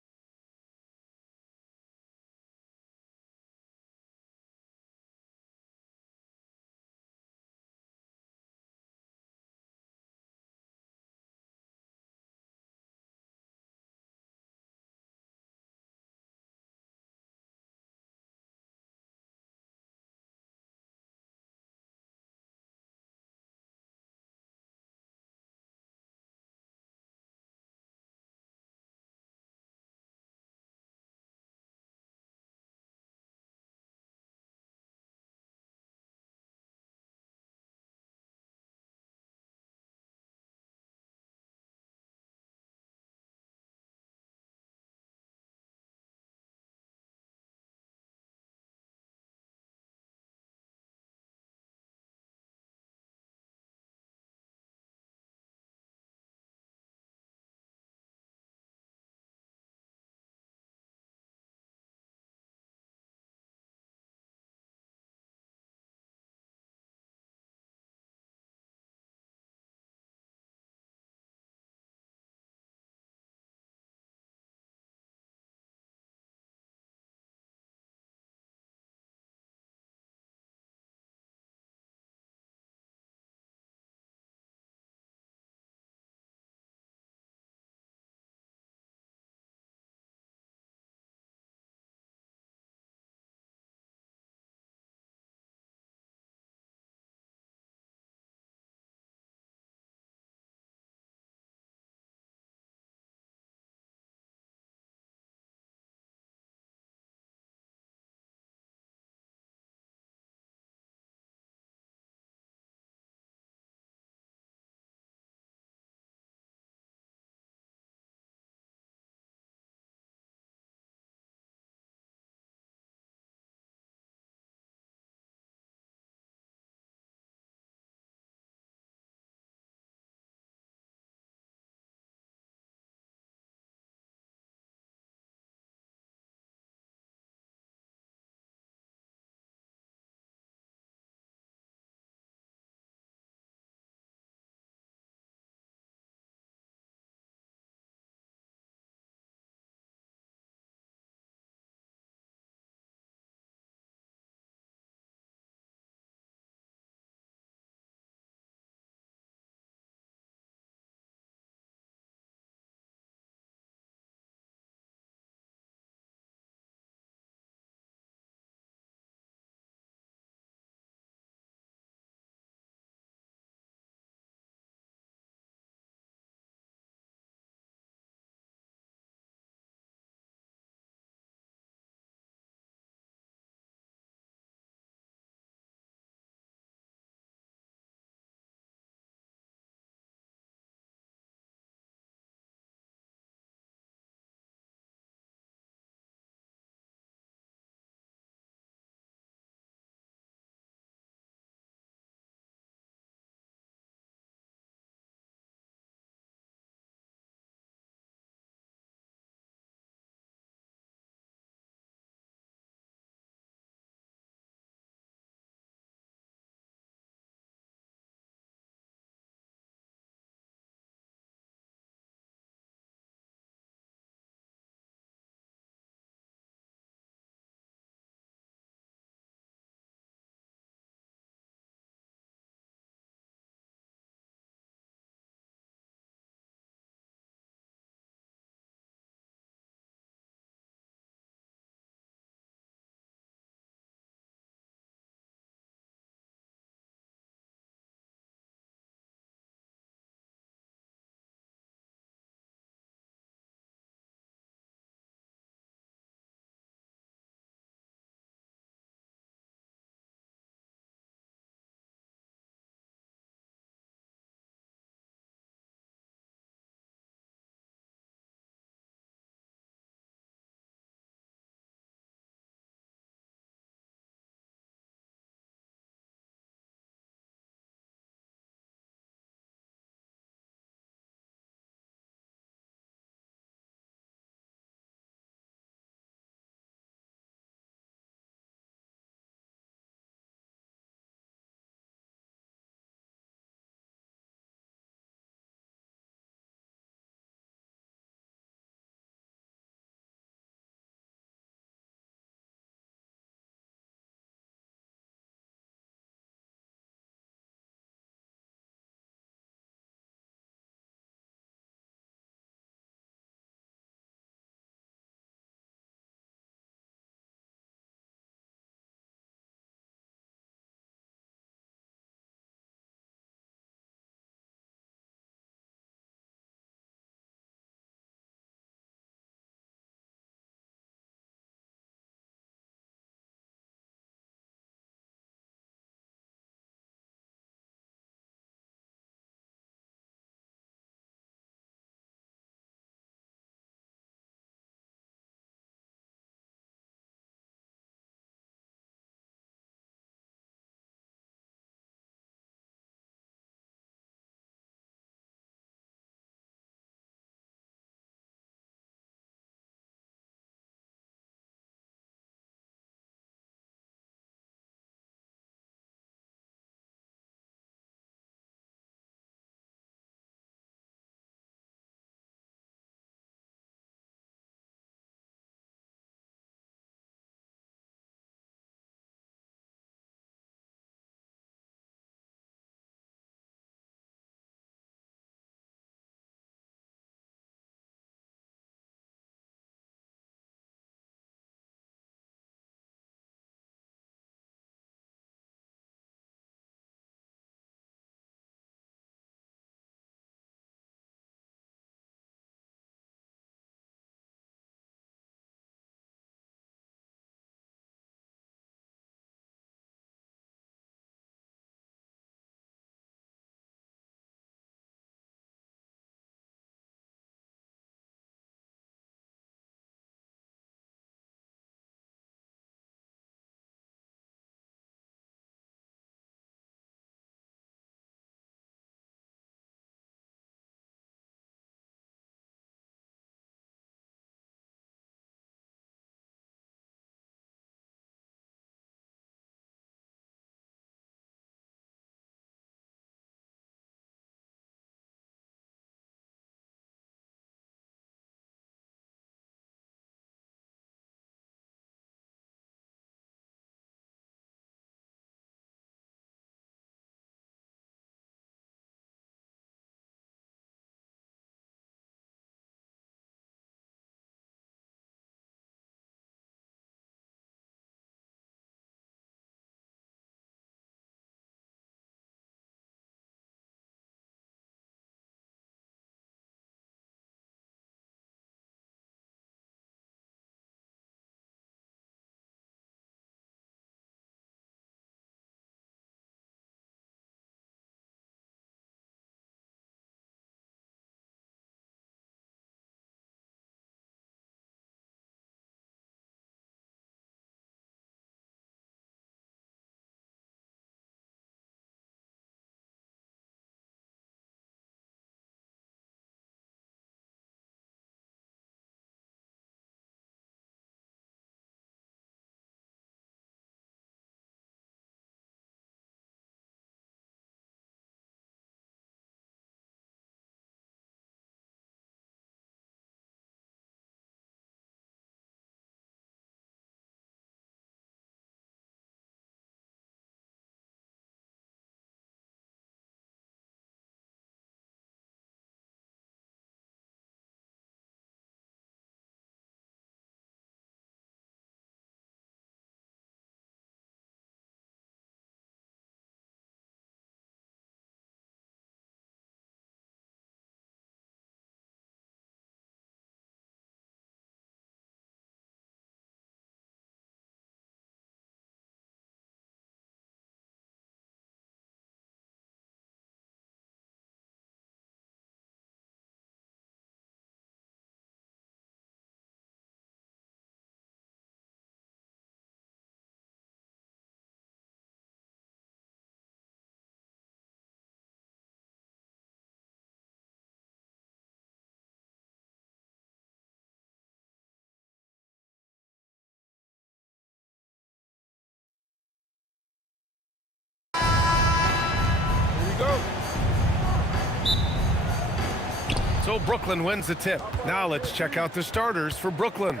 So Brooklyn wins the tip. Now let's check out the starters for Brooklyn.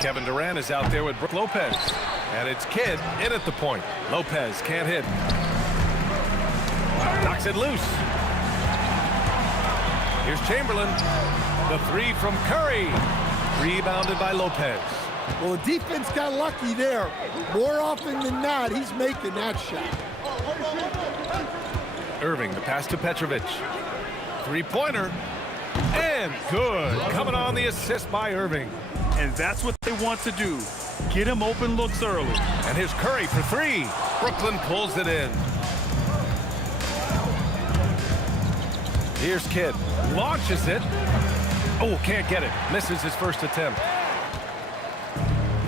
Kevin Durant is out there with Brook Lopez. And it's Kidd in at the point. Lopez can't hit. Knocks it loose. Here's Chamberlain. The three from Curry. Rebounded by Lopez. Well, the defense got lucky there. More often than not, he's making that shot. Irving, the pass to Petrovic. Three-pointer. And good. Coming on the assist by Irving. And that's what they want to do. Get him open looks early. And here's Curry for three. Brooklyn pulls it in. Here's Kidd. Launches it. Oh, can't get it. Misses his first attempt.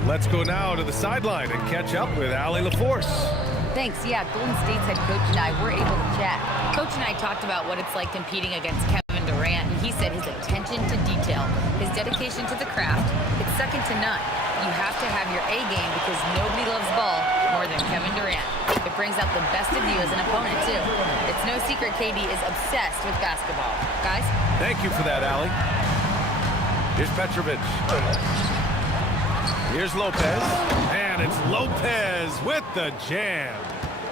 Let's go now to the sideline and catch up with Allie LaForce. Thanks. Yeah, Golden State's head coach and I were able to chat. Coach and I talked about what it's like competing against Kevin Durant, and he said his attention to detail, his dedication to the craft, it's second to none. You have to have your A game because nobody loves ball more than Kevin Durant. It brings out the best of you as an opponent, too. It's no secret KD is obsessed with basketball. Guys? Thank you for that, Allie. Here's Petrovic. Here's Lopez. And it's Lopez with the jam.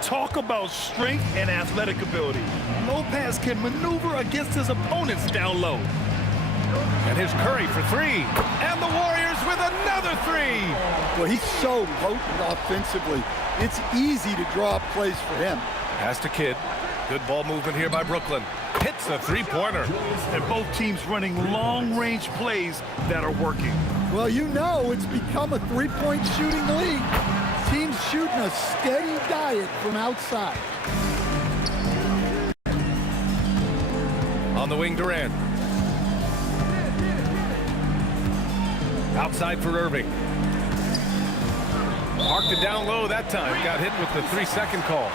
Talk about strength and athletic ability. Lopez can maneuver against his opponents down low. And here's Curry for three. And the Warriors with another three. Well, he's so potent offensively. It's easy to draw up plays for him. Pass to Kidd. Good ball movement here by Brooklyn. Hits a three-pointer. And both teams running long-range plays that are working. Well, you know it's become a three-point shooting league. Teams shooting a steady diet from outside. On the wing, Durant. Outside for Irving. Marked it down low that time. Got hit with the 3-second call.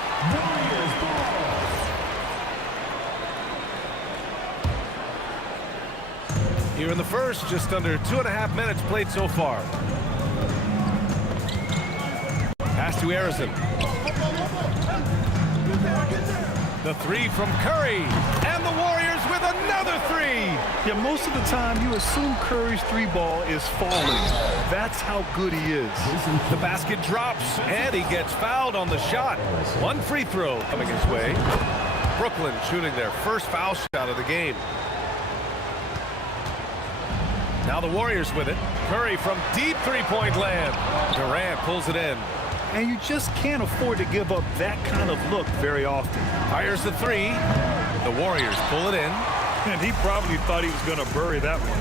Here in the first, just under 2.5 minutes played so far. Pass to Harrison. The three from Curry. And the Warriors with another three. Yeah, most of the time you assume Curry's three ball is falling. That's how good he is. The basket drops, and he gets fouled on the shot. One free throw coming his way. Brooklyn shooting their first foul shot of the game. Now the Warriors with it. Curry from deep three-point land. Durant pulls it in. And you just can't afford to give up that kind of look very often. Fires the three. The Warriors pull it in. And he probably thought he was going to bury that one.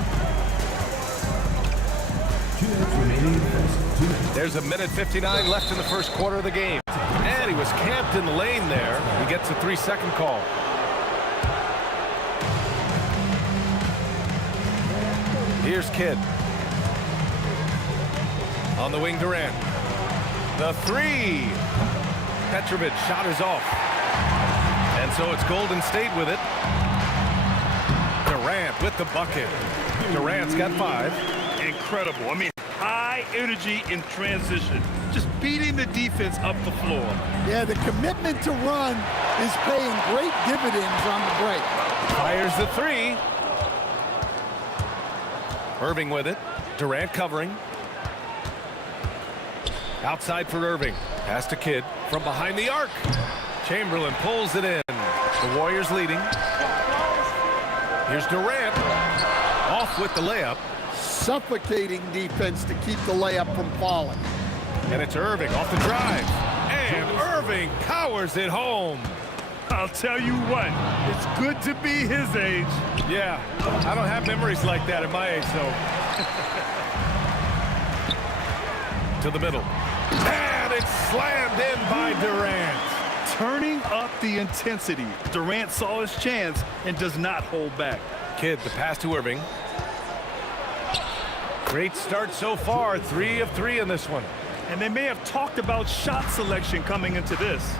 There's 1:59 left in the first quarter of the game. And he was camped in the lane there. He gets a 3-second call. Here's Kidd. On the wing, Durant. The three. Petrovic shot is off. And so it's Golden State with it. Durant with the bucket. Durant's got 5. Incredible. I mean, high energy in transition. Just beating the defense up the floor. Yeah, the commitment to run is paying great dividends on the break. Fires the three. Irving with it. Durant covering. Outside for Irving. Pass to Kidd from behind the arc. Chamberlain pulls it in. The Warriors leading. Here's Durant. Off with the layup. Suffocating defense to keep the layup from falling. And it's Irving off the drive. And Irving powers it home. I'll tell you what, it's good to be his age. Yeah, I don't have memories like that at my age, so. To the middle. And it's slammed in by Durant. Turning up the intensity. Durant saw his chance and does not hold back. Kidd, the pass to Irving. Great start so far. 3 of 3 in this one. And they may have talked about shot selection coming into this.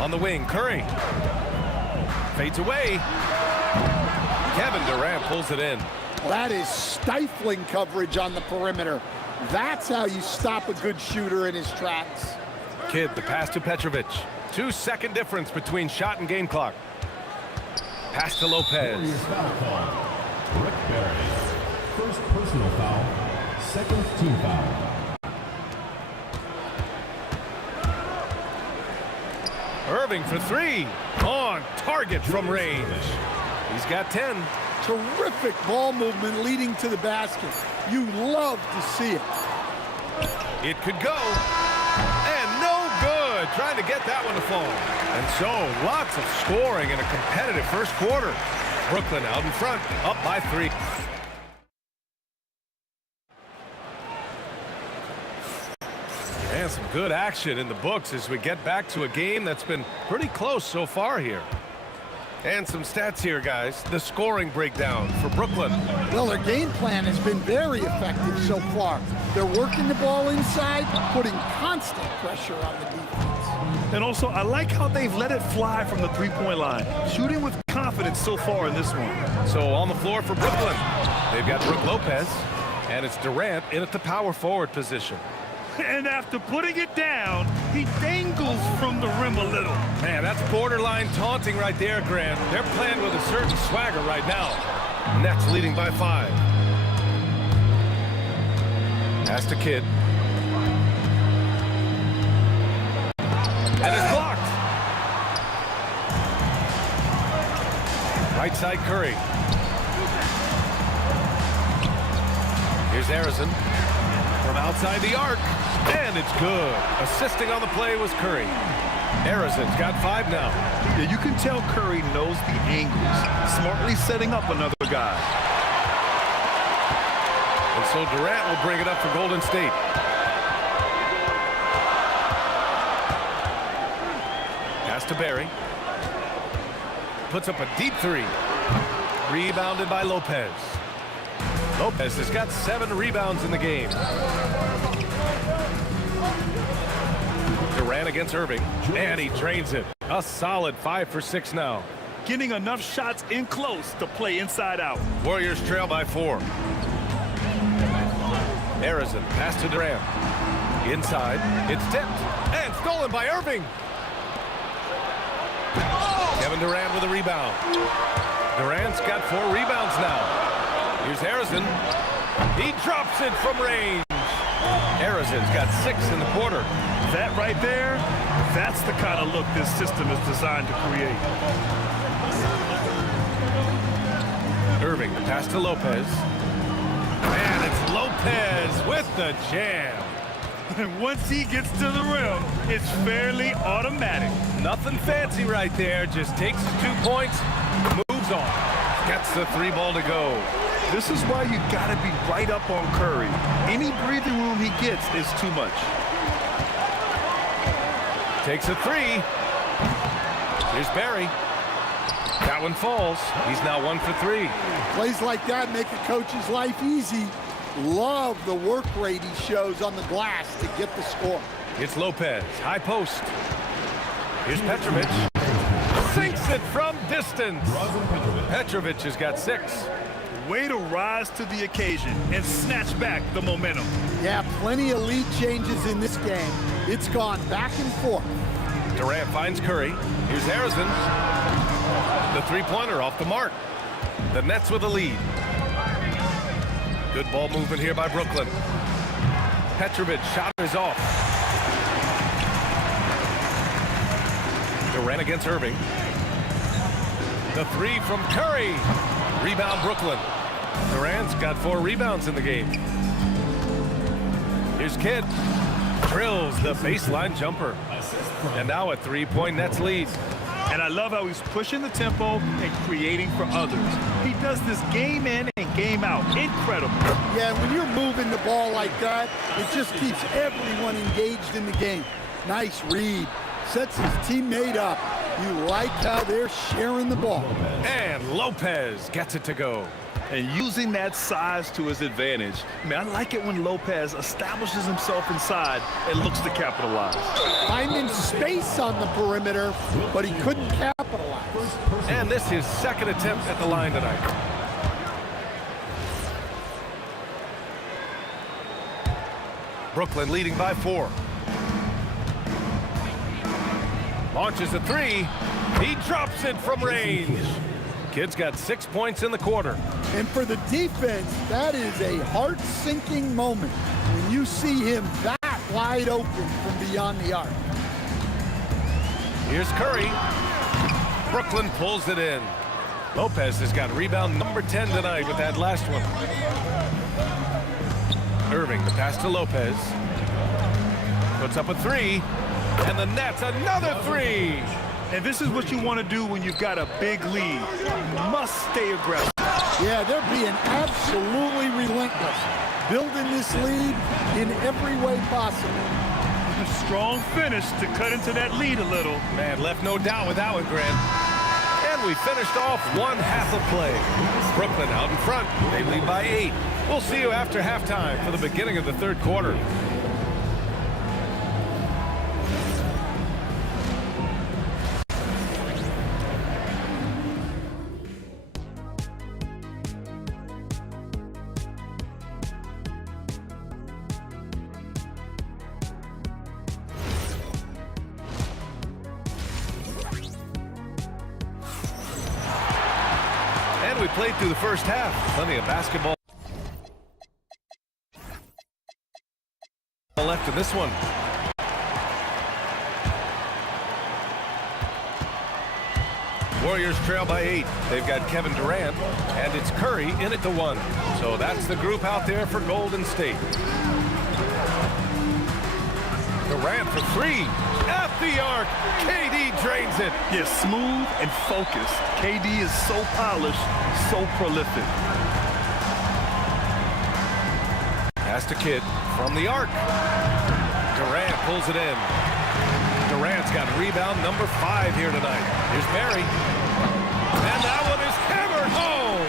On the wing, Curry. Fades away. Kevin Durant pulls it in. That is stifling coverage on the perimeter. That's how you stop a good shooter in his tracks. Kidd, the pass to Petrovic. 2-second difference between shot and game clock. Pass to Lopez. Foul call. Rick Barry. First personal foul. Second team foul. Irving for three. On target from range. He's got 10. Terrific ball movement leading to the basket. You love to see it. It could go. And no good. Trying to get that one to fall. And so, lots of scoring in a competitive first quarter. Brooklyn out in front, up by 3. And some good action in the books as we get back to a game that's been pretty close so far here. And some stats here, guys. The scoring breakdown for Brooklyn. Well, their game plan has been very effective so far. They're working the ball inside, putting constant pressure on the defense. And also, I like how they've let it fly from the three-point line. Shooting with confidence so far in this one. So on the floor for Brooklyn, they've got Brook Lopez, and it's Durant in at the power forward position. And after putting it down, he dangles from the rim a little. Man, that's borderline taunting right there, Grant. They're playing with a certain swagger right now. Nets leading by 5. Pass to Kidd. And it's blocked. Right side Curry. Here's Harrison from outside the arc. And it's good. Assisting on the play was Curry. Harrison's got 5 now. Yeah, you can tell Curry knows the angles, smartly setting up another guy. And so Durant will bring it up for Golden State. Pass to Barry. Puts up a deep 3. Rebounded by Lopez. Lopez has got 7 rebounds in the game. Durant against Irving, and he drains it. A solid 5 for 6 now. Getting enough shots in close to play inside out. Warriors trail by 4. Harrison, pass to Durant. Inside, it's tipped, and stolen by Irving. Kevin Durant with a rebound. Durant's got 4 rebounds now. Here's Harrison. He drops it from range. Harrison's got 6 in the quarter. That right there, that's the kind of look this system is designed to create. Irving, the pass to Lopez. And it's Lopez with the jam. And once he gets to the rim, it's fairly automatic. Nothing fancy right there. Just takes his 2 points, moves on. Gets the 3 ball to go. This is why you gotta be right up on Curry. Any breathing room he gets is too much. Takes a 3. Here's Barry. That one falls. He's now 1 for 3. Plays like that make a coach's life easy. Love the work rate he shows on the glass to get the score. It's Lopez, high post. Here's Petrovic. Sinks it from distance. Petrovic has got 6. Way to rise to the occasion and snatch back the momentum. Yeah, plenty of lead changes in this game. It's gone back and forth. Durant finds Curry. Here's Harrison. The 3-pointer off the mark. The Nets with a lead. Good ball movement here by Brooklyn. Petrovic shot is off. Durant against Irving. The 3 from Curry. Rebound Brooklyn. Durant's got 4 rebounds in the game. Here's Kidd. Drills the baseline jumper. And now a 3-point Nets lead. And I love how he's pushing the tempo and creating for others. He does this game in and game out. Incredible. Yeah, when you're moving the ball like that, it just keeps everyone engaged in the game. Nice read. Sets his teammate up. You like how they're sharing the ball. And Lopez gets it to go. And using that size to his advantage. I mean, I like it when Lopez establishes himself inside and looks to capitalize. Finding space on the perimeter, but he couldn't capitalize. And this is 2nd attempt at the line tonight. Brooklyn leading by 4. Launches a 3. He drops it from range. Kid's got 6 points in the quarter. And for the defense, that is a heart-sinking moment when you see him that wide open from beyond the arc. Here's Curry. Brooklyn pulls it in. Lopez has got rebound number 10 tonight with that last one. Irving, the pass to Lopez. Puts up a three, and the net's another three. And this is what you want to do when you've got a big lead. You must stay aggressive. Yeah, they're being absolutely relentless, building this lead in every way possible. A strong finish to cut into that lead a little. Man, left no doubt with that one, Grant. And we finished off one half of play. Brooklyn out in front. They lead by 8. We'll see you after halftime for the beginning of the third quarter. And we played through the first half. Plenty of basketball left in this one. Warriors trail by 8. They've got Kevin Durant, and it's Curry in it to 1. So that's the group out there for Golden State. Durant for 3. At the arc. KD drains it. Yeah, smooth and focused. KD is so polished, so prolific. Pass to Kidd from the arc. Durant pulls it in. Durant's got rebound number 5 here tonight. Here's Barry. And that one is hammered home.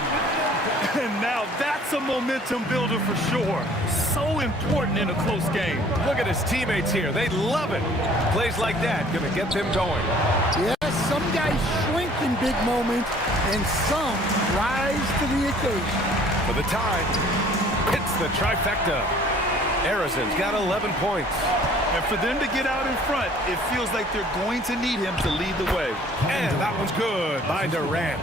And now that's a momentum builder for sure. So important in a close game. Look at his teammates here. They love it. Plays like that gonna get them going. Yes, some guys shrink in big moments, and some rise to the occasion. For the tie, it's the trifecta. Arizon's got 11 points. And for them to get out in front, it feels like they're going to need him to lead the way. And that one's good by Durant.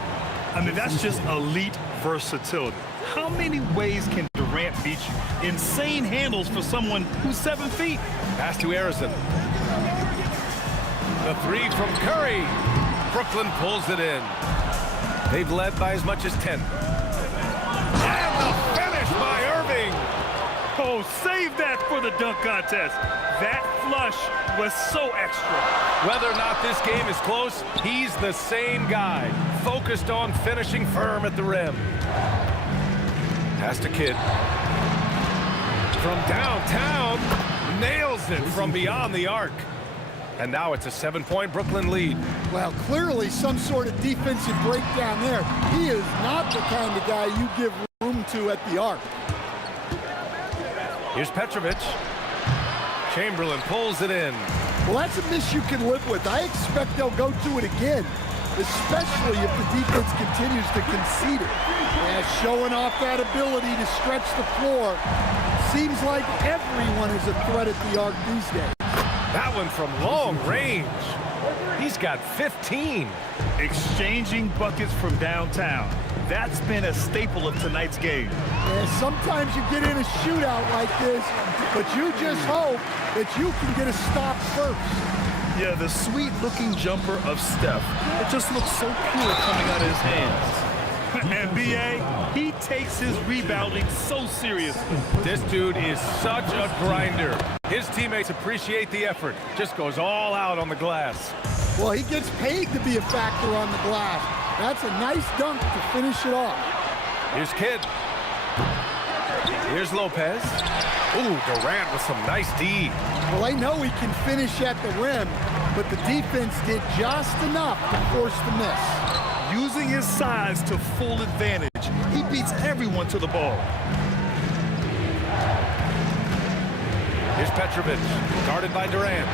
I mean, that's just elite versatility. How many ways can Durant beat you? Insane handles for someone who's 7 feet. Pass to Arizon. The 3 from Curry. Brooklyn pulls it in. They've led by as much as 10. And the finish by Irving. Oh, save that for the dunk contest. That flush was so extra. Whether or not this game is close, he's the same guy. Focused on finishing firm at the rim. Pass to Kidd. From downtown, nails it from beyond the arc. And now it's a 7-point Brooklyn lead. Well, clearly some sort of defensive breakdown there. He is not the kind of guy you give room to at the arc. Here's Petrovic. Chamberlain pulls it in. Well, that's a miss you can live with. I expect they'll go to it again, especially if the defense continues to concede it. Yeah, showing off that ability to stretch the floor. Seems like everyone is a threat at the arc these days. That one from long range. He's got 15. Exchanging buckets from downtown. That's been a staple of tonight's game. Yeah, sometimes you get in a shootout like this, but you just hope that you can get a stop first. Yeah, the sweet-looking jumper of Steph. It just looks so pure coming out of his hands. And B.A., he takes his rebounding so seriously. This dude is such a grinder. His teammates appreciate the effort. Just goes all out on the glass. Well, he gets paid to be a factor on the glass. That's a nice dunk to finish it off. Here's Kidd. Here's Lopez. Ooh, Durant with some nice D. Well, they know he can finish at the rim, but the defense did just enough to force the miss. Using his size to full advantage, he beats everyone to the ball. Here's Petrovic, guarded by Durant.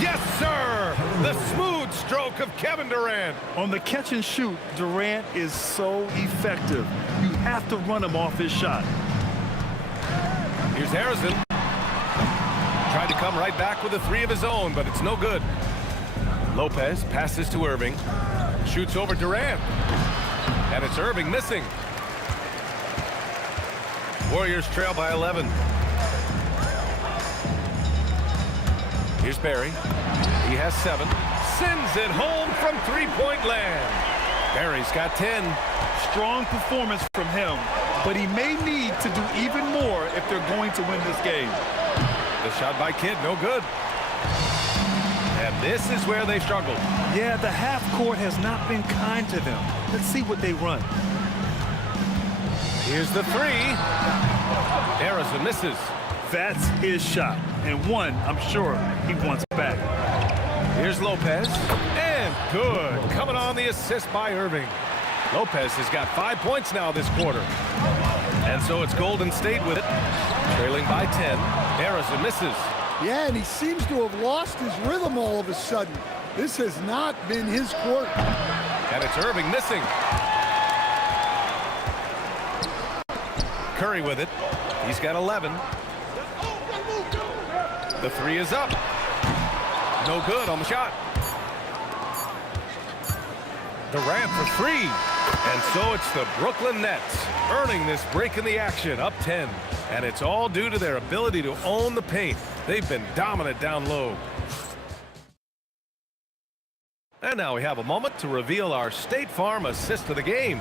Yes, sir! The smooth stroke of Kevin Durant. On the catch and shoot, Durant is so effective. You have to run him off his shot. Here's Harrison. Tried to come right back with a 3 of his own, but it's no good. Lopez passes to Irving. Shoots over Durant. And it's Irving missing. Warriors trail by 11. Here's Barry. He has 7. Sends it home from three-point land. Barry's got 10. Strong performance from him, but he may need to do even more if they're going to win this game. The shot by Kidd, no good. And this is where they struggled. Yeah, the half court has not been kind to them. Let's see what they run. Here's the 3. Harrison misses. That's his shot, and one I'm sure he wants back. Here's Lopez, and good. Coming on the assist by Irving. Lopez has got 5 points now this quarter. And so it's Golden State with it, trailing by 10. Harrison misses. Yeah, and he seems to have lost his rhythm all of a sudden. This has not been his quarter. And it's Irving missing. Curry with it. He's got 11. The 3 is up. No good on the shot. Durant for 3. And so it's the Brooklyn Nets earning this break in the action, up 10. And it's all due to their ability to own the paint. They've been dominant down low. And now we have a moment to reveal our State Farm assist of the game.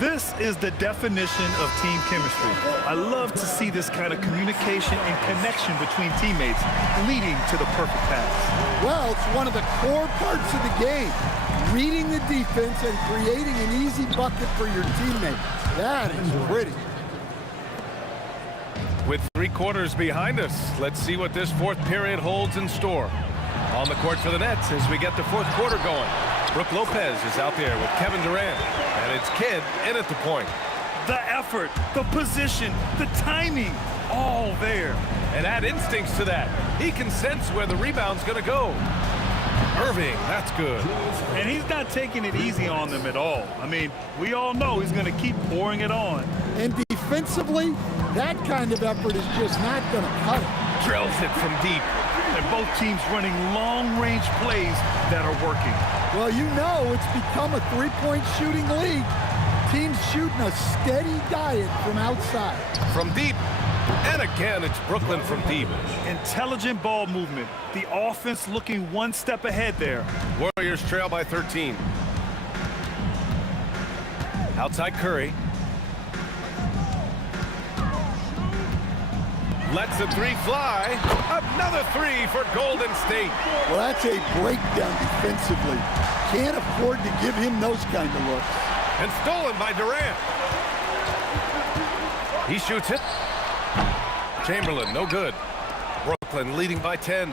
This is the definition of team chemistry. I love to see this kind of communication and connection between teammates leading to the perfect pass. Well, it's one of the core parts of the game. Reading the defense and creating an easy bucket for your teammate. That is pretty. With 3 quarters behind us, let's see what this 4th period holds in store. On the court for the Nets as we get the 4th quarter going. Brook Lopez is out there with Kevin Durant, and it's Kidd in at the point. The effort, the position, the timing, all there. And add instincts to that. He can sense where the rebound's going to go. Irving, that's good. And he's not taking it easy on them at all. I mean, we all know he's going to keep pouring it on. And defensively, that kind of effort is just not going to cut it. Drills it from deep. And both teams running long-range plays that are working. Well, you know it's become a three-point shooting league. Teams shooting a steady diet from outside. From deep. And again, it's Brooklyn from deep. Intelligent ball movement. The offense looking one step ahead there. Warriors trail by 13. Outside Curry. Lets the 3 fly. Another 3 for Golden State. Well, that's a breakdown defensively. Can't afford to give him those kind of looks. And stolen by Durant. He shoots it. Chamberlain, no good. Brooklyn leading by 10.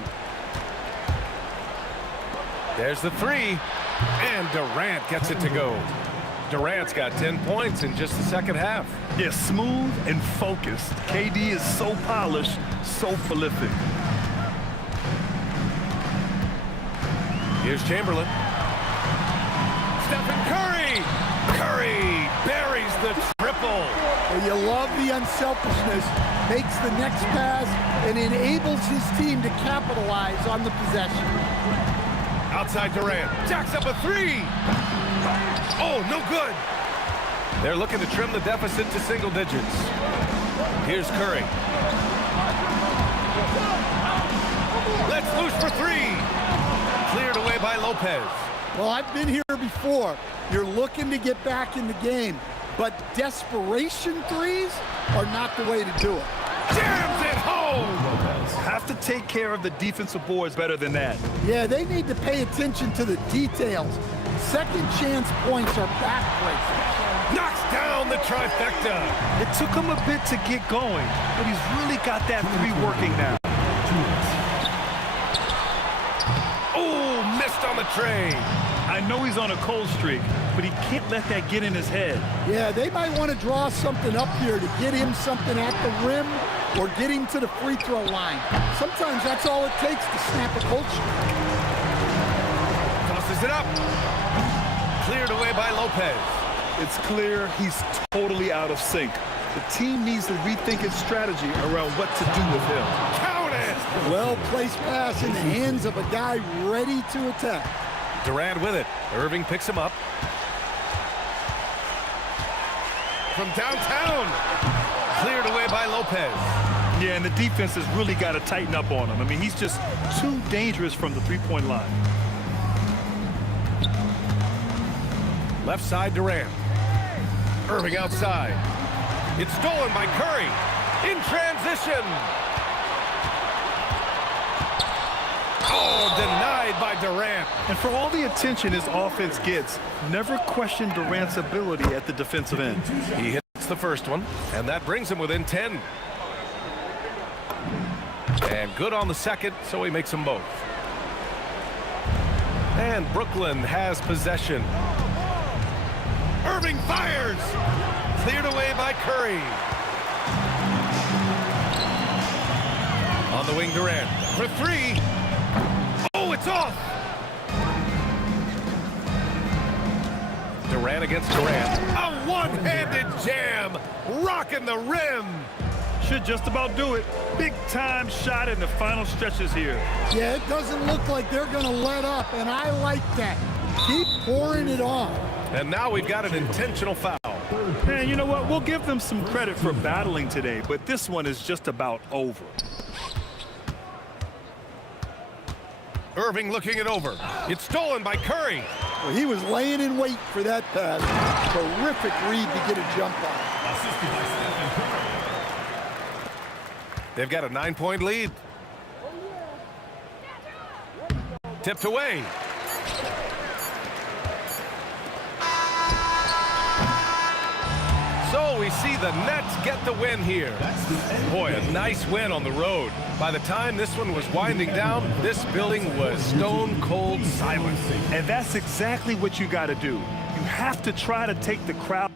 There's the 3. And Durant gets it to go. Durant's got 10 points in just the second half. Yeah, smooth and focused. KD is so polished, so prolific. Here's Chamberlain. Stephen Curry! Curry buries the triple. Well, you love the unselfishness. Makes the next pass and enables his team to capitalize on the possession. Outside Durant. Jacks up a 3. Oh, no good. They're looking to trim the deficit to single digits. Here's Curry. Let's loose for 3. Cleared away by Lopez. Well, I've been here before. You're looking to get back in the game, but desperation threes are not the way to do it. Jams it home! Have to take care of the defensive boards better than that. Yeah, they need to pay attention to the details. Second chance points are backbreakers. Knocks down the trifecta. It took him a bit to get going, but he's really got that 3 working now. Oh, missed on the tray. I know he's on a cold streak, but he can't let that get in his head. Yeah, they might want to draw something up here to get him something at the rim or get him to the free throw line. Sometimes that's all it takes to snap a cold streak. Tosses it up. Cleared away by Lopez. It's clear he's totally out of sync. The team needs to rethink its strategy around what to do with him. Count it! Well-placed pass in the hands of a guy ready to attack. Durant with it. Irving picks him up. from downtown. Cleared away by Lopez. Yeah, and the defense has really got to tighten up on him. I mean, he's just too dangerous from the three-point line. Left side, Durant. Irving outside. It's stolen by Curry. In transition. Oh, denied by Durant. And for all the attention his offense gets, never question Durant's ability at the defensive end. He hits the first one, and that brings him within 10. And good on the second, so he makes them both. And Brooklyn has possession. Irving fires. Cleared away by Curry. On the wing, Durant for three. Oh, it's off. Durant against Durant. A one-handed jam. Rocking the rim. Should just about do it. Big time shot in the final stretches here. Yeah, it doesn't look like they're going to let up, and I like that. Keep pouring it on. And now we've got an intentional foul. And you know what? We'll give them some credit for battling today, but this one is just about over. Irving looking it over. It's stolen by Curry. Well, he was laying in wait for that pass. Terrific read to get a jump on. They've got a 9-point lead. Tipped away. So we see the Nets get the win here. Boy, a nice win on the road. By the time this one was winding down, this building was stone cold silent. And that's exactly what you got to do. You have to try to take the crowd.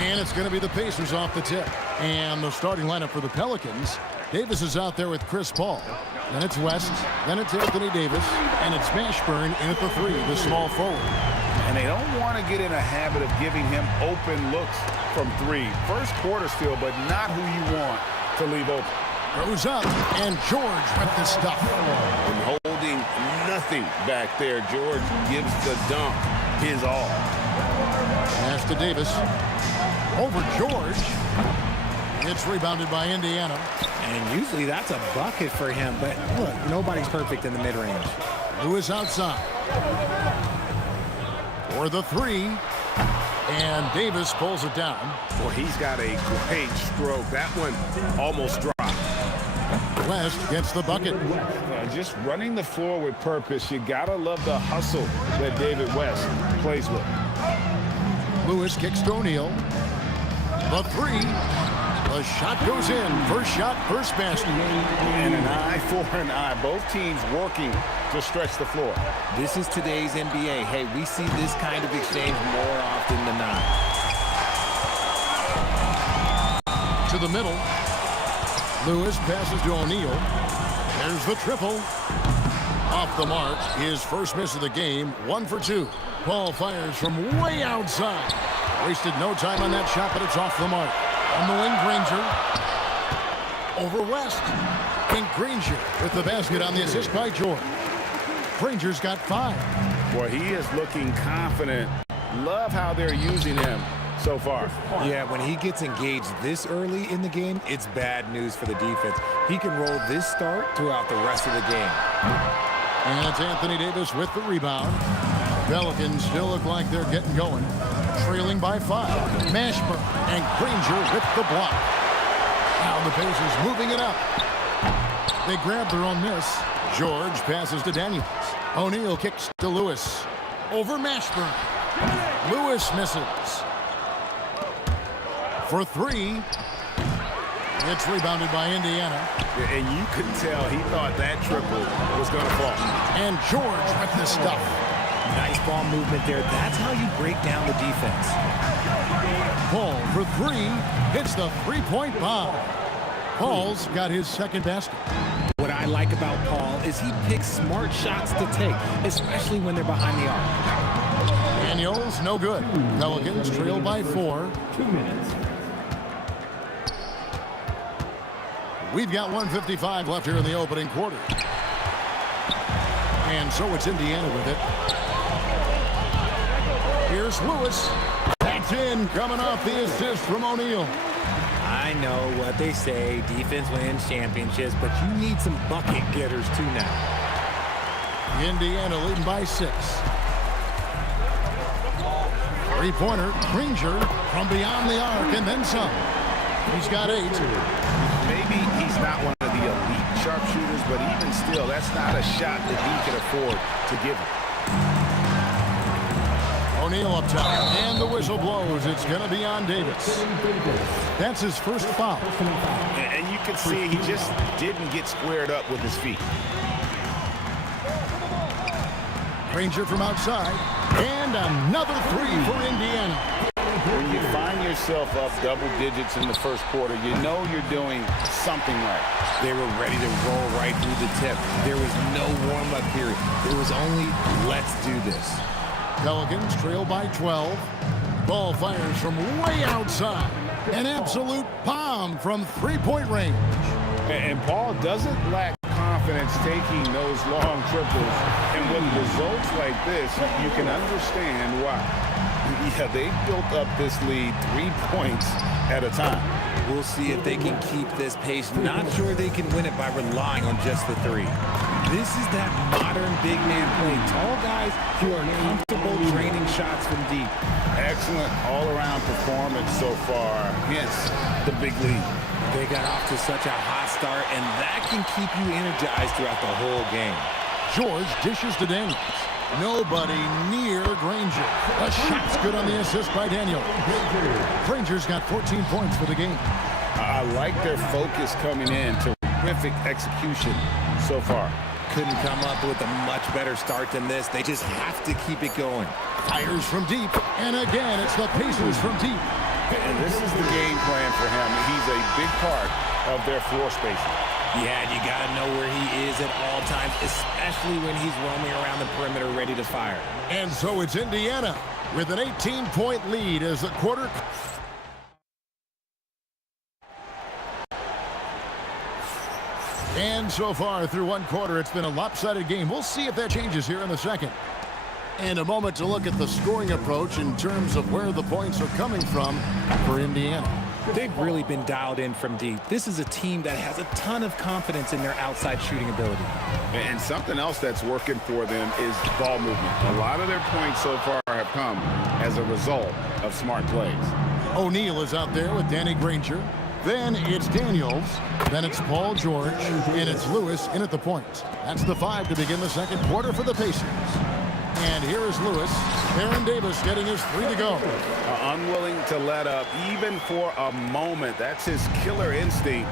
And it's going to be the Pacers off the tip. And the starting lineup for the Pelicans. Davis is out there with Chris Paul. Then it's West. Then it's Anthony Davis. And it's Mashburn in at the 3, the small forward. And they don't want to get in a habit of giving him open looks from 3. First quarter still, but not who you want to leave open. Goes up, and George with the stuff. And holding nothing back there. George gives the dunk his all. Pass to Davis. Over George. It's rebounded by Indiana. And usually that's a bucket for him, but look, nobody's perfect in the mid-range. Lewis outside. For the 3. And Davis pulls it down. Well, he's got a great stroke. That one almost dropped. West gets the bucket. Just running the floor with purpose. You gotta love the hustle that David West plays with. Lewis kicks to O'Neal. The 3. The shot goes in. First shot, first basket. And an eye for an eye. Both teams working to stretch the floor. This is today's NBA. Hey, we see this kind of exchange more often than not. To the middle. Lewis passes to O'Neal. There's the triple. Off the mark. His first miss of the game. 1 for 2. Paul fires from way outside. Wasted no time on that shot, but it's off the mark. On the wing, Granger. Over West. And Granger with the basket on the assist by George. Granger's got 5. Well, he is looking confident. Love how they're using him so far. Yeah, when he gets engaged this early in the game, it's bad news for the defense. He can roll this start throughout the rest of the game. And it's Anthony Davis with the rebound. Pelicans still look like they're getting going. Trailing by 5. Mashburn and Granger with the block. Now the Pacers moving it up. They grab their own miss. George passes to Daniels. O'Neal kicks to Lewis. Over Mashburn. Lewis misses. For 3. It's rebounded by Indiana. And you could tell he thought that triple was going to fall. And George with the stuff. Nice ball movement there. That's how you break down the defense. Paul for 3. Hits the three-point bomb. Paul's got his second basket. What I like about Paul is he picks smart shots to take, especially when they're behind the arc. Daniels, no good. Pelicans trail by 4. 2 minutes. We've got 1:55 left here in the opening quarter. And so it's Indiana with it. Here's Lewis. That's in, coming off the assist from O'Neal. I know what they say, defense wins championships, but you need some bucket getters too now. Indiana leading by 6. Three-pointer, Granger from beyond the arc and then some. He's got 8. Maybe he's not one of the elite sharpshooters, but even still, that's not a shot that he can afford to give him. O'Neal up top, and the whistle blows. It's going to be on Davis. That's his first foul. And you can see he just didn't get squared up with his feet. Granger from outside, and another 3 for Indiana. When you find yourself up double digits in the first quarter, you know you're doing something right. They were ready to roll right through the tip. There was no warm-up period. There was only, let's do this. Pelicans trail by 12. Ball fires from way outside. An absolute bomb from three-point range. And Paul doesn't lack confidence taking those long triples. And with results like this, you can understand why. Yeah, they built up this lead 3 points at a time. We'll see if they can keep this pace. Not sure they can win it by relying on just the 3. This is that modern big man play. Tall guys who are comfortable draining shots from deep. Excellent all-around performance so far. Hence the big lead. They got off to such a hot start, and that can keep you energized throughout the whole game. George dishes to Daniels. Nobody near Granger. A shot's good on the assist by Daniels. Granger's got 14 points for the game. I like their focus coming in. Terrific execution so far. Couldn't come up with a much better start than this. They just have to keep it going. Fires from deep, and again, it's the Pacers from deep. And this is the game plan for him. He's a big part of their floor spacing. Yeah, you got to know where he is at all times, especially when he's roaming around the perimeter ready to fire. And so it's Indiana with an 18-point lead as the quarter. And so far through one quarter, it's been a lopsided game. We'll see if that changes here in the second. And a moment to look at the scoring approach in terms of where the points are coming from for Indiana. They've really been dialed in from deep. This is a team that has a ton of confidence in their outside shooting ability. And something else that's working for them is ball movement. A lot of their points so far have come as a result of smart plays. O'Neal is out there with Danny Granger. Then it's Daniels. Then it's Paul George. And it's Lewis in at the point. That's the 5 to begin the second quarter for the Pacers. And here is Lewis. Aaron Davis getting his 3 to go. Unwilling to let up even for a moment. That's his killer instinct,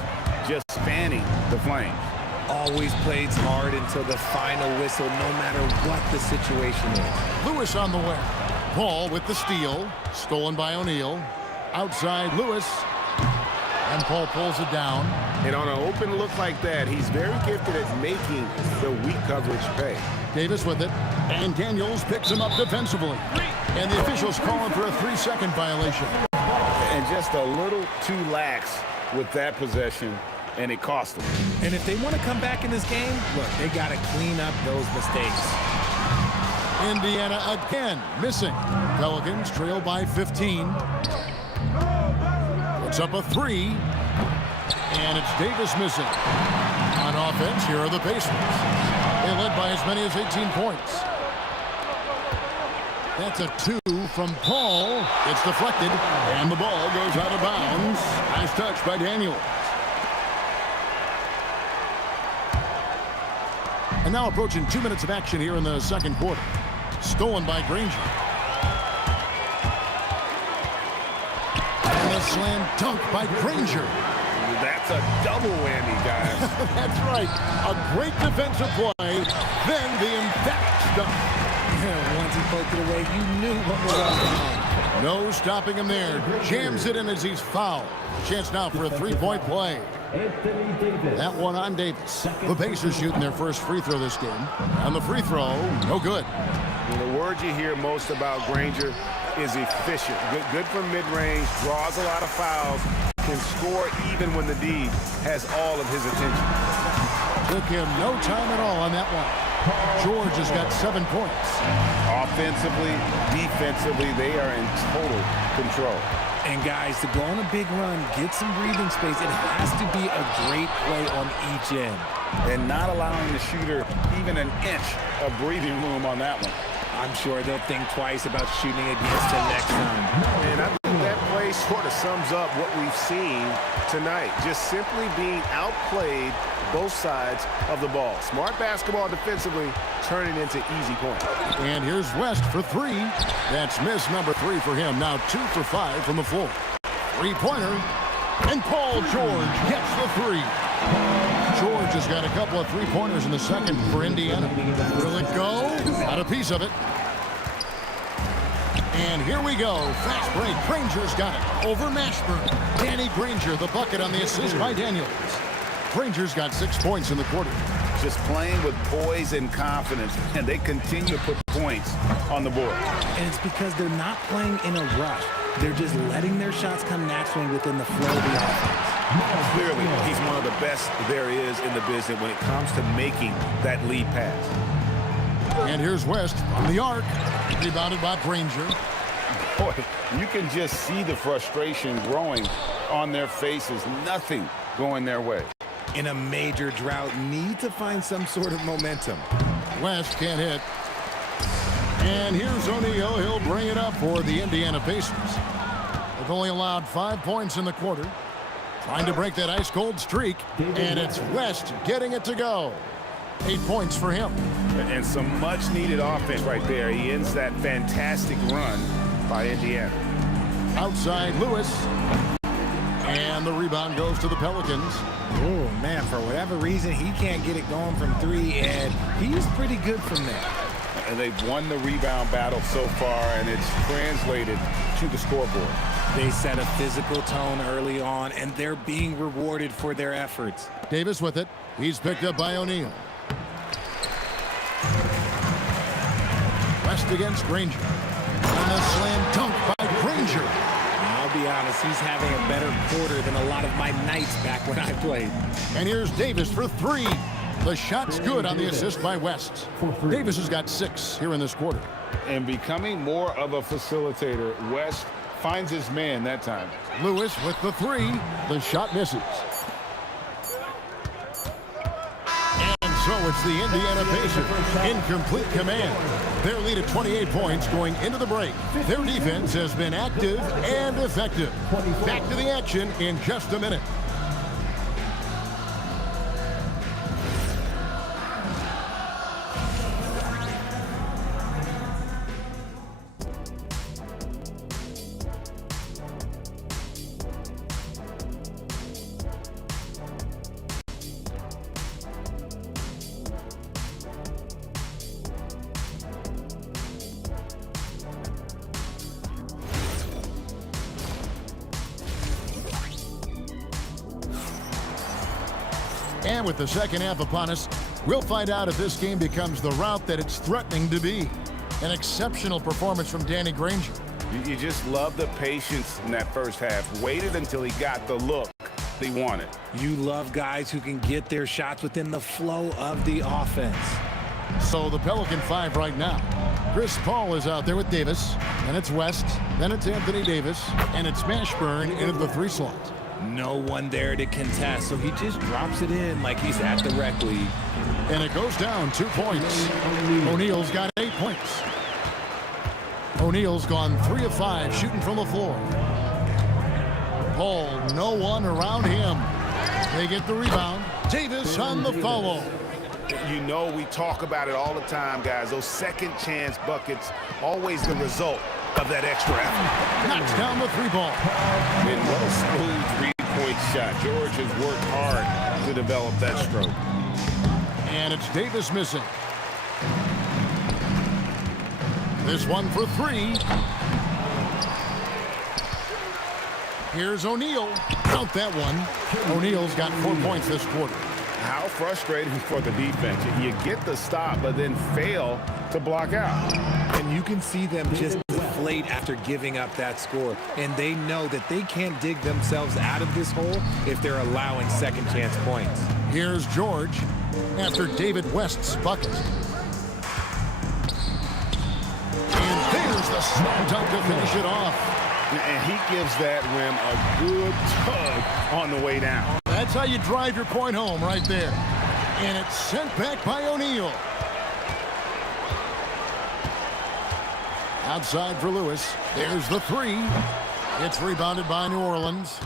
just fanning the flames. Always plays hard until the final whistle, no matter what the situation is. Lewis on the way. Paul with the steal. Stolen by O'Neal. Outside Lewis. And Paul pulls it down. And on an open look like that, he's very gifted at making the weak coverage pay. Davis with it. And Daniels picks him up defensively. And the officials calling for a 3-second violation. And just a little too lax with that possession, and it cost them. And if they want to come back in this game, look, they got to clean up those mistakes. Indiana again missing. Pelicans trail by 15. It's up a 3. And it's Davis missing. On offense, here are the Pacers. They led by as many as 18 points. That's a 2 from Paul. It's deflected, and the ball goes out of bounds. Nice touch by Daniels. And now approaching 2 minutes of action here in the second quarter. Stolen by Granger. And a slam dunk by Granger. That's a double whammy, guys. That's right. A great defensive play, then the emphatic dunk. Once he poked it away, you knew what was on. No stopping him there. Jams it in as he's fouled. Chance now for a 3-point play. That one on Davis. The Pacers shooting their first free throw this game. And the free throw, no good. The word you hear most about Granger is efficient. Good from mid-range, draws a lot of fouls, can score even when the D has all of his attention. Took him no time at all on that one. George has got 7 points. Offensively, defensively, they are in total control. And guys, to go on a big run, get some breathing space, it has to be a great play on each end. And not allowing the shooter even an inch of breathing room on that one. I'm sure they'll think twice about shooting against him next time. And I think that play sort of sums up what we've seen tonight. Just simply being outplayed both sides of the ball. Smart basketball defensively, turning into easy points. And here's West for 3. That's miss number 3 for him. Now 2 for 5 from the floor. 3-pointer. And Paul George gets the 3. George has got a couple of 3-pointers in the second for Indiana. Will it go? Got a piece of it. And here we go. Fast break. Granger's got it. Over Mashburn. Danny Granger, the bucket on the assist by Daniels. Granger's got 6 points in the quarter. Just playing with poise and confidence, and they continue to put points on the board. And it's because they're not playing in a rush. They're just letting their shots come naturally within the flow of the offense. Clearly, he's one of the best there is in the business when it comes to making that lead pass. And here's West on the arc. Rebounded by Granger. Boy, you can just see the frustration growing on their faces. Nothing going their way. In a major drought, need to find some sort of momentum. West can't hit. And here's O'Neal. He'll bring it up for the Indiana Pacers. They've only allowed 5 points in the quarter. Trying to break that ice-cold streak. And it's West getting it to go. 8 points for him. And some much-needed offense right there. He ends that fantastic run by Indiana. Outside Lewis. And the rebound goes to the Pelicans. Oh, man, for whatever reason, he can't get it going from 3, and he's pretty good from there. And they've won the rebound battle so far, and it's translated to the scoreboard. They set a physical tone early on, and they're being rewarded for their efforts. Davis with it. He's picked up by O'Neal. West against Granger. And a slam dunk by Granger. I'll be honest, he's having a better quarter than a lot of my nights back when I played. And here's Davis for three. The shot's good on the assist by West. Davis has got 6 here in this quarter. And becoming more of a facilitator, West finds his man that time. Lewis with the 3. The shot misses. And so it's the Indiana Pacers in complete command. Their lead at 28 points going into the break. Their defense has been active and effective. Back to the action in just a minute. And with the second half upon us, we'll find out if this game becomes the route that it's threatening to be. An exceptional performance from Danny Granger. You just love the patience in that first half. Waited until he got the look he wanted. You love guys who can get their shots within the flow of the offense. So the Pelican 5 right now. Chris Paul is out there with Davis. Then it's West. Then it's Anthony Davis. And it's Mashburn into the 3 slot. No one there to contest, so he just drops it in like he's at the rec league. And it goes down 2 points. O'Neal's got 8 points. O'Neal's gone 3 of 5 shooting from the floor. Paul, no one around him. They get the rebound. Davis on the follow. You know, we talk about it all the time, guys. Those second chance buckets, always the result of that extra effort. Knocks down the 3 ball. And what a smooth 3-point shot. George has worked hard to develop that stroke. And it's Davis missing. This one for 3. Here's O'Neal. Count that one. O'Neal's got 4 points this quarter. How frustrating for the defense. You get the stop, but then fail to block out. And you can see them just deflate after giving up that score. And they know that they can't dig themselves out of this hole if they're allowing second chance points. Here's George after David West's bucket. And there's the slam dunk to finish it off. And he gives that rim a good tug on the way down. That's how you drive your point home right there. And it's sent back by O'Neal. Outside for Lewis. There's the 3. It's rebounded by New Orleans.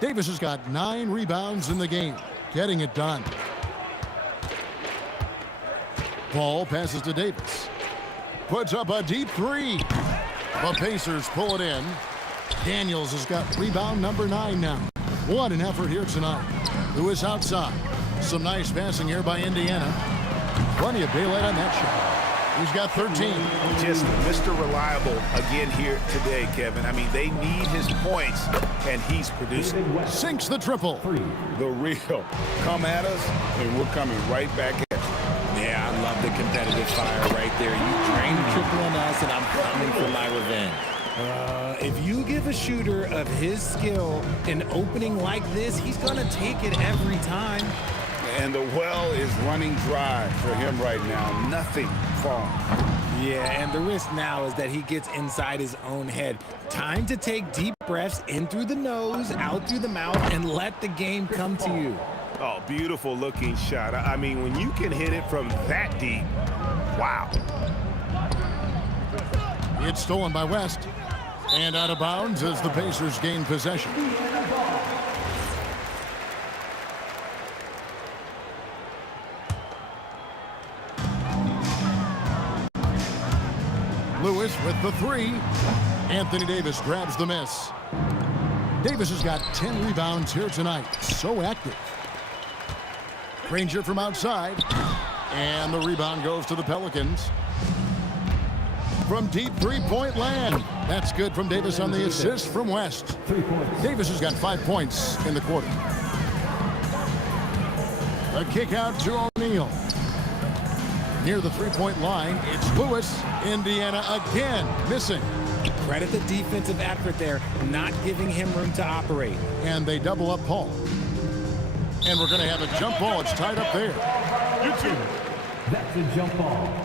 Davis has got 9 rebounds in the game. Getting it done. Paul passes to Davis. Puts up a deep 3. The Pacers pull it in. Daniels has got rebound number 9 now. What an effort here tonight. Lewis outside. Some nice passing here by Indiana. Plenty of daylight on that shot. He's got 13. Just Mr. Reliable again here today, Kevin. I mean, they need his points, and he's producing. Sinks the triple. The real. Come at us, and we're coming right back at you. Yeah, I love the competitive fire right there. You drain the triple on us, and I'm coming for my revenge. If you give a shooter of his skill an opening like this, he's going to take it every time. And the well is running dry for him right now. Nothing falling. Yeah, and the risk now is that he gets inside his own head. Time to take deep breaths in through the nose, out through the mouth, and let the game come to you. Oh, beautiful looking shot. I mean, when you can hit it from that deep, wow. It's stolen by West. And out of bounds as the Pacers gain possession. Lewis with the 3. Anthony Davis grabs the miss. Davis has got 10 rebounds here tonight. So active. Granger from outside. And the rebound goes to the Pelicans. from deep three-point land. That's good from Davis on the assist from West. Davis has got 5 points in the quarter. A kick out to O'Neal. Near the three-point line, it's Lewis. Indiana again missing. Credit the defensive effort there, not giving him room to operate. And they double up Paul. And we're going to have a jump ball. It's tied up there. That's a jump ball.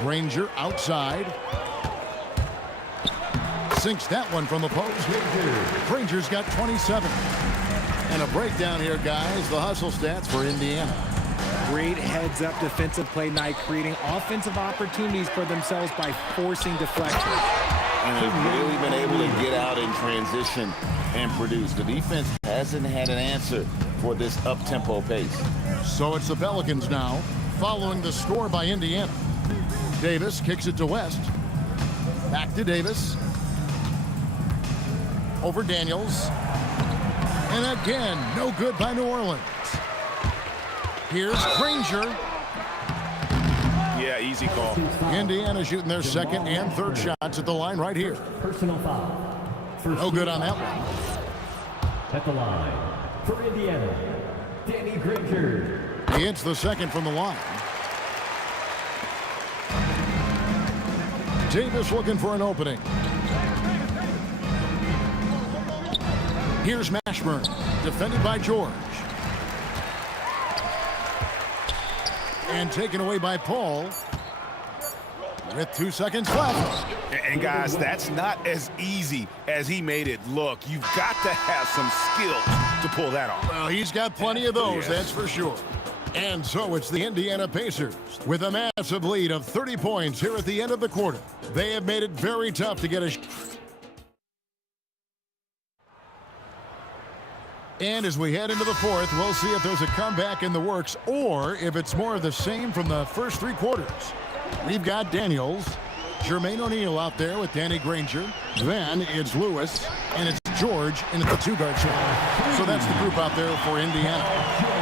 Granger outside. Sinks that one from the post. Granger's got 27. And a breakdown here, guys. The hustle stats for Indiana. Great heads-up defensive play night, creating offensive opportunities for themselves by forcing deflections. And they've really been able to get out in transition and produce. The defense hasn't had an answer for this up-tempo pace. So it's the Pelicans now, following the score by Indiana. Davis kicks it to West. Back to Davis. Over Daniels. And again, no good by New Orleans. Here's Granger. Yeah, easy call. Indiana shooting their second and third shots at the line right here. Personal foul. No good on that one. At the line for Indiana, Danny Granger. He hits the second from the line. Davis looking for an opening. Here's Mashburn, defended by George. And taken away by Paul. With 2 seconds left. And guys, that's not as easy as he made it look. You've got to have some skills to pull that off. Well, he's got plenty of those, that's for sure. And so it's the Indiana Pacers with a massive lead of 30 points here at the end of the quarter. They have made it very tough to get a... And as we head into the fourth, we'll see if there's a comeback in the works or if it's more of the same from the first 3 quarters. We've got Daniels, Jermaine O'Neal out there with Danny Granger. Then it's Lewis, and it's George in at the 2-guard spot. So that's the group out there for Indiana.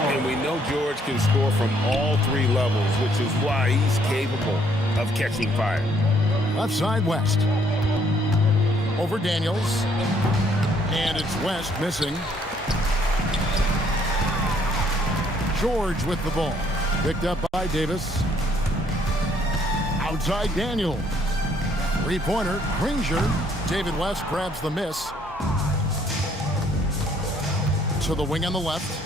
And we know George can score from all 3 levels, which is why he's capable of catching fire. Left side, West. Over Daniels. And it's West missing. George with the ball. Picked up by Davis. Outside Daniels. 3-pointer, Granger. David West grabs the miss. To the wing on the left.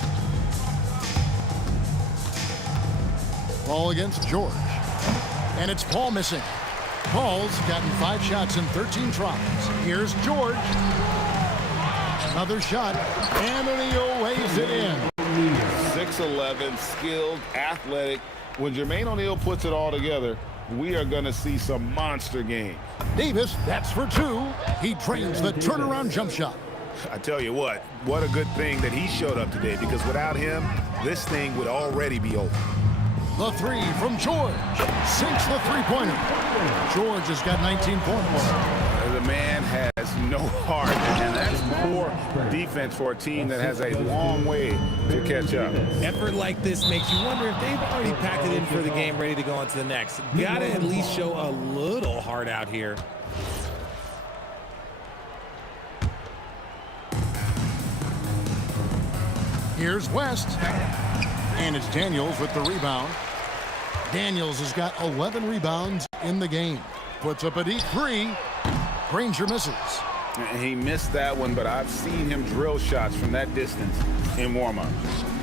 Ball against George. And it's Paul missing. Paul's gotten 5 shots in 13 tries. Here's George. Another shot. And O'Neal lays it in. 6'11", skilled, athletic. When Jermaine O'Neal puts it all together, we are going to see some monster games. Davis, that's for 2. He trains the turnaround jump shot. I tell you what a good thing that he showed up today, because without him, this thing would already be over. The 3 from George. Sinks the 3-pointer. George has got 19 points. The man has no heart, and that's poor defense for a team that has a long way to catch up. Effort like this makes you wonder if they've already packed it in for the game, ready to go on to the next. Gotta at least show a little heart out here. Here's West. And it's Daniels with the rebound. Daniels has got 11 rebounds in the game. Puts up a deep 3. Granger misses. He missed that one, but I've seen him drill shots from that distance in warm-up.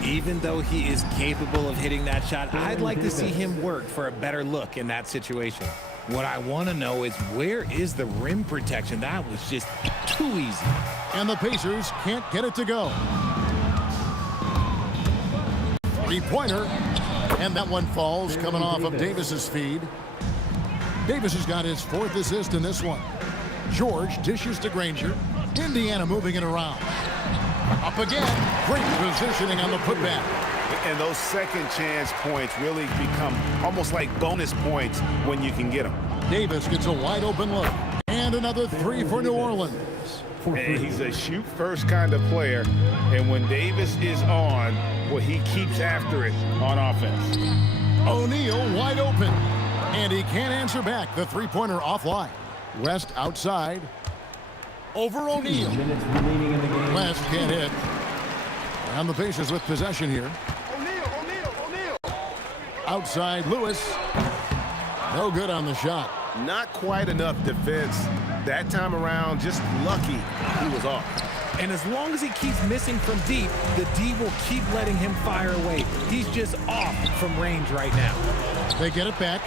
Even though he is capable of hitting that shot, I'd like to see him work for a better look in that situation. What I want to know is, where is the rim protection? That was just too easy. And the Pacers can't get it to go. 3-pointer. And that one falls, coming off of Davis's feed. Davis has got his 4th assist in this one. George dishes to Granger. Indiana moving it around. Up again. Great positioning on the putback. And those second chance points really become almost like bonus points when you can get them. Davis gets a wide open look. And And another three for New Orleans. And he's a shoot-first kind of player. And when Davis is on, well, he keeps after it on offense. O'Neal wide open. And he can't answer back. The three-pointer offline. West outside. Over O'Neal. West can't hit. And the Pacers with possession here. O'Neal. Outside Lewis. No good on the shot. Not quite enough defense. That time around, just lucky he was off. And as long as he keeps missing from deep, the D will keep letting him fire away. He's just off from range right now. They get it back,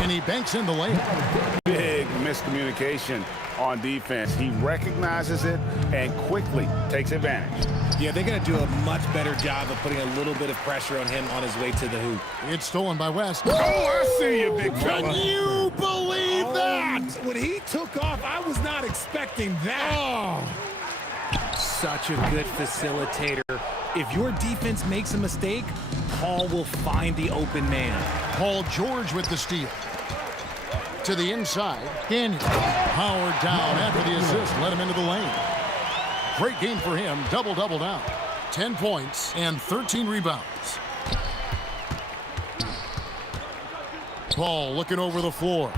and he banks in the layup. Big miscommunication on defense. He recognizes it and quickly takes advantage. Yeah, they're going to do a much better job of putting a little bit of pressure on him on his way to the hoop. It's stolen by West. Oh, I see you, big fella. Can you believe that? When he took off, I was not expecting that. Such a good facilitator. If your defense makes a mistake, Paul will find the open man. Paul George with the steal. To the inside, Daniel. Howard down after the assist, let him into the lane. Great game for him, double-double down. 10 points and 13 rebounds. Paul looking over the floor.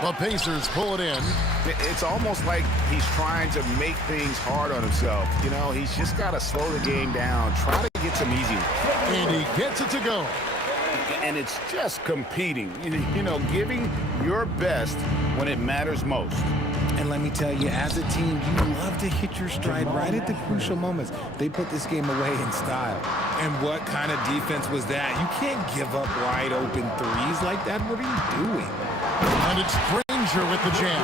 The Pacers pull it in. It's almost like he's trying to make things hard on himself. You know, he's just got to slow the game down, try to get some easy ones. And he gets it to go. And it's just competing, you know, giving your best when it matters most. And let me tell you, as a team, you love to hit your stride right at the crucial moments. They put this game away in style. And what kind of defense was that? You can't give up wide open threes like that. What are you doing? And it's Granger with the jam.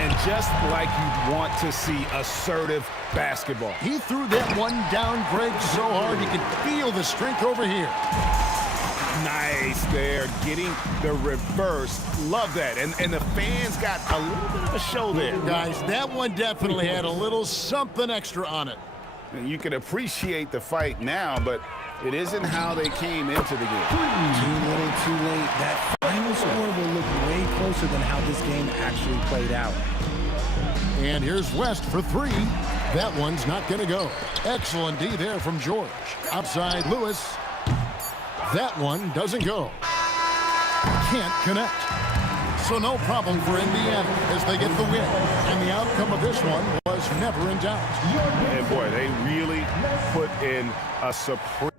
And just like you want to see assertive basketball. He threw that one down, Greg, so hard you could feel the strength over here. Nice there, getting the reverse. Love that. And the fans got a little bit of a show there. Guys, that one definitely had a little something extra on it. And you can appreciate the fight now, but it isn't how they came into the game. Too little, too late. That final score will look way closer than how this game actually played out. And here's West for three. That one's not going to go. Excellent D there from George. Outside Lewis. That one doesn't go. Can't connect. So no problem for Indiana as they get the win. And the outcome of this one was never in doubt. And boy, they really put in a supreme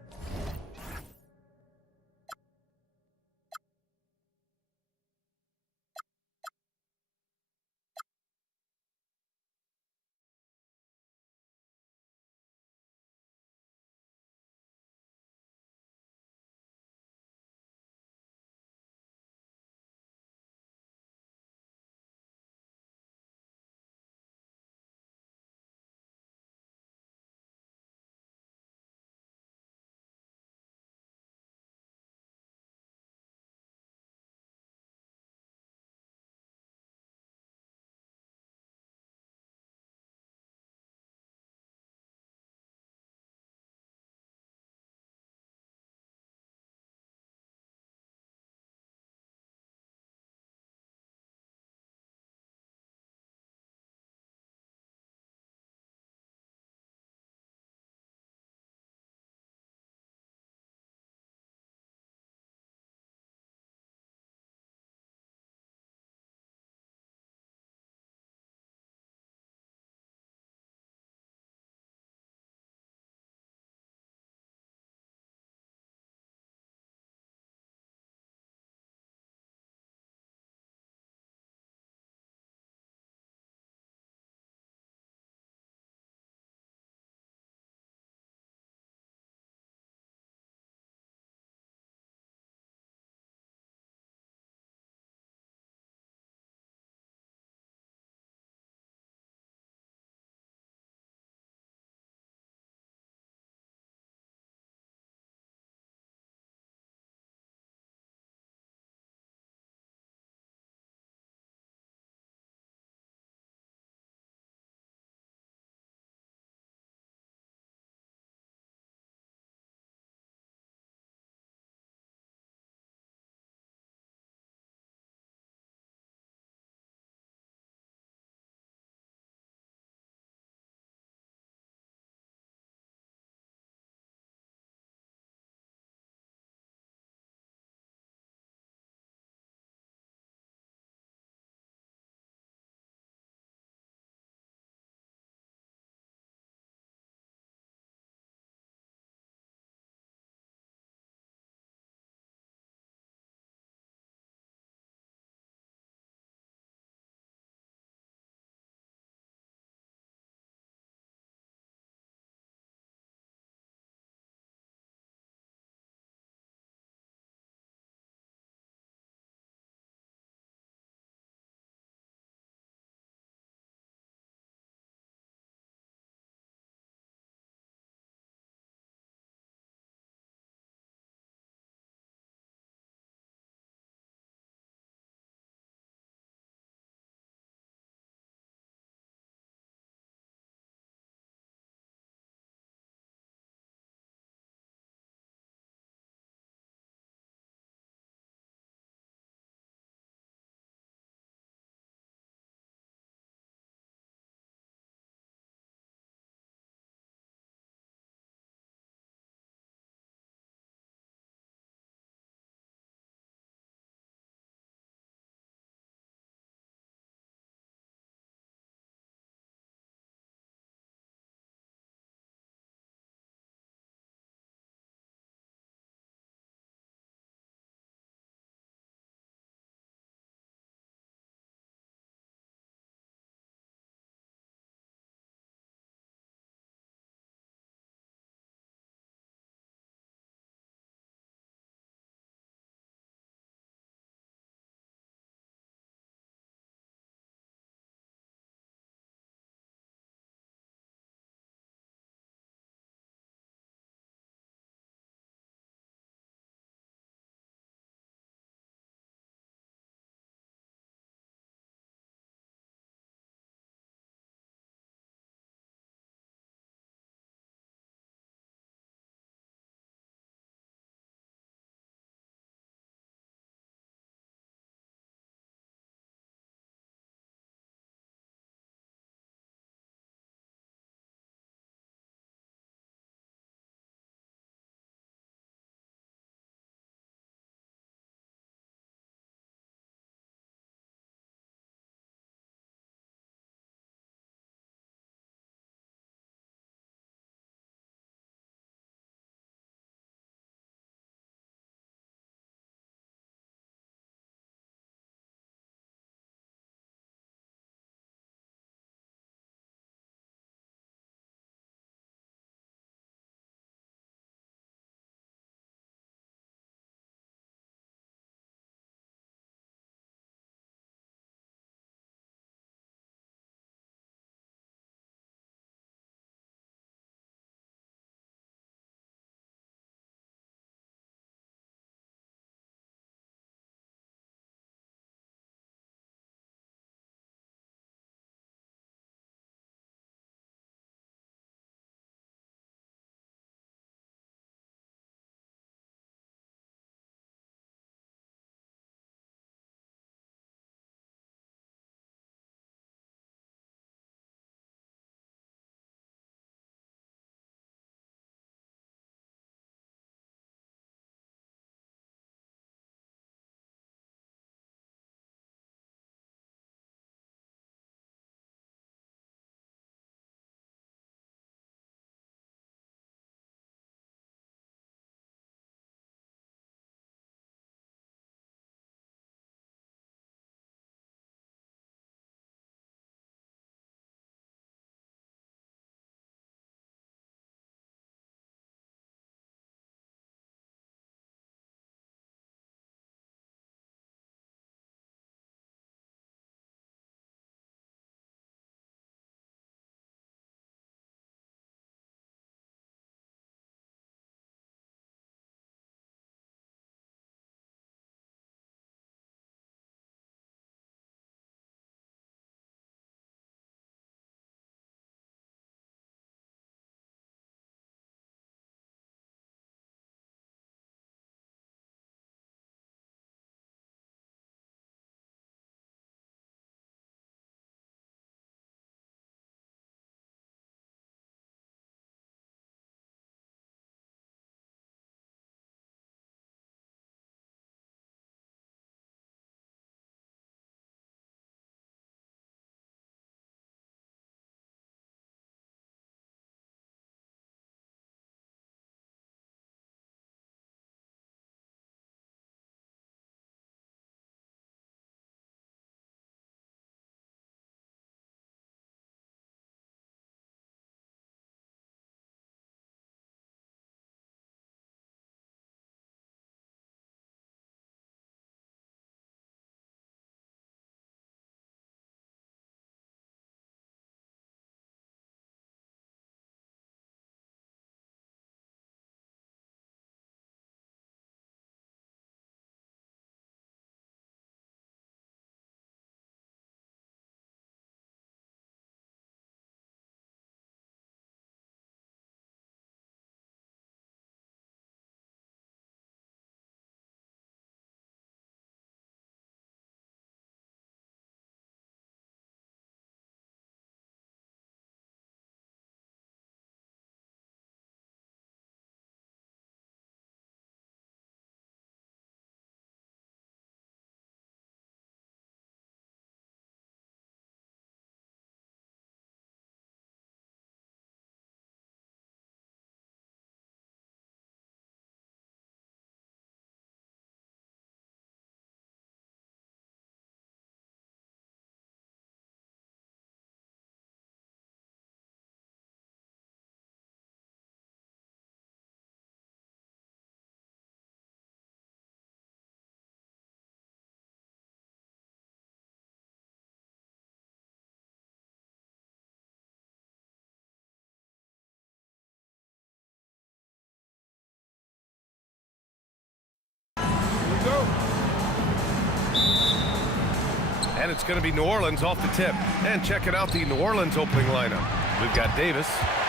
And it's going to be New Orleans off the tip. And checking out the New Orleans opening lineup. We've got Davis.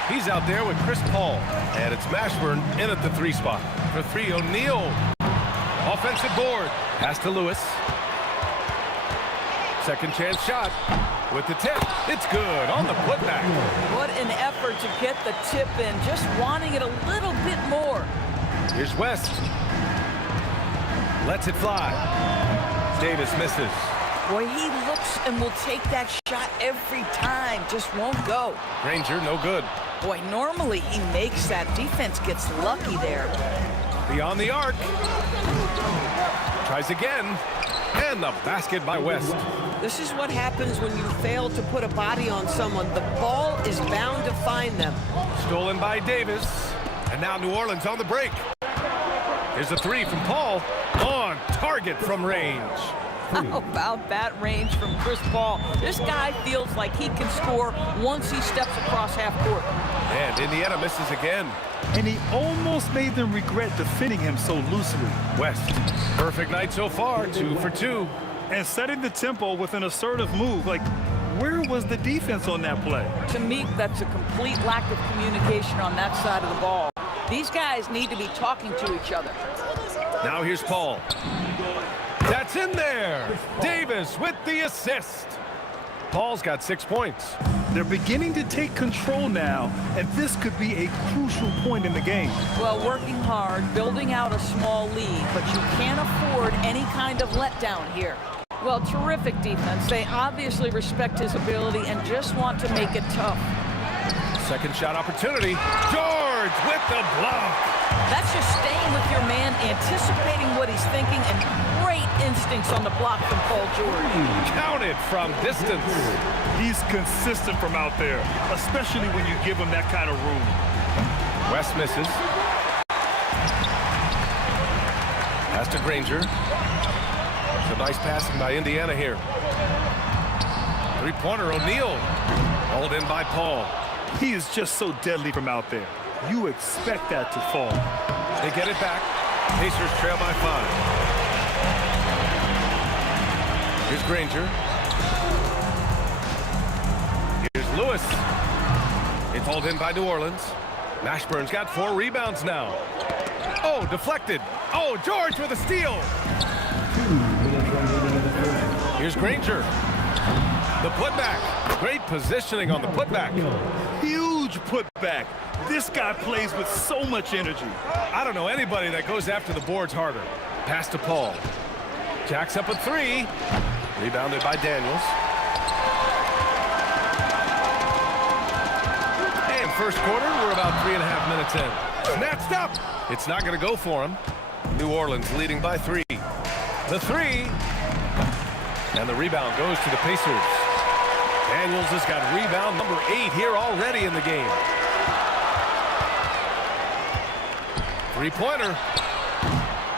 He's out there with Chris Paul. And it's Mashburn in at the 3 spot. For 3, O'Neal. Offensive board. Pass to Lewis. Second chance shot with the tip. It's good on the putback. What an effort to get the tip in. Just wanting it a little bit more. Here's West. Lets it fly. Davis misses. Boy, he looks and will take that shot every time. Just won't go. Granger, no good. Boy, normally he makes that. Defense gets lucky there. Beyond the arc. Tries again. And the basket by West. This is what happens when you fail to put a body on someone. The ball is bound to find them. Stolen by Davis. And now New Orleans on the break. Here's a 3 from Paul. On target from range. How about that range from Chris Paul? This guy feels like he can score once he steps across half court. And Indiana misses again. And he almost made them regret defending him so loosely. West, perfect night so far, 2 for 2. And setting the tempo with an assertive move. Like, where was the defense on that play? To me, that's a complete lack of communication on that side of the ball. These guys need to be talking to each other. Now here's Paul. That's in there. Davis with the assist. Paul's got 6 points. They're beginning to take control now, and this could be a crucial point in the game. Well, working hard, building out a small lead, but you can't afford any kind of letdown here. Well, terrific defense. They obviously respect his ability and just want to make it tough. Second shot opportunity. George with the block. That's just staying with your man, anticipating what he's thinking, and great instincts on the block from Paul George. Counted from distance. He's consistent from out there, especially when you give him that kind of room. West misses. Pass to Granger. It's a nice passing by Indiana here. 3-pointer, O'Neal. Hauled in by Paul. He is just so deadly from out there. You expect that to fall. They get it back. Pacers trail by 5. Here's Granger. Here's Lewis. It's hauled in by New Orleans. Mashburn's got 4 rebounds now. Oh, deflected. Oh, George with a steal. Here's Granger. The putback. Great positioning on the putback. Huge putback. This guy plays with so much energy. I don't know anybody that goes after the boards harder. Pass to Paul. Jacks up a 3. Rebounded by Daniels. And first quarter, we're about 3.5 minutes in. Snatched up. It's not going to go for him. New Orleans leading by 3. The 3. And the rebound goes to the Pacers. Daniels has got rebound number 8 here already in the game. 3-pointer.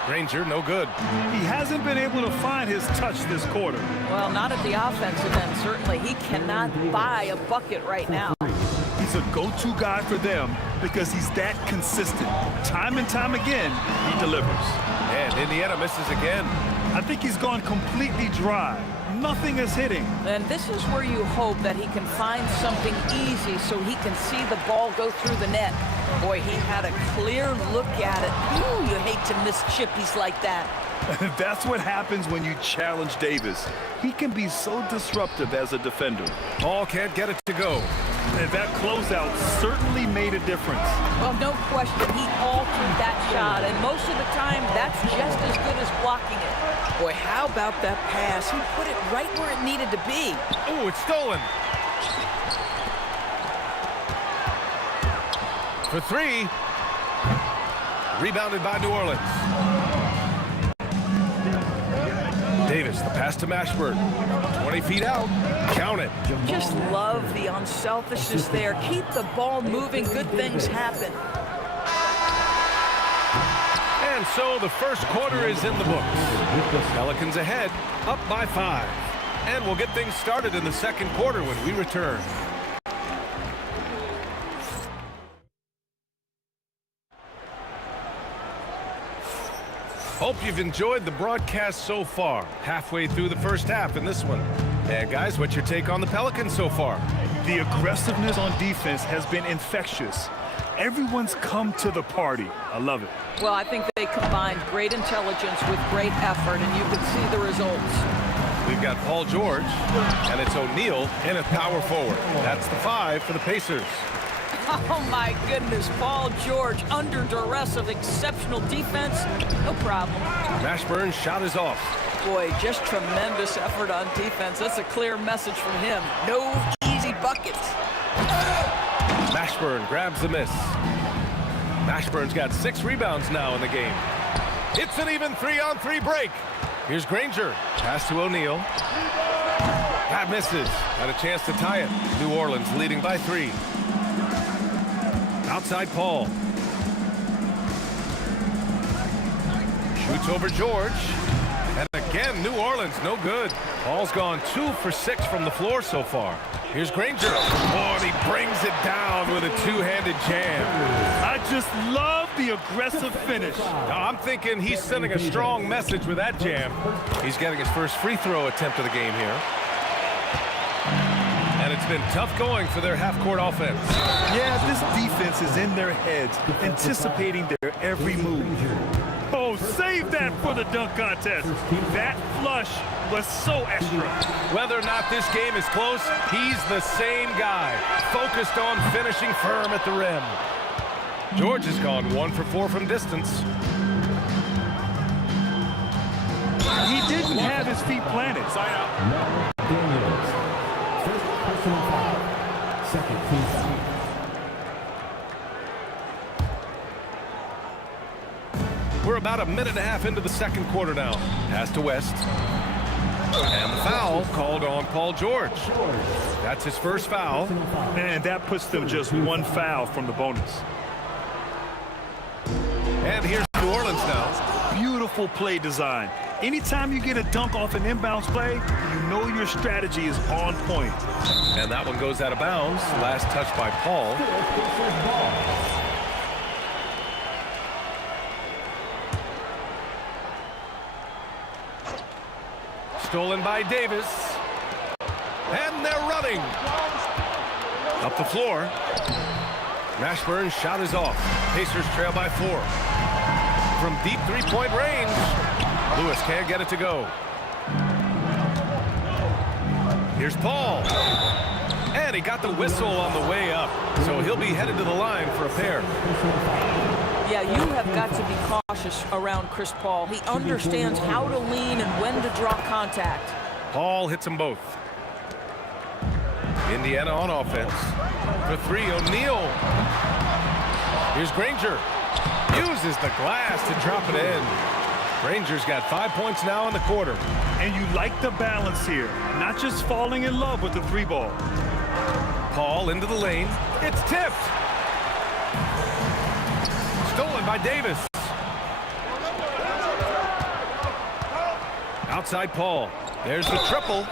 Granger, no good. He hasn't been able to find his touch this quarter. Well, not at the offensive end, certainly. He cannot buy a bucket right now. He's a go-to guy for them because he's that consistent. Time and time again, he delivers. And Indiana misses again. I think he's gone completely dry. Nothing is hitting. And this is where you hope that he can find something easy so he can see the ball go through the net. Boy, he had a clear look at it. Ooh, you hate to miss chippies like that. That's what happens when you challenge Davis. He can be so disruptive as a defender. Paul can't get it to go. And that closeout certainly made a difference. Well, no question, he altered that shot, and most of the time, that's just as good as blocking it. Boy, how about that pass? He put it right where it needed to be. Ooh, it's stolen. For 3. Rebounded by New Orleans. Davis, the pass to Mashburn. 20 feet out. Count it. Just love the unselfishness there. Keep the ball moving. Good things happen. And so the first quarter is in the books. Pelicans ahead, up by 5. And we'll get things started in the second quarter when we return. Hope you've enjoyed the broadcast so far. Halfway through the first half in this one. And guys, what's your take on the Pelicans so far? The aggressiveness on defense has been infectious. Everyone's come to the party. I love it. Well, I think they combined great intelligence with great effort, and you can see the results. We've got Paul George, and it's O'Neal in at power forward. That's the 5 for the Pacers. Oh, my goodness. Paul George under duress of exceptional defense. No problem. Mashburn's shot is off. Boy, just tremendous effort on defense. That's a clear message from him. No easy buckets. Mashburn grabs the miss. Mashburn's got 6 rebounds now in the game. It's an even 3-on-3 break. Here's Granger. Pass to O'Neal. That misses. Had a chance to tie it. New Orleans leading by 3. Outside Paul. Shoots over George. And again, New Orleans, no good. Paul's gone 2 for 6 from the floor so far. Here's Granger. Oh, and he brings it down with a 2-handed jam. I just love the aggressive finish. Now, I'm thinking he's sending a strong message with that jam. He's getting his first free throw attempt of the game here. And it's been tough going for their half-court offense. Yeah, this defense is in their heads, anticipating their every move. Oh, save that for the dunk contest. That flush was so extra. Whether or not this game is close, he's the same guy, focused on finishing firm at the rim. George has gone 1 for 4 from distance. He didn't have his feet planted. Sign out. Daniels. First personal foul. Second team foul. We're about a minute and a half into the second quarter now. Pass to West. And the foul called on Paul George. That's his first foul. Man, that puts them just 1 foul from the bonus. And here's New Orleans now. Beautiful play design. Anytime you get a dunk off an inbounds play, you know your strategy is on point. And that one goes out of bounds. Last touch by Paul. Stolen by Davis. And they're running. Up the floor. Mashburn's shot is off. Pacers trail by 4. From deep three-point range, Lewis can't get it to go. Here's Paul. And he got the whistle on the way up. So he'll be headed to the line for a pair. Yeah, you have got to be cautious around Chris Paul. He understands how to lean and when to draw contact. Paul hits them both. Indiana on offense. For 3, O'Neal. Here's Granger. Uses the glass to drop it in. Granger's got 5 points now in the quarter. And you like the balance here. Not just falling in love with the 3-ball. Paul into the lane. It's tipped. Stolen by Davis. Outside Paul. There's the triple.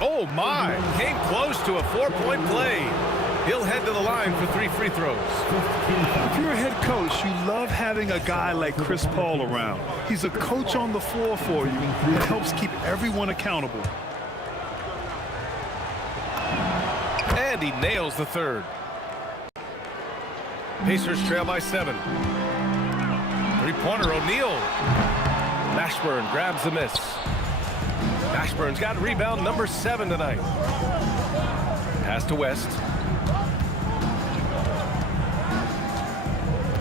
Oh, my. Came close to a 4-point play. He'll head to the line for 3 free throws. If you're a head coach, you love having a guy like Chris Paul around. He's a coach on the floor for you that helps keep everyone accountable. And he nails the 3rd. Pacers trail by 7. Three-pointer O'Neal. Mashburn grabs the miss. Mashburn's got rebound number 7 tonight. Pass to West.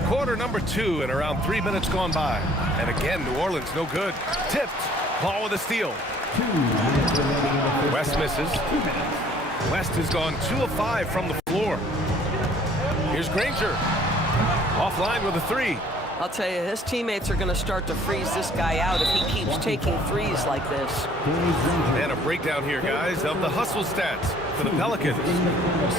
Quarter number 2 and around 3 minutes gone by. And again, New Orleans no good. Tipped. Paul with a steal. West misses. West has gone 2 of 5 from the floor. Here's Granger. Offline with a 3. I'll tell you, his teammates are going to start to freeze this guy out if he keeps taking threes like this. And a breakdown here, guys, of the hustle stats for the Pelicans.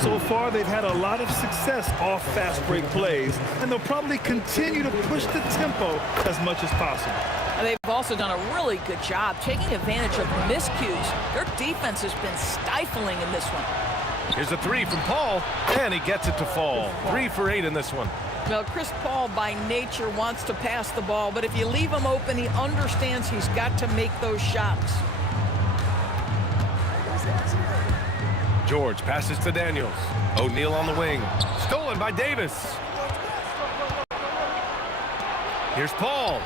So far, they've had a lot of success off fast break plays, and they'll probably continue to push the tempo as much as possible. And they've also done a really good job taking advantage of miscues. Their defense has been stifling in this one. Here's a 3 from Paul, and he gets it to fall. 3 for 8 in this one. Well, Chris Paul by nature wants to pass the ball, but if you leave him open, he understands he's got to make those shots. George passes to Daniels. O'Neal on the wing. Stolen by Davis. Here's Paul.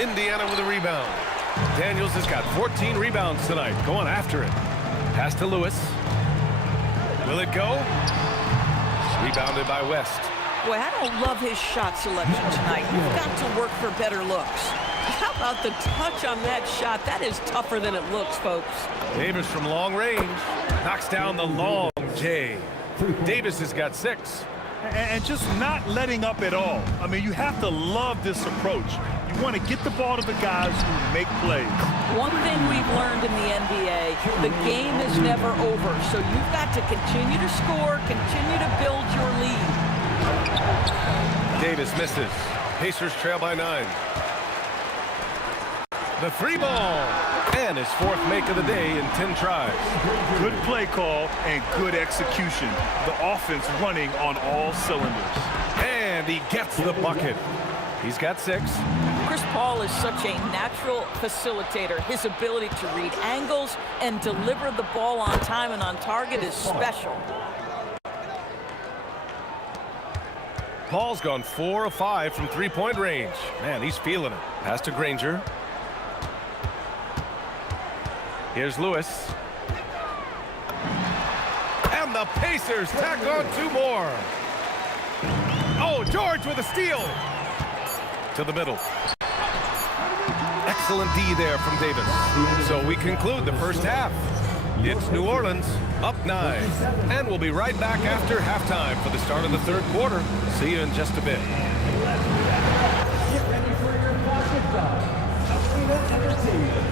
Indiana with a rebound. Daniels has got 14 rebounds tonight. Going after it. Pass to Lewis. Will it go? Rebounded by West. Boy, I don't love his shot selection tonight. You've got to work for better looks. How about the touch on that shot? That is tougher than it looks, folks. Davis from long range knocks down the long J. Davis has got 6. And just not letting up at all. I mean, you have to love this approach. You want to get the ball to the guys who make plays. One thing we've learned in the NBA, the game is never over. So you've got to continue to score, continue to build your lead. Davis misses. Pacers trail by 9. The 3 ball. And his 4th make of the day in 10 tries. Good play call and good execution. The offense running on all cylinders. And he gets the bucket. He's got 6. Chris Paul is such a natural facilitator. His ability to read angles and deliver the ball on time and on target is special. Paul's gone 4 of 5 from 3-point range. Man, he's feeling it. Pass to Granger. Here's Lewis. And the Pacers tack on 2 more. Oh, George with a steal. To the middle. Excellent D there from Davis. So we conclude the first half. It's New Orleans up 9. And we'll be right back after halftime for the start of the 3rd quarter. See you in just a bit. Get ready for your basket shot. Arena Entertainment.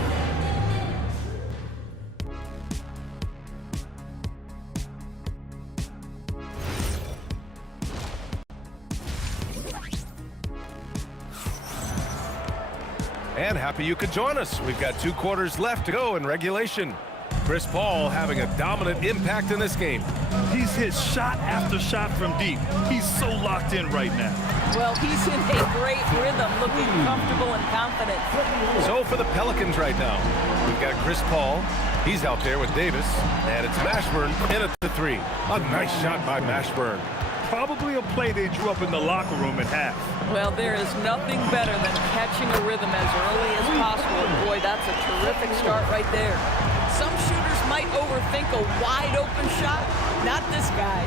And happy you could join us. We've got 2 quarters left to go in regulation. Chris Paul having a dominant impact in this game. He's hit shot after shot from deep. He's so locked in right now. Well, he's in a great rhythm, looking comfortable and confident. So for the Pelicans right now, we've got Chris Paul. He's out there with Davis. And it's Mashburn in at the 3. A nice shot by Mashburn. Probably a play they drew up in the locker room at half. Well, there is nothing better than catching a rhythm as early as possible. And boy, that's a terrific start right there. Some shooters might overthink a wide-open shot. Not this guy.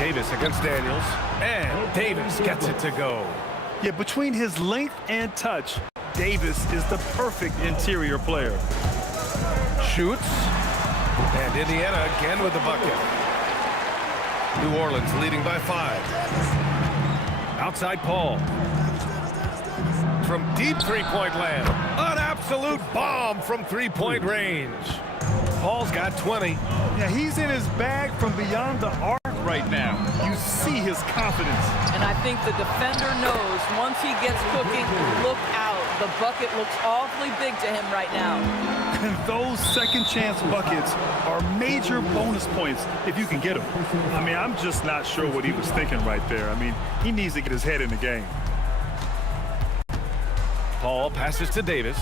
Davis against Daniels. And Davis gets it to go. Yeah, between his length and touch, Davis is the perfect interior player. Shoots. And Indiana again with the bucket. New Orleans leading by 5. Outside Paul. From deep 3-point land. An absolute bomb from 3-point range. Paul's got 20. Yeah, he's in his bag from beyond the arc right now. You see his confidence. And I think the defender knows once he gets cooking, look out. The bucket looks awfully big to him right now. And those second chance buckets are major bonus points if you can get them. I mean, I'm just not sure what he was thinking right there. I mean, he needs to get his head in the game. Paul passes to Davis.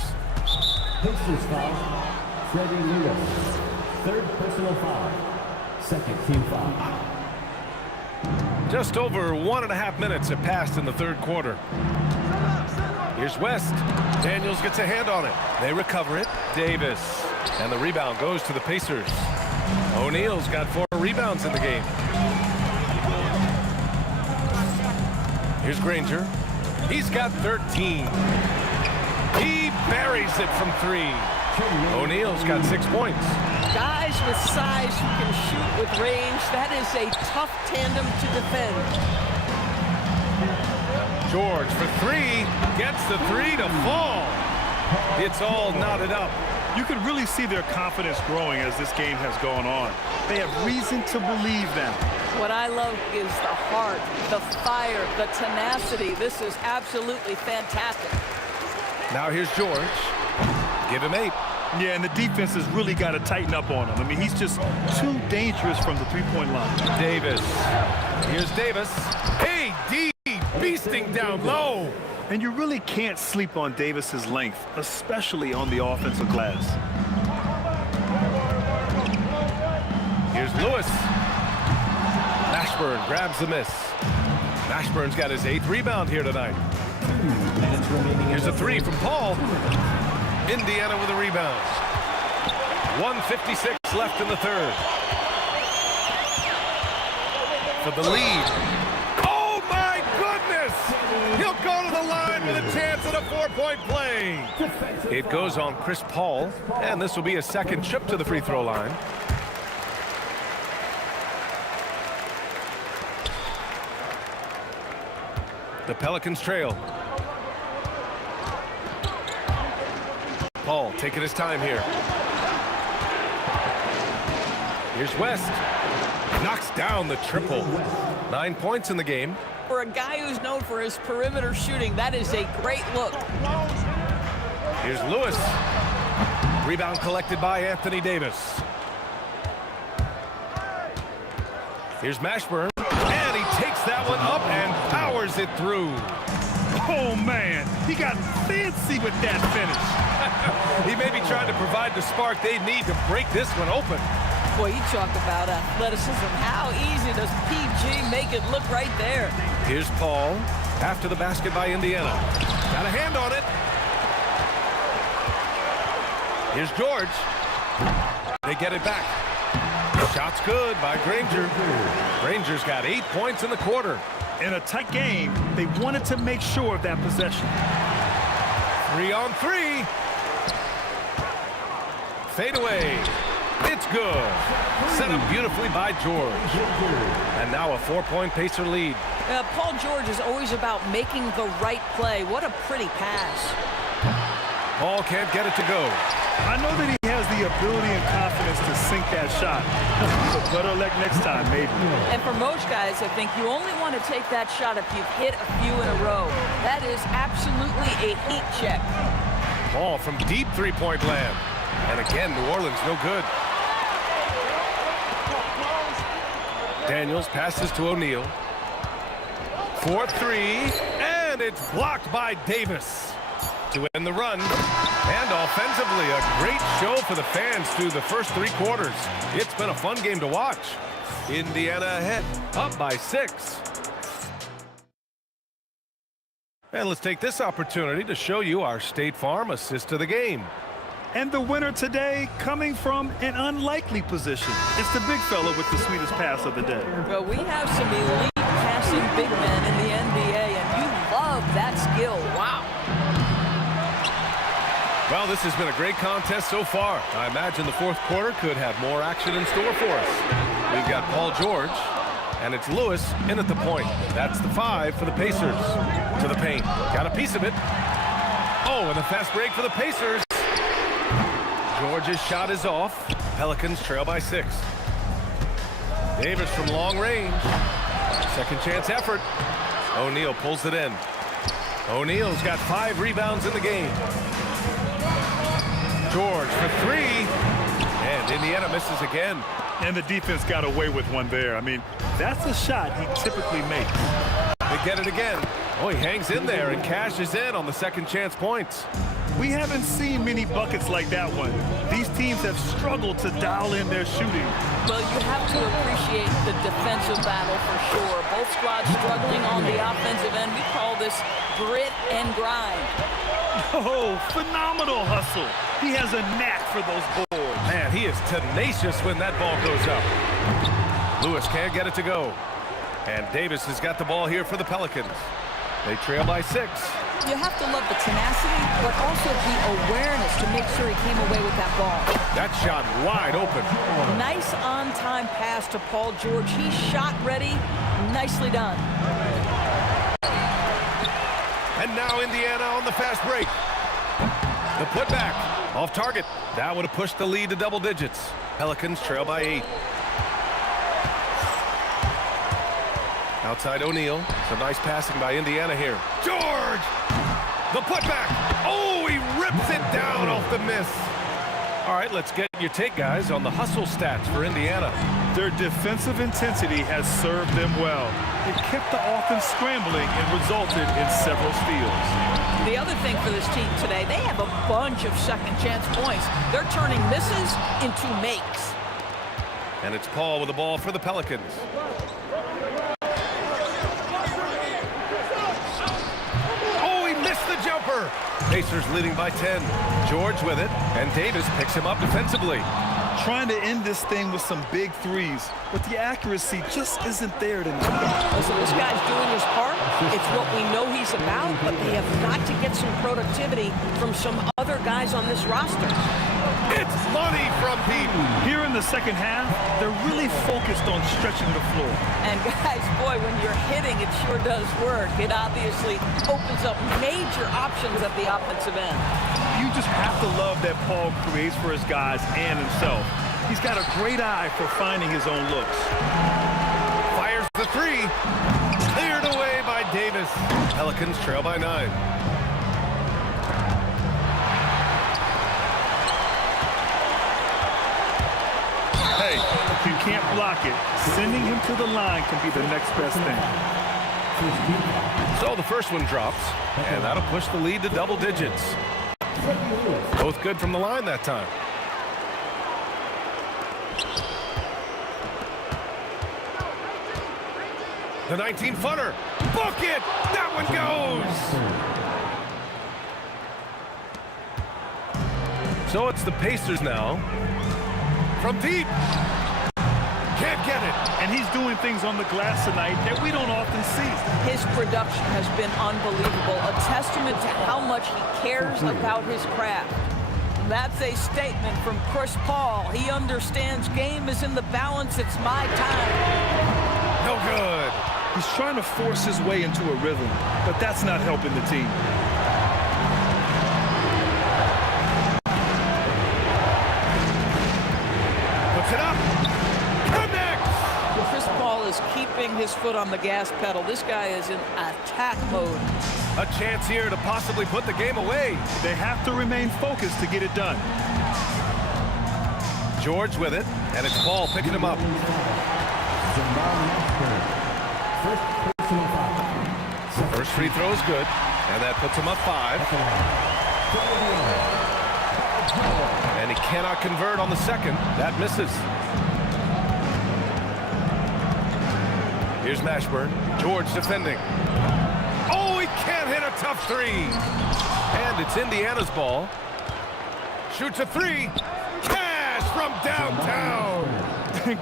Pacers foul. Freddie Lewis. 3rd personal foul. 2nd team foul. Just over 1.5 minutes have passed in the 3rd quarter. Here's West. Daniels gets a hand on it. They recover it. Davis. And the rebound goes to the Pacers. O'Neal's got 4 rebounds in the game. Here's Granger. He's got 13. He buries it from 3. O'Neal's got 6 points. Guys with size who can shoot with range, that is a tough tandem to defend. George for 3, gets the 3 to fall. It's all knotted up. You can really see their confidence growing as this game has gone on. They have reason to believe now. What I love is the heart, the fire, the tenacity. This is absolutely fantastic. Now here's George. Give him 8. Yeah, and the defense has really got to tighten up on him. I mean, he's just too dangerous from the three-point line. Davis. Here's Davis. AD beasting down low. And you really can't sleep on Davis's length, especially on the offensive glass. Here's Lewis. Mashburn grabs the miss. Mashburn's got his 8th rebound here tonight. Here's a 3 from Paul. Indiana with a rebound. 1:56 left in the third. For the lead. Oh my goodness! He'll go to the line with a chance at a 4-point play. It goes on Chris Paul, and this will be a second trip to the free throw line. The Pelicans trail. Paul taking his time here. Here's West. Knocks down the triple. 9 points in the game. For a guy who's known for his perimeter shooting, that is a great look. Here's Lewis. Rebound collected by Anthony Davis. Here's Mashburn. And he takes that one up and powers it through. Oh, man, he got fancy with that finish. He may be trying to provide the spark they need to break this one open. Boy, you talk about athleticism. How easy does PG make it look right there? Here's Paul after the basket by Indiana. Got a hand on it. Here's George. They get it back. Shot's good by Granger. Granger's got 8 points in the quarter. In a tight game, they wanted to make sure of that possession. 3-on-3. Fade away. It's good. Set up beautifully by George. And now a 4-point Pacer lead. Paul George is always about making the right play. What a pretty pass. Paul can't get it to go. I know that he has the ability and confidence to sink that shot. So better luck next time, maybe. And for most guys, I think you only want to take that shot if you've hit a few in a row. That is absolutely a heat check. Paul from deep three-point land. And again, New Orleans no good. Daniels passes to O'Neal. 4-3, and it's blocked by Davis to end the run. And offensively, a great show for the fans through the first 3 quarters. It's been a fun game to watch. Indiana ahead, up by 6. And let's take this opportunity to show you our State Farm assist of the game. And the winner today coming from an unlikely position. It's the big fella with the sweetest pass of the day. Well, we have some elite passing big men in the NBA, and you love that skill. Wow. Well, this has been a great contest so far. I imagine the fourth quarter could have more action in store for us. We've got Paul George, and it's Lewis in at the point. That's the 5 for the Pacers. To the paint. Got a piece of it. Oh, and a fast break for the Pacers. George's shot is off. Pelicans trail by 6. Davis from long range. Second chance effort. O'Neal pulls it in. O'Neal's got 5 rebounds in the game. George for 3. And Indiana misses again. And the defense got away with one there. I mean, that's a shot he typically makes. They get it again. Oh, he hangs in there and cashes in on the second chance points. We haven't seen many buckets like that one. These teams have struggled to dial in their shooting. Well, you have to appreciate the defensive battle for sure. Both squads struggling on the offensive end. We call this grit and grind. Oh, phenomenal hustle. He has a knack for those boards. Man, he is tenacious when that ball goes up. Lewis can't get it to go. And Davis has got the ball here for the Pelicans. They trail by 6. You have to love the tenacity, but also the awareness to make sure he came away with that ball. That shot wide open. Nice on-time pass to Paul George. He's shot ready. Nicely done. And now Indiana on the fast break. The putback off target. That would have pushed the lead to double digits. Pelicans trail by 8. Outside O'Neal. Some nice passing by Indiana here. George! The putback. Oh, he rips it down off the miss. All right, let's get your take, guys, on the hustle stats for Indiana. Their defensive intensity has served them well. It kept the offense scrambling and resulted in several steals. The other thing for this team today, they have a bunch of second chance points. They're turning misses into makes. And it's Paul with the ball for the Pelicans. Oh, he missed the jumper. Pacers leading by 10. George with it, and Davis picks him up defensively. Trying to end this thing with some big threes, but the accuracy just isn't there tonight. Listen, this guy's doing his part. It's what we know he's about, but they have got to get some productivity from some other guys on this roster. It's money from deep. Here in the second half, they're really focused on stretching the floor. And guys, boy, when you're hitting, it sure does work. It obviously opens up major options at the offensive end. You just have to love that Paul creates for his guys and himself. He's got a great eye for finding his own looks. Fires the three. Cleared away by Davis. Pelicans trail by 9. Hey, if you can't block it, sending him to the line can be the next best thing. So the first one drops, and that'll push the lead to double digits. Both good from the line that time. The 19-footer. Book it! That one goes! So it's the Pacers now. From deep. Can't get it. And he's doing things on the glass tonight that we don't often see. His production has been unbelievable, a testament to how much he cares about his craft. That's a statement from Chris Paul. He understands game is in the balance. It's my time. No good. He's trying to force his way into a rhythm, but that's not helping the team. Puts it up. Connects. Chris Paul is keeping his foot on the gas pedal. This guy is in attack mode. A chance here to possibly put the game away. They have to remain focused to get it done. George with it, and it's Paul picking him up. First free throw is good, and that puts him up 5. And he cannot convert on the second. That misses. Here's Mashburn. George defending. Oh, he can't hit a tough three. And it's Indiana's ball. Shoots a 3. Cash from downtown.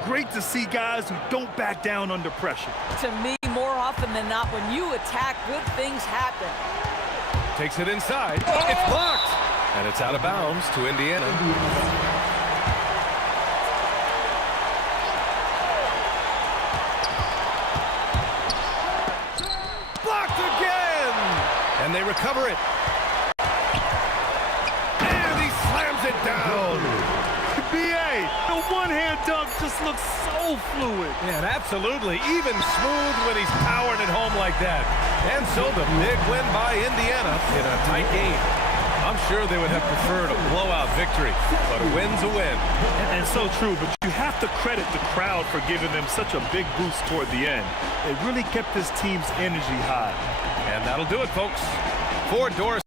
Great to see guys who don't back down under pressure. To me, more often than not, when you attack, good things happen. Takes it inside. It's blocked. And it's out of bounds to Indiana. Blocked again. And they recover it. And he slams it down. B.A., the one-hand dunk just looks so fluid. Yeah, and absolutely. Even smooth when he's powering it home like that. And so the big win by Indiana in a tight game. I'm sure they would have preferred a blowout victory, but a win's a win. And so true, but you have to credit the crowd for giving them such a big boost toward the end. It really kept this team's energy high. And that'll do it, folks. For Doris.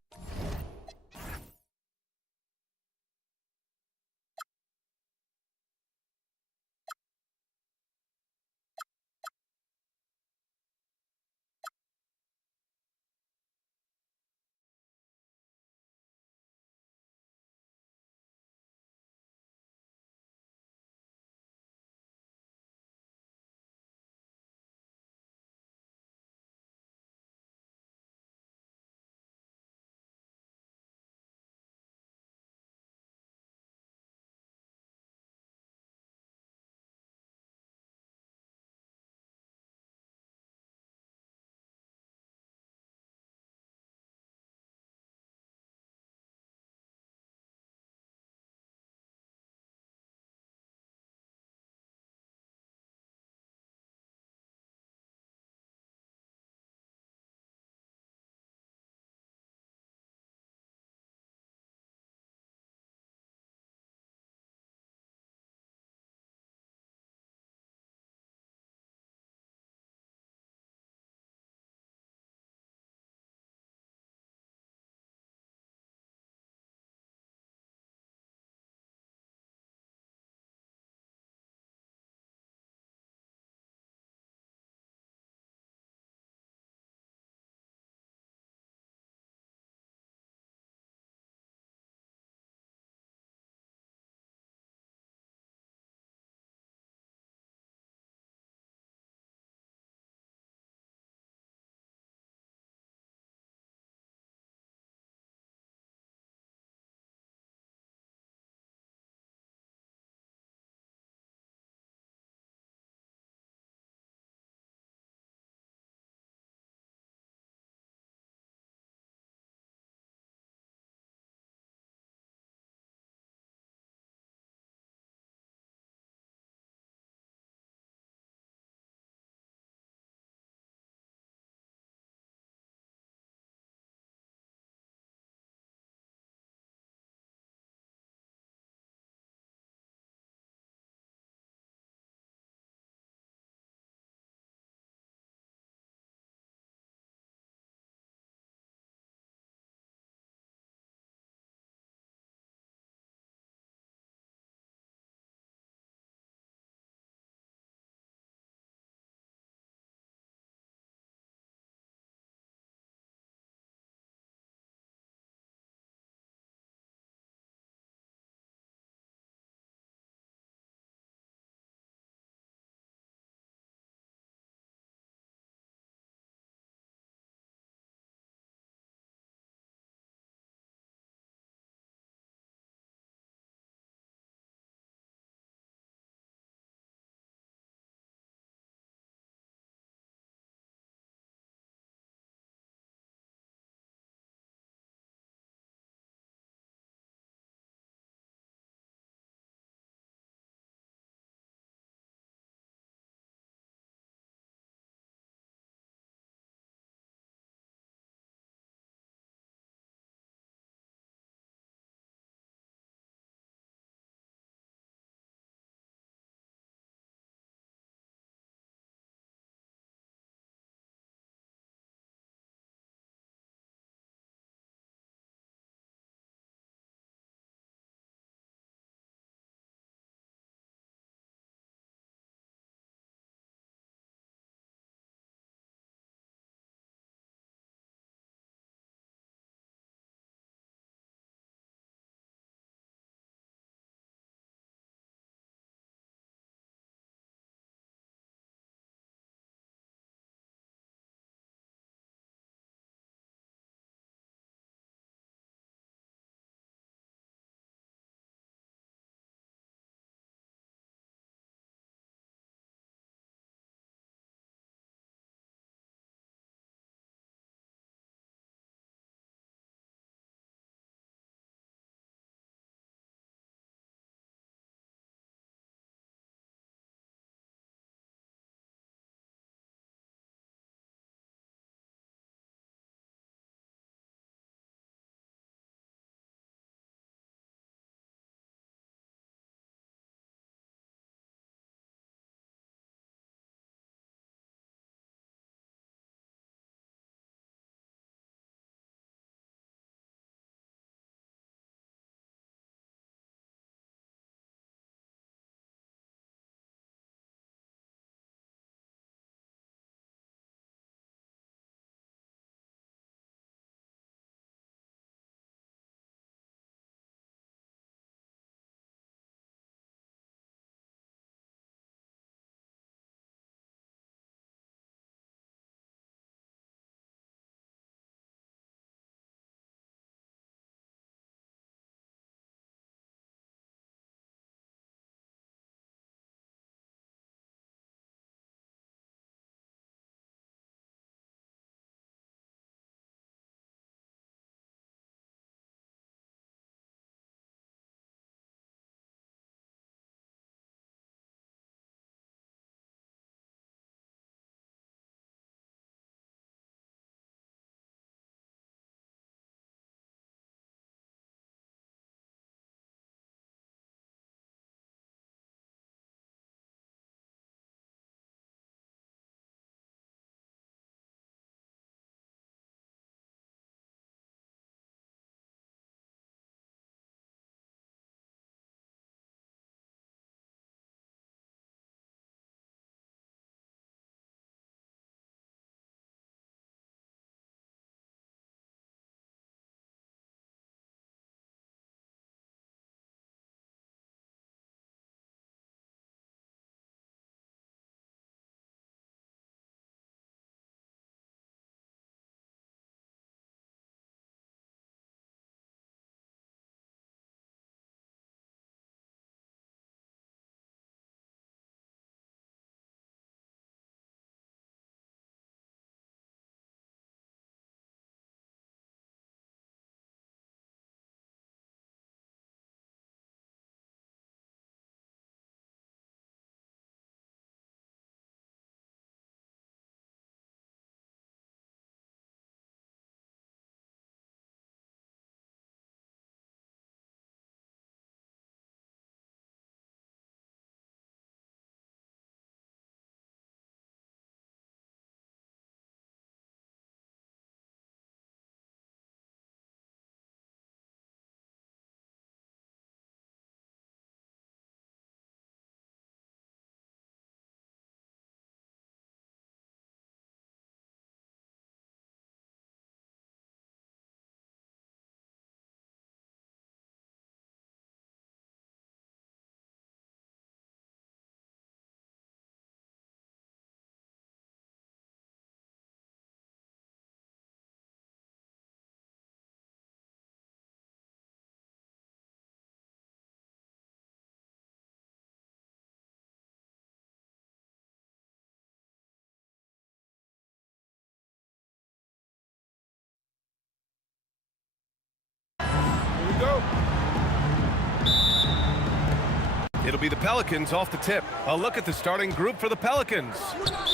It'll be the Pelicans off the tip. A look at the starting group for the Pelicans.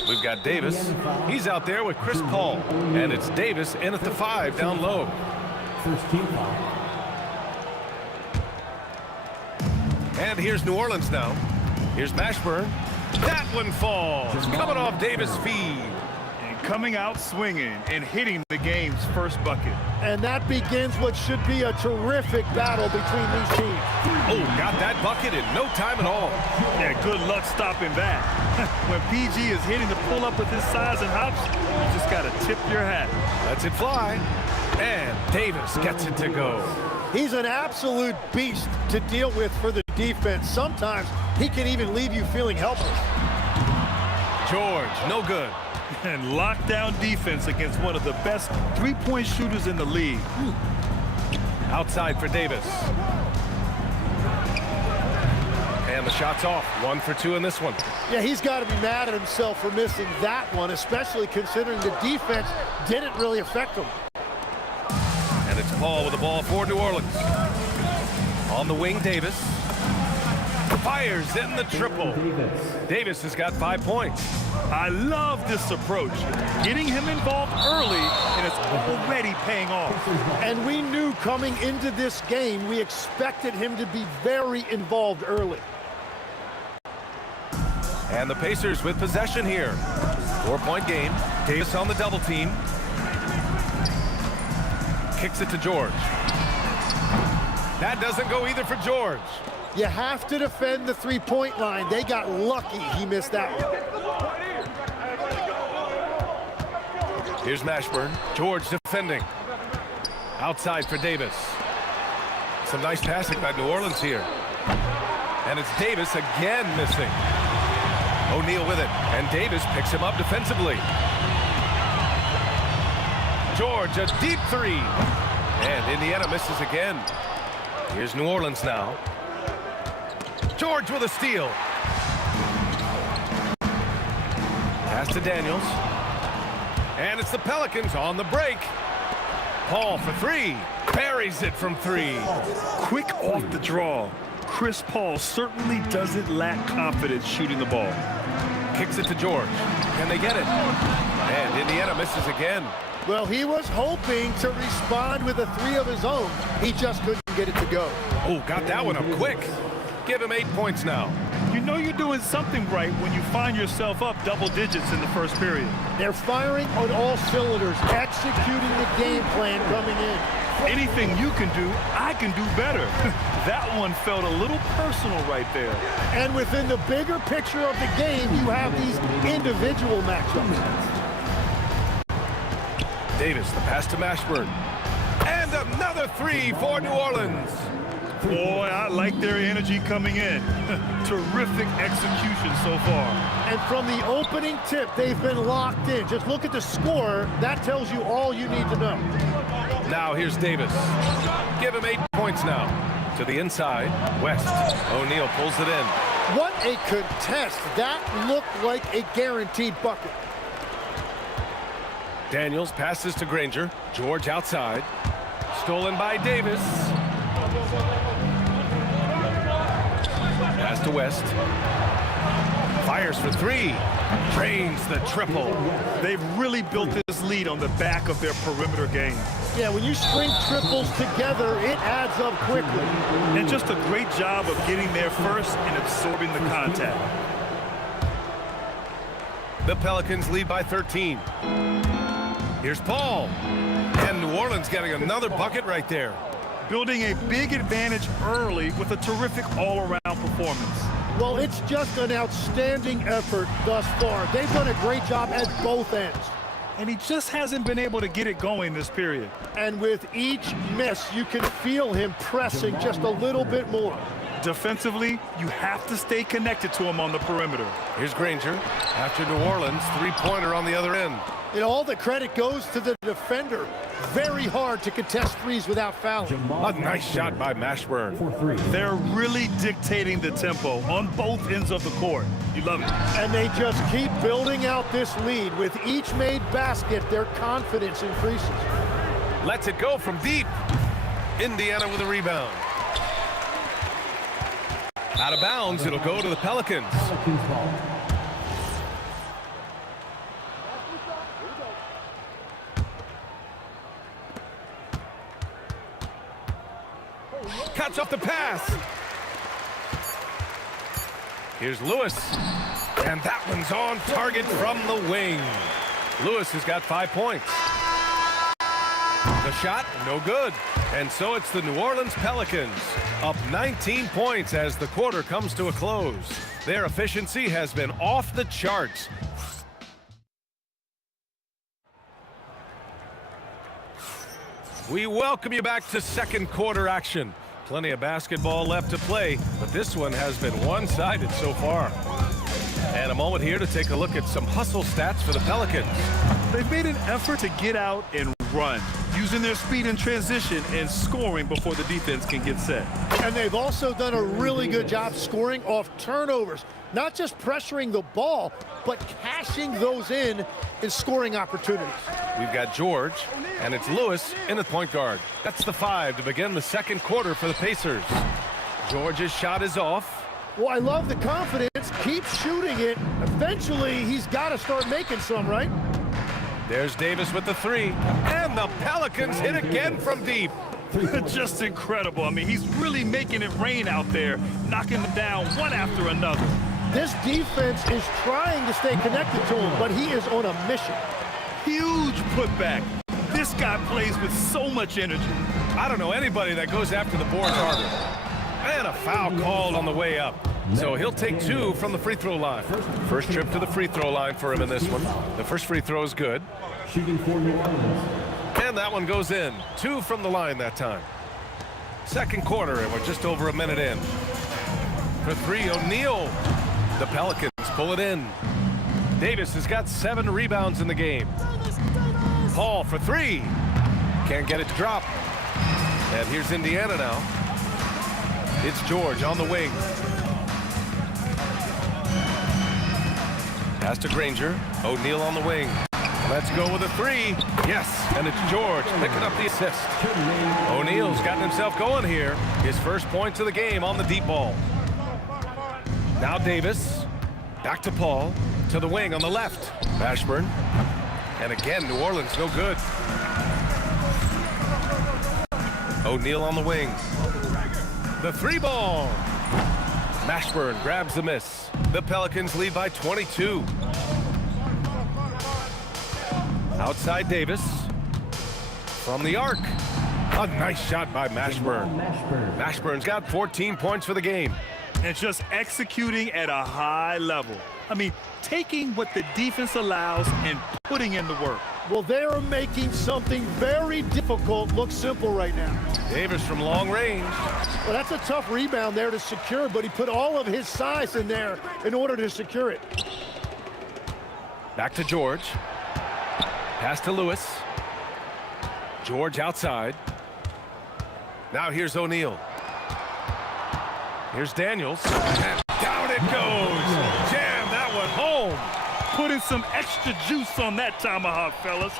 We've got Davis. He's out there with Chris Paul. And it's Davis in at the 5 down low. First team foul. And here's New Orleans now. Here's Mashburn. That one falls. Coming off Davis' feed. And coming out swinging and hitting the game's first bucket. And that begins what should be a terrific battle between these teams. Oh, got that bucket in no time at all. Yeah, good luck stopping that. When PG is hitting the pull-up with his size and hops, you just got to tip your hat. Lets it fly. And Davis gets it to go. He's an absolute beast to deal with for the defense. Sometimes he can even leave you feeling helpless. George, no good. And lockdown defense against one of the best three-point shooters in the league. Outside for Davis. And the shot's off. 1 for 2 in this one. Yeah, he's got to be mad at himself for missing that one, especially considering the defense didn't really affect him. And it's Paul with the ball for New Orleans. On the wing, Davis. Fires in the triple. Davis has got 5 points. I love this approach. Getting him involved early, and it's already paying off. And we knew coming into this game, we expected him to be very involved early. And the Pacers with possession here. 4-point game. Davis on the double team. Kicks it to George. That doesn't go either for George. You have to defend the three-point line. They got lucky he missed that one. Here's Mashburn. George defending. Outside for Davis. Some nice passing by New Orleans here. And it's Davis again missing. O'Neal with it. And Davis picks him up defensively. George, a deep 3. And Indiana misses again. Here's New Orleans now. George with a steal. Pass to Daniels. And it's the Pelicans on the break. Paul for 3. Buries it from 3. Quick off the draw. Chris Paul certainly doesn't lack confidence shooting the ball. Kicks it to George. Can they get it? And Indiana misses again. Well, he was hoping to respond with a 3 of his own. He just couldn't get it to go. Oh, got that one up quick. Give him 8 points now. You know you're doing something right when you find yourself up double digits in the first period. They're firing on all cylinders, executing the game plan coming in. Anything you can do, I can do better. That one felt a little personal right there. And within the bigger picture of the game, you have these individual matchups. Davis, the pass to Mashburn. And another 3 for New Orleans. Boy, I like their energy coming in. Terrific execution so far. And from the opening tip, they've been locked in. Just look at the score. That tells you all you need to know. Now here's Davis. Give him 8 points now. To the inside, West. O'Neal pulls it in. What a contest. That looked like a guaranteed bucket. Daniels passes to Granger. George outside. Stolen by Davis. Pass to West. Fires for 3. Drains the triple. They've really built this lead on the back of their perimeter game. Yeah, when you string triples together, it adds up quickly. And just a great job of getting there first and absorbing the contact. The Pelicans lead by 13. Here's Paul. And New Orleans getting another bucket right there. Building a big advantage early with a terrific all-around performance. Well, it's just an outstanding effort thus far. They've done a great job at both ends. And he just hasn't been able to get it going this period. And with each miss, you can feel him pressing just a little bit more. Defensively, you have to stay connected to him on the perimeter. Here's Granger. After New Orleans, 3-pointer on the other end. And all the credit goes to the defender. Very hard to contest threes without fouling. A nice shot by Mashburn. They're really dictating the tempo on both ends of the court. You love it. And they just keep building out this lead. With each made basket, their confidence increases. Lets it go from deep. Indiana with a rebound. Out of bounds, it'll go to the Pelicans. Cuts off the pass. Here's Lewis. And that one's on target from the wing. Lewis has got 5 points. The shot, no good. And so it's the New Orleans Pelicans, up 19 points as the quarter comes to a close. Their efficiency has been off the charts. We welcome you back to second quarter action. Plenty of basketball left to play, but this one has been one-sided so far. And a moment here to take a look at some hustle stats for the Pelicans. They've made an effort to get out and run, using their speed in transition and scoring before the defense can get set. And they've also done a really good job scoring off turnovers. Not just pressuring the ball, but cashing those in scoring opportunities. We've got George, and it's Lewis in the point guard. That's the 5 to begin the second quarter for the Pacers. George's shot is off. Well, I love the confidence. Keep shooting it. Eventually, he's got to start making some, right? There's Davis with the 3, and the Pelicans hit again from deep. Just incredible. I mean, he's really making it rain out there, knocking them down one after another. This defense is trying to stay connected to him, but he is on a mission. Huge putback. This guy plays with so much energy. I don't know anybody that goes after the boards harder. And a foul called on the way up. So he'll take 2 from the free throw line. First trip to the free throw line for him in this one. The first free throw is good. Shooting for New Orleans. And that one goes in. 2 from the line that time. Second quarter, and we're just over a minute in. For 3, O'Neal. The Pelicans pull it in. Davis has got 7 rebounds in the game. Paul for 3. Can't get it to drop. And here's Indiana now. It's George on the wing. Pass to Granger. O'Neal on the wing. Let's go with a 3. Yes, and it's George picking up the assist. O'Neal's gotten himself going here. His first points of the game on the deep ball. Now Davis. Back to Paul. To the wing on the left. Mashburn. And again, New Orleans no good. O'Neal on the wing. The 3 ball. Mashburn grabs the miss. The Pelicans lead by 22. Outside Davis. From the arc. A nice shot by Mashburn. Mashburn's got 14 points for the game. And just executing at a high level. I mean, taking what the defense allows and putting in the work. Well, they are making something very difficult look simple right now. Davis from long range. Well, that's a tough rebound there to secure, but he put all of his size in there in order to secure it. Back to George. Pass to Lewis. George outside. Now here's O'Neal. Here's Daniels. And down it goes. Jam that one home. Putting some extra juice on that tomahawk, fellas.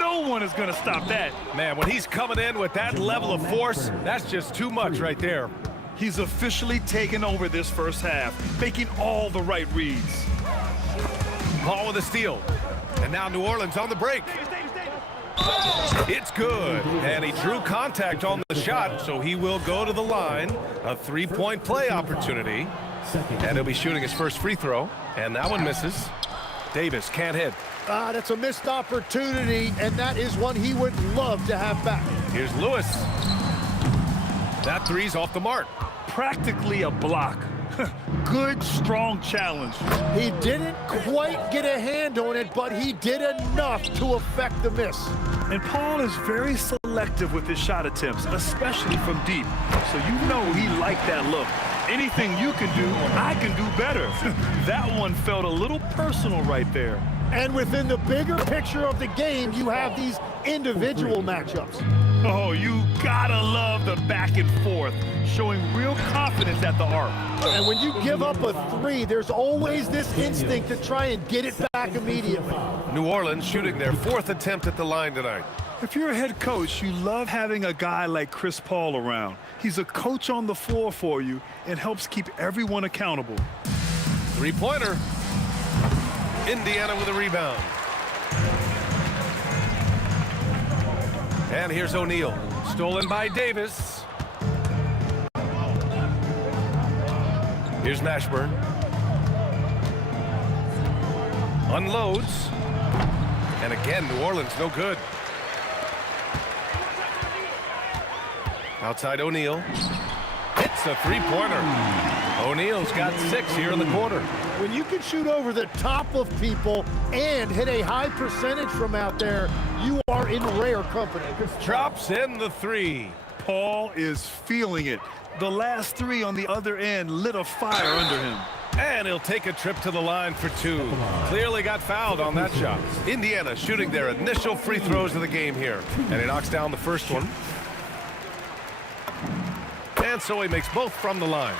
No one is going to stop that. Man, when he's coming in with that level of force, that's just too much right there. He's officially taken over this first half, making all the right reads. Paul with a steal. And now New Orleans on the break. It's good. And he drew contact on the shot, so he will go to the line. A 3-point play opportunity. And he'll be shooting his first free throw. And that one misses. Davis can't hit. That's a missed opportunity, and that is one he would love to have back. Here's Lewis. That 3's off the mark. Practically a block. Good, strong challenge. He didn't quite get a hand on it, but he did enough to affect the miss. And Paul is very selective with his shot attempts, especially from deep. So you know he liked that look. Anything you can do, I can do better. That one felt a little personal right there. And within the bigger picture of the game, you have these individual matchups. Oh, you gotta love the back and forth, showing real confidence at the arc. And when you give up a 3, there's always this instinct to try and get it back immediately. New Orleans shooting their 4th attempt at the line tonight. If you're a head coach, you love having a guy like Chris Paul around. He's a coach on the floor for you and helps keep everyone accountable. Three-pointer. Indiana with a rebound. And here's O'Neal. Stolen by Davis. Here's Mashburn. Unloads. And again, New Orleans no good. Outside O'Neal. Hits a three-pointer. O'Neal's got 6 here in the quarter. When you can shoot over the top of people and hit a high percentage from out there, you are in rare company. Drops in the 3. Paul is feeling it. The last 3 on the other end lit a fire under him. And he'll take a trip to the line for 2. Clearly got fouled on that shot. Indiana shooting their initial free throws of the game here. And he knocks down the first one. And so he makes both from the line.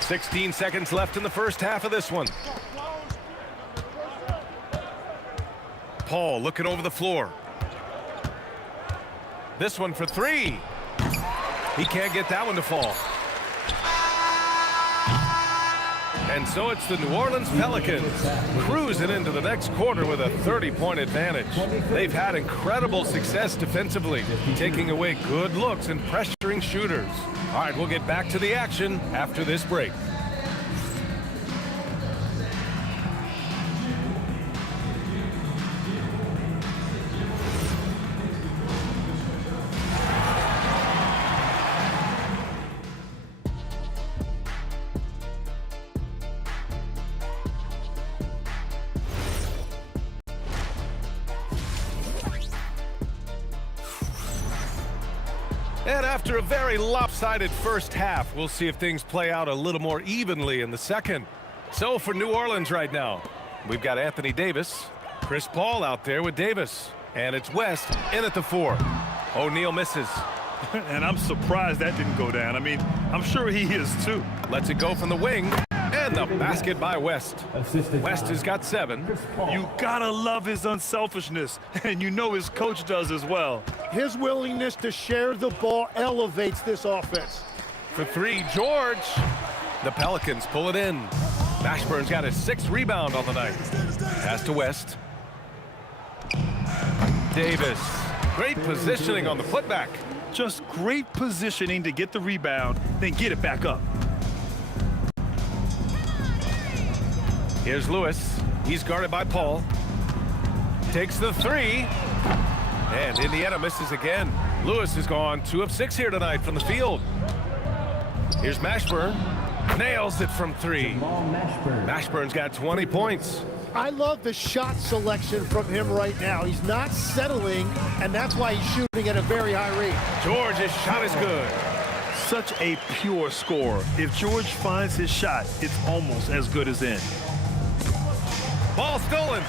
16 seconds left in the first half of this one. Paul looking over the floor. This one for 3. He can't get that one to fall. And so it's the New Orleans Pelicans cruising into the next quarter with a 30-point advantage. They've had incredible success defensively, taking away good looks and pressuring shooters. All right, we'll get back to the action after this break. And after a very lopsided first half, we'll see if things play out a little more evenly in the second. So for New Orleans right now, we've got Anthony Davis, Chris Paul out there with Davis, and it's West in at the 4. O'Neal misses. And I'm surprised that didn't go down. I mean, I'm sure he is too. Lets it go from the wing, and the basket by West. West has got 7. You gotta love his unselfishness, and you know his coach does as well. His willingness to share the ball elevates this offense. For 3, George. The Pelicans pull it in. Mashburn's got his 6th rebound on the night. Pass to West. Davis. Great positioning on the putback. Just great positioning to get the rebound, then get it back up. Here's Lewis. He's guarded by Paul. Takes the 3. And Indiana misses again. Lewis has gone 2 of 6 here tonight from the field. Here's Mashburn. Nails it from 3. Mashburn's got 20 points. I love the shot selection from him right now. He's not settling, and that's why he's shooting at a very high rate. George's shot is good. Such a pure scorer. If George finds his shot, it's almost as good as in. Ball stolen.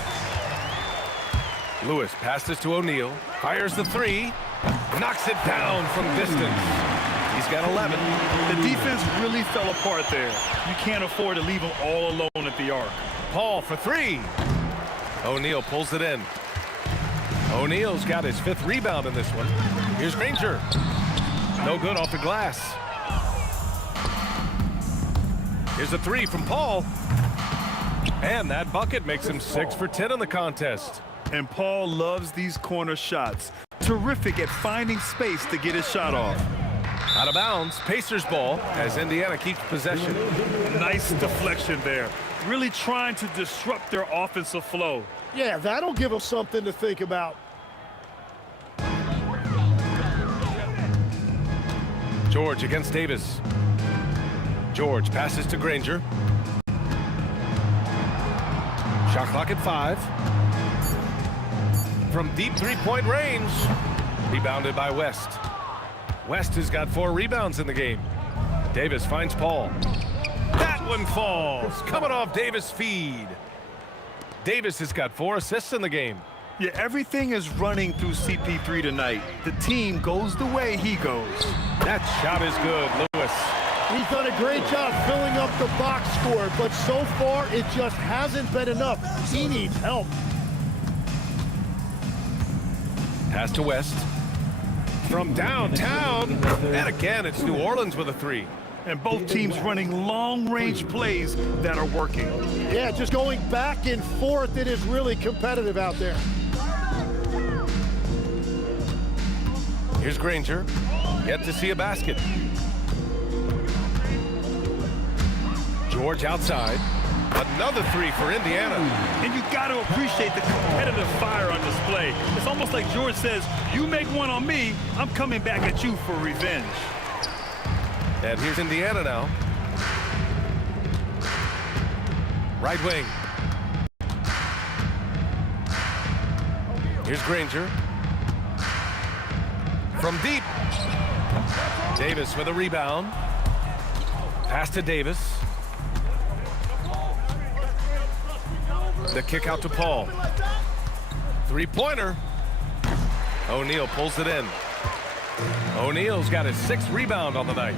Lewis passes to O'Neal. Fires the 3. Knocks it down from distance. He's got 11. The defense really fell apart there. You can't afford to leave him all alone at the arc. Paul for 3. O'Neal pulls it in. O'Neal's got his 5th rebound in this one. Here's Granger. No good off the glass. Here's a 3 from Paul. And that bucket makes him 6 for 10 in the contest. And Paul loves these corner shots. Terrific at finding space to get his shot off. Out of bounds, Pacers ball as Indiana keeps possession. Nice deflection there. Really trying to disrupt their offensive flow. Yeah, that'll give them something to think about. George against Davis. George passes to Granger. Shot clock at 5. From deep 3-point range. Rebounded by West. West has got 4 rebounds in the game. Davis finds Paul. That one falls. Coming off Davis' feed. Davis has got 4 assists in the game. Yeah, everything is running through CP3 tonight. The team goes the way he goes. That shot is good, Lewis. He's done a great job filling up the box score, but so far it just hasn't been enough. He needs help. Pass to West. From downtown. And again, it's New Orleans with a three. And both teams running long-range plays that are working. Yeah, just going back and forth. It is really competitive out there. Here's Granger. Yet to see a basket. George outside. Another three for Indiana. And you got to appreciate the competitive fire on display. It's almost like George says, you make one on me, I'm coming back at you for revenge. And here's Indiana now. Right wing. Here's Granger. From deep. Davis with a rebound. Pass to Davis. The kick out to Paul. Three-pointer. O'Neal pulls it in. O'Neal's got his 6th rebound on the night.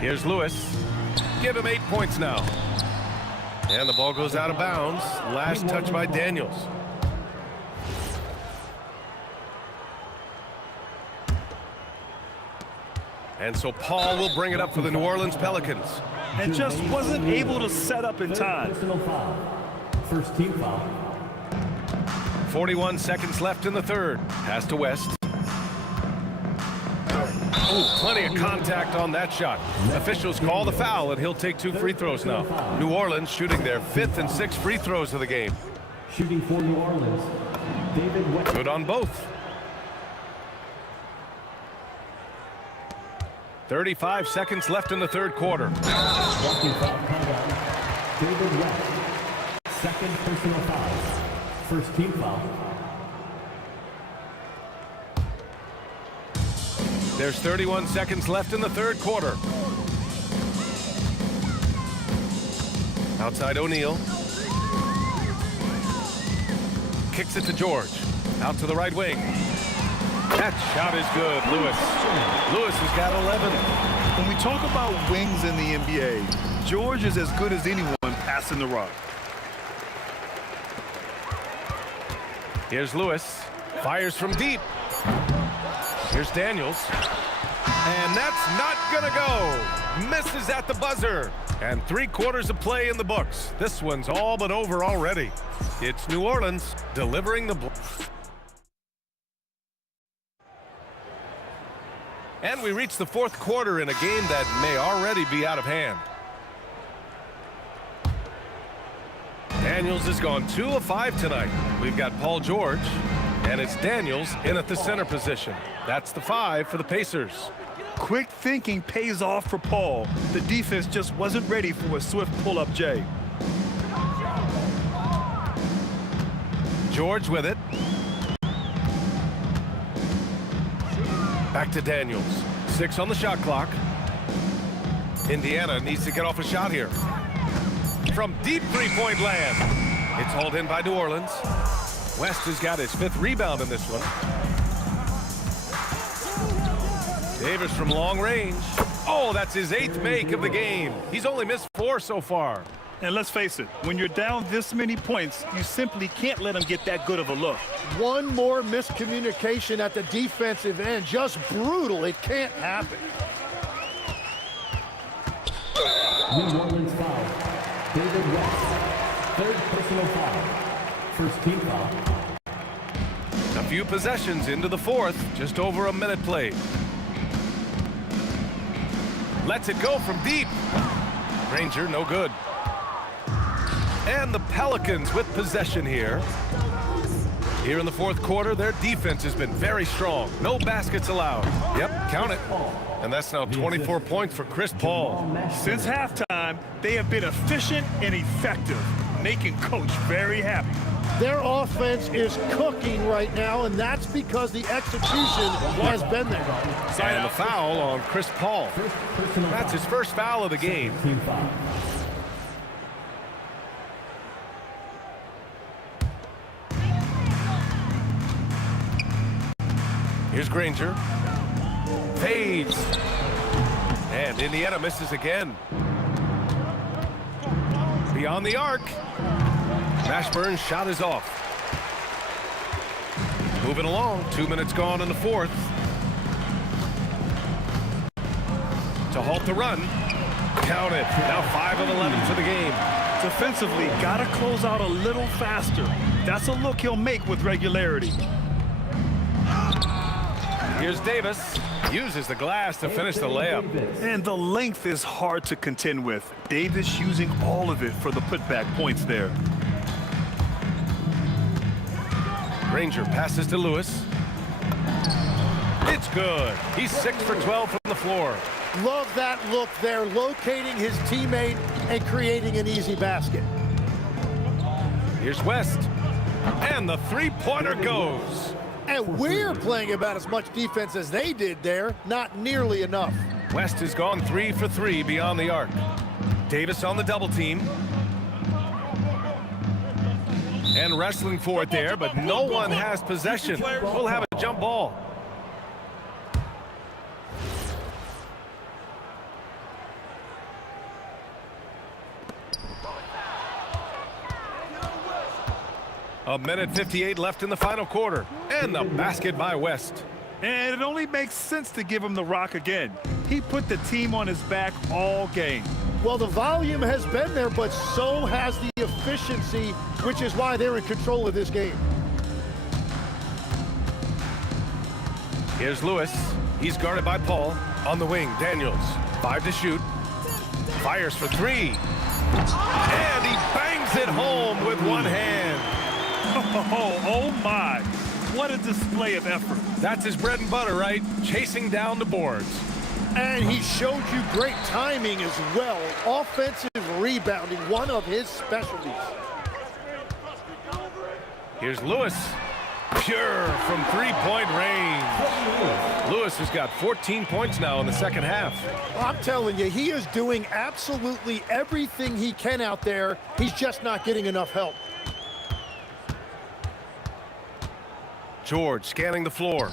Here's Lewis. Give him 8 points now. And the ball goes out of bounds. Last touch by Daniels. And so Paul will bring it up for the New Orleans Pelicans. And just wasn't able to set up in time. Personal foul. First team foul. 41 seconds left in the third. Pass to West. Ooh, plenty of contact on that shot. Officials call the foul, and he'll take 2 free throws now. New Orleans shooting their 5th and 6th free throws of the game. Shooting for New Orleans. David West. Good on both. 35 seconds left in the third quarter. Walking foul conduct. David West. Second personal foul. First team foul. There's 31 seconds left in the third quarter. Outside O'Neal. Kicks it to George. Out to the right wing. That shot is good, Lewis. Lewis has got 11. When we talk about wings in the NBA, George is as good as anyone passing the rock. Here's Lewis. Fires from deep. Here's Daniels. And that's not gonna go. Misses at the buzzer. And 3/4 of play in the books. This one's all but over already. It's New Orleans delivering the ball. And we reach the fourth quarter in a game that may already be out of hand. Daniels has gone 2 of 5 tonight. We've got Paul George, and it's Daniels in at the center position. That's the 5 for the Pacers. Quick thinking pays off for Paul. The defense just wasn't ready for a swift pull-up Jay. George with it. Back to Daniels. 6 on the shot clock. Indiana needs to get off a shot here. From deep three-point land. It's hauled in by New Orleans. West has got his 5th rebound in this one. Davis from long range. Oh, that's his 8th make of the game. He's only missed 4 so far. And let's face it, when you're down this many points, you simply can't let him get that good of a look. One more miscommunication at the defensive end. Just brutal. It can't happen. New Orleans foul. David West. 3rd personal foul. First team foul. A few possessions into the 4th. Just over a minute played. Lets it go from deep. Granger, no good. And the Pelicans with possession here. Here in the 4th quarter, their defense has been very strong. No baskets allowed. Yep, count it. And that's now 24 points for Chris Paul. Since halftime, they have been efficient and effective, making Coach very happy. Their offense is cooking right now, and that's because the execution has been there. And the foul on Chris Paul. That's his first foul of the game. Team foul. Here's Granger. Fades. And Indiana misses again. Beyond the arc. Mashburn's shot is off. Moving along. 2 minutes gone in the fourth. To halt the run. Count it. Now 5 of 11 for the game. Defensively, got to close out a little faster. That's a look he'll make with regularity. Here's Davis. Uses the glass to finish the layup. And the length is hard to contend with. Davis using all of it for the putback points there. Granger passes to Lewis. It's good. He's 6 for 12 from the floor. Love that look there, locating his teammate and creating an easy basket. Here's West. And the three-pointer goes. And we're playing about as much defense as they did there. Not nearly enough. West has gone 3 for 3 beyond the arc. Davis on the double team. And wrestling for it there, but no one has possession. We'll have a jump ball. A minute 58 left in the final quarter. And the basket by West. And it only makes sense to give him the rock again. He put the team on his back all game. Well, the volume has been there, but so has the efficiency, which is why they're in control of this game. Here's Lewis. He's guarded by Paul. On the wing, Daniels. 5 to shoot. Fires for 3. And he bangs it home with one hand. Oh my. What a display of effort. That's his bread and butter, right? Chasing down the boards. And he showed you great timing as well. Offensive rebounding, one of his specialties. Here's Lewis. Pure from three-point range. Lewis has got 14 points now in the second half. I'm telling you, he is doing absolutely everything he can out there. He's just not getting enough help. George scanning the floor.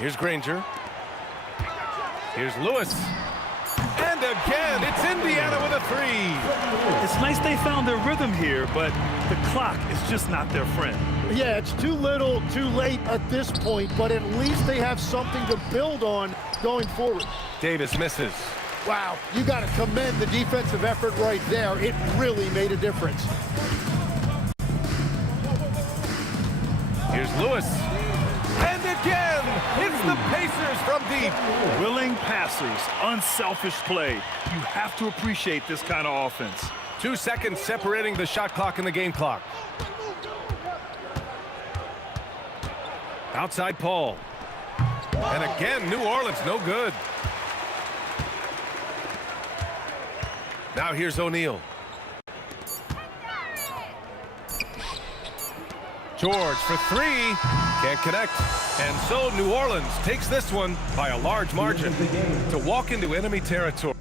Here's Granger. Here's Lewis. And again, it's Indiana with a 3. It's nice they found their rhythm here, but the clock is just not their friend. Yeah, it's too little, too late at this point, but at least they have something to build on going forward. Davis misses. Wow, you got to commend the defensive effort right there. It really made a difference. Here's Lewis. And again, it's the Pacers from deep. Willing passers, unselfish play. You have to appreciate this kind of offense. 2 seconds separating the shot clock and the game clock. Outside Paul. And again, New Orleans, no good. Now here's O'Neal. George for 3, can't connect. And so New Orleans takes this one by a large margin to walk into enemy territory.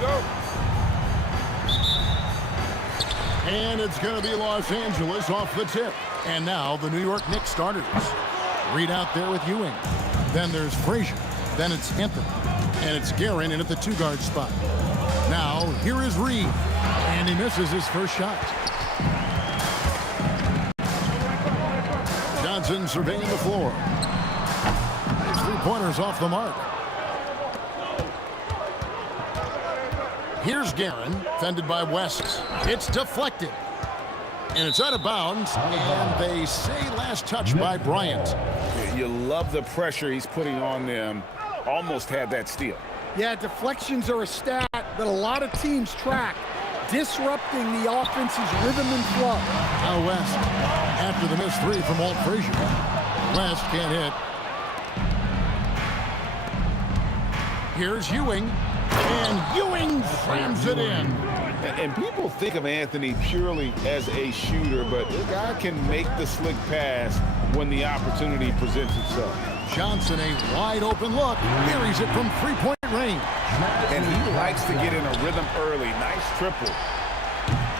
go. And it's going to be Los Angeles off the tip. And now the New York Knicks starters. Reed out there with Ewing. Then there's Frazier. Then it's Anthony. And it's Guerin in at the two-guard spot. Now, here is Reed. And he misses his first shot. Johnson surveying the floor. His three-pointers off the mark. Here's Guerin, fended by West. It's deflected. And it's out of bounds. And they say last touch by Bryant. You love the pressure he's putting on them. Almost had that steal. Yeah, deflections are a stat that a lot of teams track, disrupting the offense's rhythm and flow. Now West, after the missed three from Walt Frazier. West can't hit. Here's Ewing. And Ewing slams it in. And people think of Anthony purely as a shooter, but the guy can make the slick pass when the opportunity presents itself. Johnson, a wide open look, buries it from three-point range. And he likes to get in a rhythm early. Nice triple.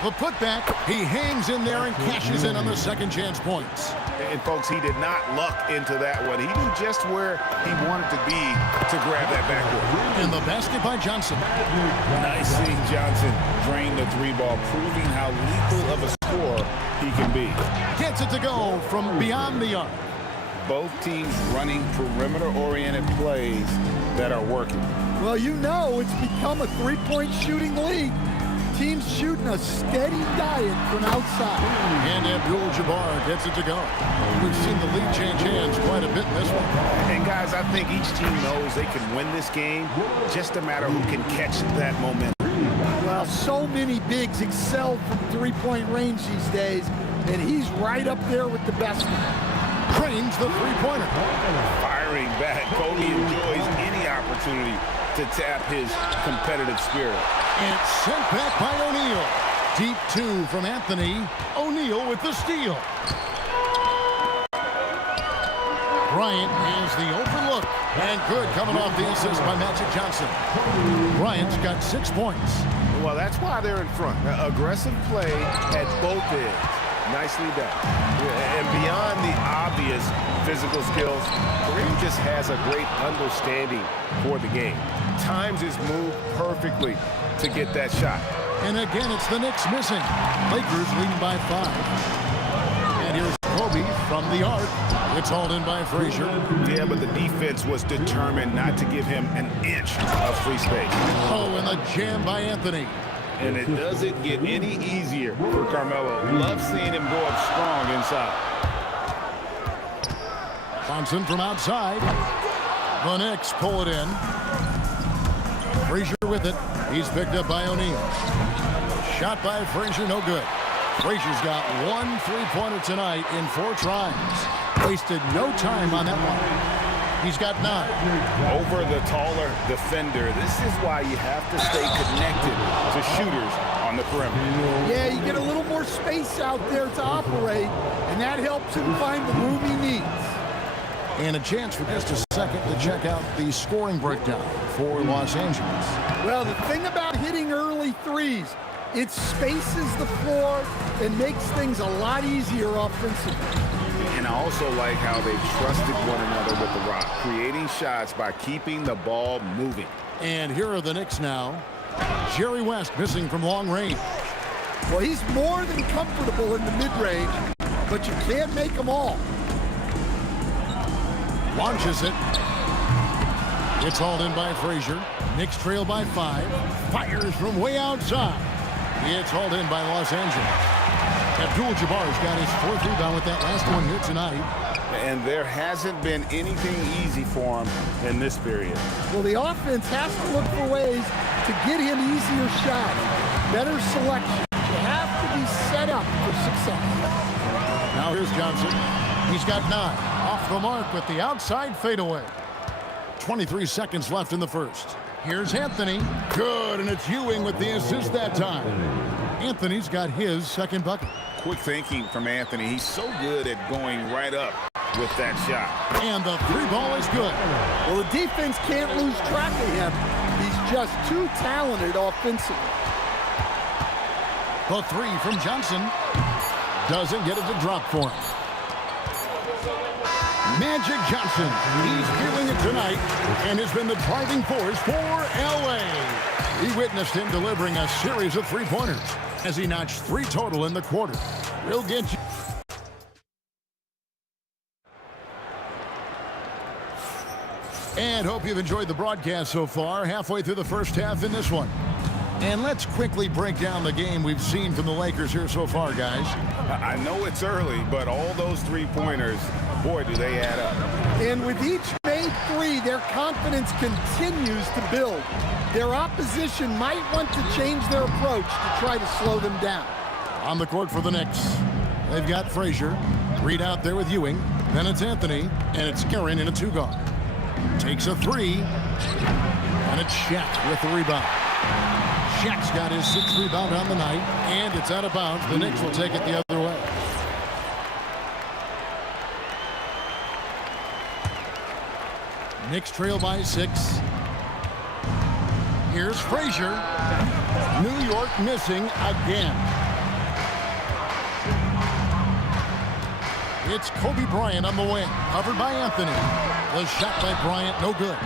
The putback, he hangs in there and cashes in on the second chance points. And folks, he did not luck into that one. He knew just where he wanted to be to grab that backboard. And the basket by Johnson. Nice seeing Johnson drain the three ball, proving how lethal of a scorer he can be. Gets it to go from beyond the arc. Both teams running perimeter-oriented plays that are working. Well, you know it's become a three-point shooting league. Teams shooting a steady diet from outside. And Abdul-Jabbar gets it to go. We've seen the lead change hands quite a bit in this one. And guys, I think each team knows they can win this game. Just a matter who can catch that momentum. Well, so many bigs excel from three-point range these days, and he's right up there with the best. Cranes the three-pointer. Firing back. Kobe enjoys any opportunity to tap his competitive spirit. And it's sent back by O'Neal. Deep two from Anthony. O'Neal with the steal. Bryant has the open look. And good coming off the assist by Magic Johnson. Bryant's got 6 points. Well, that's why they're in front. Aggressive play at both ends. Nicely done. And beyond the obvious physical skills, Kareem just has a great understanding for the game. Times his move perfectly to get that shot. And again, it's the Knicks missing. Lakers leading by 5. And here's Kobe from the arc. It's hauled in by Frazier. Yeah, but the defense was determined not to give him an inch of free space. Oh, and the jam by Anthony. And it doesn't get any easier for Carmelo. Love seeing him go up strong inside. Thompson from outside. The Knicks pull it in. Frazier with it. He's picked up by O'Neal. Shot by Frazier, no good. Frazier's got 1 three-pointer tonight in 4 tries. Wasted no time on that one. He's got 9. Over the taller defender. This is why you have to stay connected to shooters on the perimeter. Yeah, you get a little more space out there to operate, and that helps him find the room he needs. And a chance for just a second to check out the scoring breakdown for Los Angeles. Well, the thing about hitting early threes, it spaces the floor and makes things a lot easier offensively. And I also like how they trusted one another with the rock, creating shots by keeping the ball moving. And here are the Knicks now. Jerry West missing from long range. Well, he's more than comfortable in the mid-range, but you can't make them all. Launches it. It's hauled in by Frazier. Knicks trail by 5. Fires from way outside. It's hauled in by Los Angeles. Abdul-Jabbar's got his 4th rebound with that last one here tonight. And there hasn't been anything easy for him in this period. Well, the offense has to look for ways to get him easier shots, better selection. You have to be set up for success. Now here's Johnson. He's got 9. Off the mark with the outside fadeaway. 23 seconds left in the first. Here's Anthony. Good, and it's Ewing with the assist that time. Anthony's got his 2nd bucket. Quick thinking from Anthony. He's so good at going right up with that shot. And the 3 ball is good. Well, the defense can't lose track of him. He's just too talented offensively. The three from Johnson doesn't get it to drop for him. Magic Johnson, he's feeling it tonight and has been the driving force for L.A. We witnessed him delivering a series of three-pointers as he notched 3 total in the quarter. We'll get you. And hope you've enjoyed the broadcast so far, halfway through the first half in this one. And let's quickly break down the game we've seen from the Lakers here so far, guys. I know it's early, but all those three-pointers, boy, do they add up. And with each made three, their confidence continues to build. Their opposition might want to change their approach to try to slow them down. On the court for the Knicks, they've got Frazier. Reed out there with Ewing. Then it's Anthony, and it's Guerin in a 2-guard. Takes a 3, and it's Shaq with the rebound. Shaq's got his 6th rebound on the night, and it's out of bounds. The Knicks will take it the other way. Knicks trail by 6. Here's Frazier. New York missing again. It's Kobe Bryant on the wing, covered by Anthony. The shot by Bryant, no good.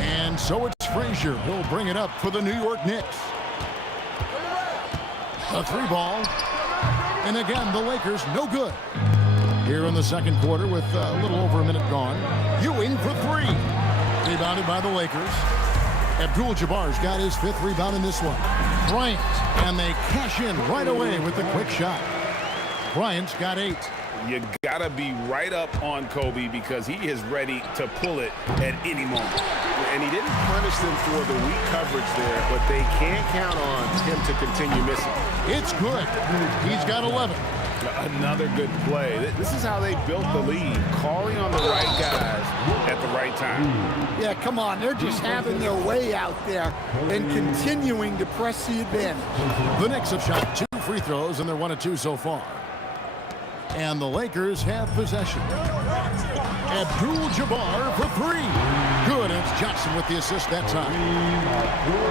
And so it's Frazier who'll bring it up for the New York Knicks. A 3-ball. And again, the Lakers, no good. Here in the second quarter with a little over a minute gone. Ewing for 3. Rebounded by the Lakers. Abdul-Jabbar's got his 5th rebound in this one. Bryant, and they cash in right away with the quick shot. Bryant's got 8. You gotta be right up on Kobe because he is ready to pull it at any moment. And he didn't punish them for the weak coverage there, but they can't count on him to continue missing. It's good. He's got 11. Another good play. This is how they built the lead, calling on the right guys at the right time. Yeah, come on. They're just having their way out there and continuing to press the advantage. The Knicks have shot 2 free throws, and they're 1 of 2 so far. And the Lakers have possession. Abdul-Jabbar for 3. Good, and it's Johnson with the assist that time.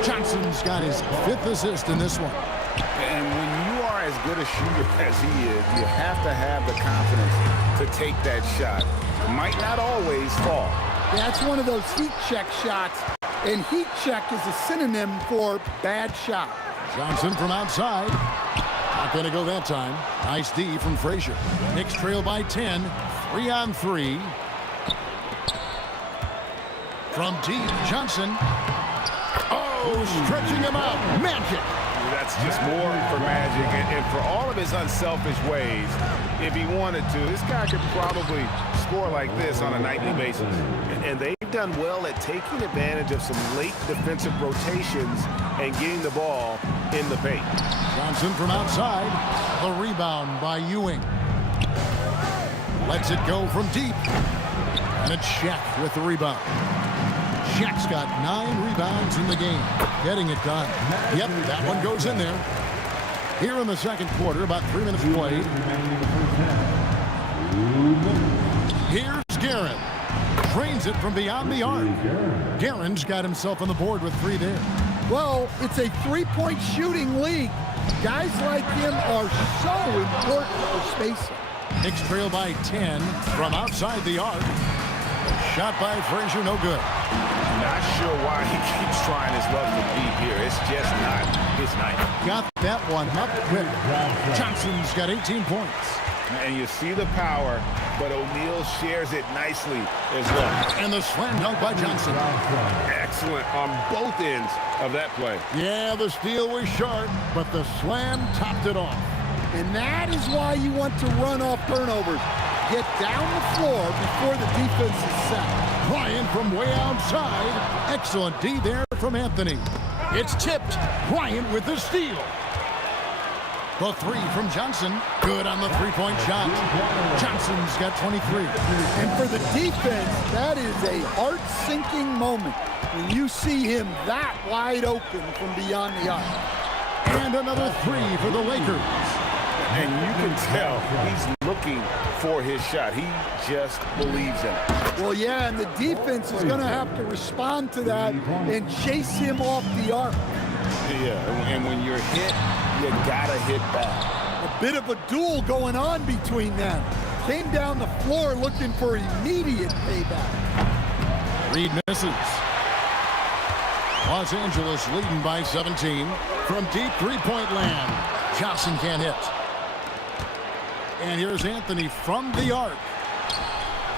Johnson's got his 5th assist in this one. And when you are as good a shooter as he is, you have to have the confidence to take that shot. Might not always fall. That's one of those heat check shots, and heat check is a synonym for bad shot. Johnson from outside. Not going to go that time. Nice D from Frazier. Knicks trail by 10. 3-on-3. From deep, Johnson. Oh, stretching him out. Magic. That's just more for Magic. And for all of his unselfish ways, if he wanted to, this guy could probably score like this on a nightly basis. And they've done well at taking advantage of some late defensive rotations and getting the ball in the paint. Johnson from outside. The rebound by Ewing. Lets it go from deep. And it's Shaq with the rebound. Shaq's got 9 rebounds in the game. Getting it done. Yep, that one goes in there. Here in the second quarter, about 3 minutes played. Here's Guerin. Drains it from beyond the arc. Guerin's got himself on the board with 3 there. Well, it's a 3-point shooting league. Guys like him are so important for spacing. Knicks trail by 10 from outside the arc. Shot by Frazier, no good. Not sure why he keeps trying his luck from deep here. It's just not his night. Got that one up quick. Johnson's got 18 points. And you see the power, but O'Neal shares it nicely as well. And the slam dunk by Johnson. Excellent on both ends of that play. Yeah, the steal was sharp, but the slam topped it off. And that is why you want to run off turnovers. Get down the floor before the defense is set. Bryant from way outside. Excellent D there from Anthony. It's tipped. Bryant with the steal. The 3 from Johnson. Good on the 3-point shot. Johnson's got 23. And for the defense, that is a heart-sinking moment when you see him that wide open from beyond the arc. And another 3 for the Lakers. And you can tell he's looking for his shot. He just believes in it. Well, yeah, and the defense is going to have to respond to that and chase him off the arc. Yeah, and when you're hit, you gotta hit back. A bit of a duel going on between them. Came down the floor looking for immediate payback. Reed misses. Los Angeles leading by 17 from deep three-point land. Johnson can't hit. And here's Anthony from the arc.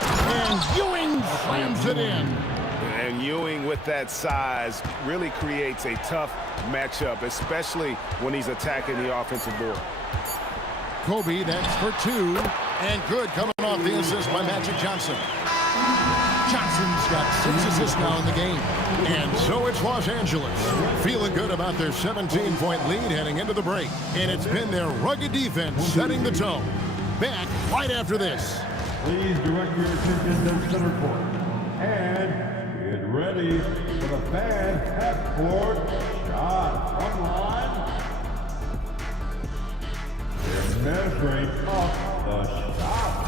And Ewing slams it in. And Ewing with that size really creates a tough matchup, especially when he's attacking the offensive board. Kobe, that's for two. And good coming off the assist by Magic Johnson. Johnson's got 6 assists now in the game. And so it's Los Angeles feeling good about their 17-point lead heading into the break. And it's been their rugged defense setting the tone. Back right after this. Please direct your attention to center court. And get ready for the fan half-court shot. One line. Administering up the shot.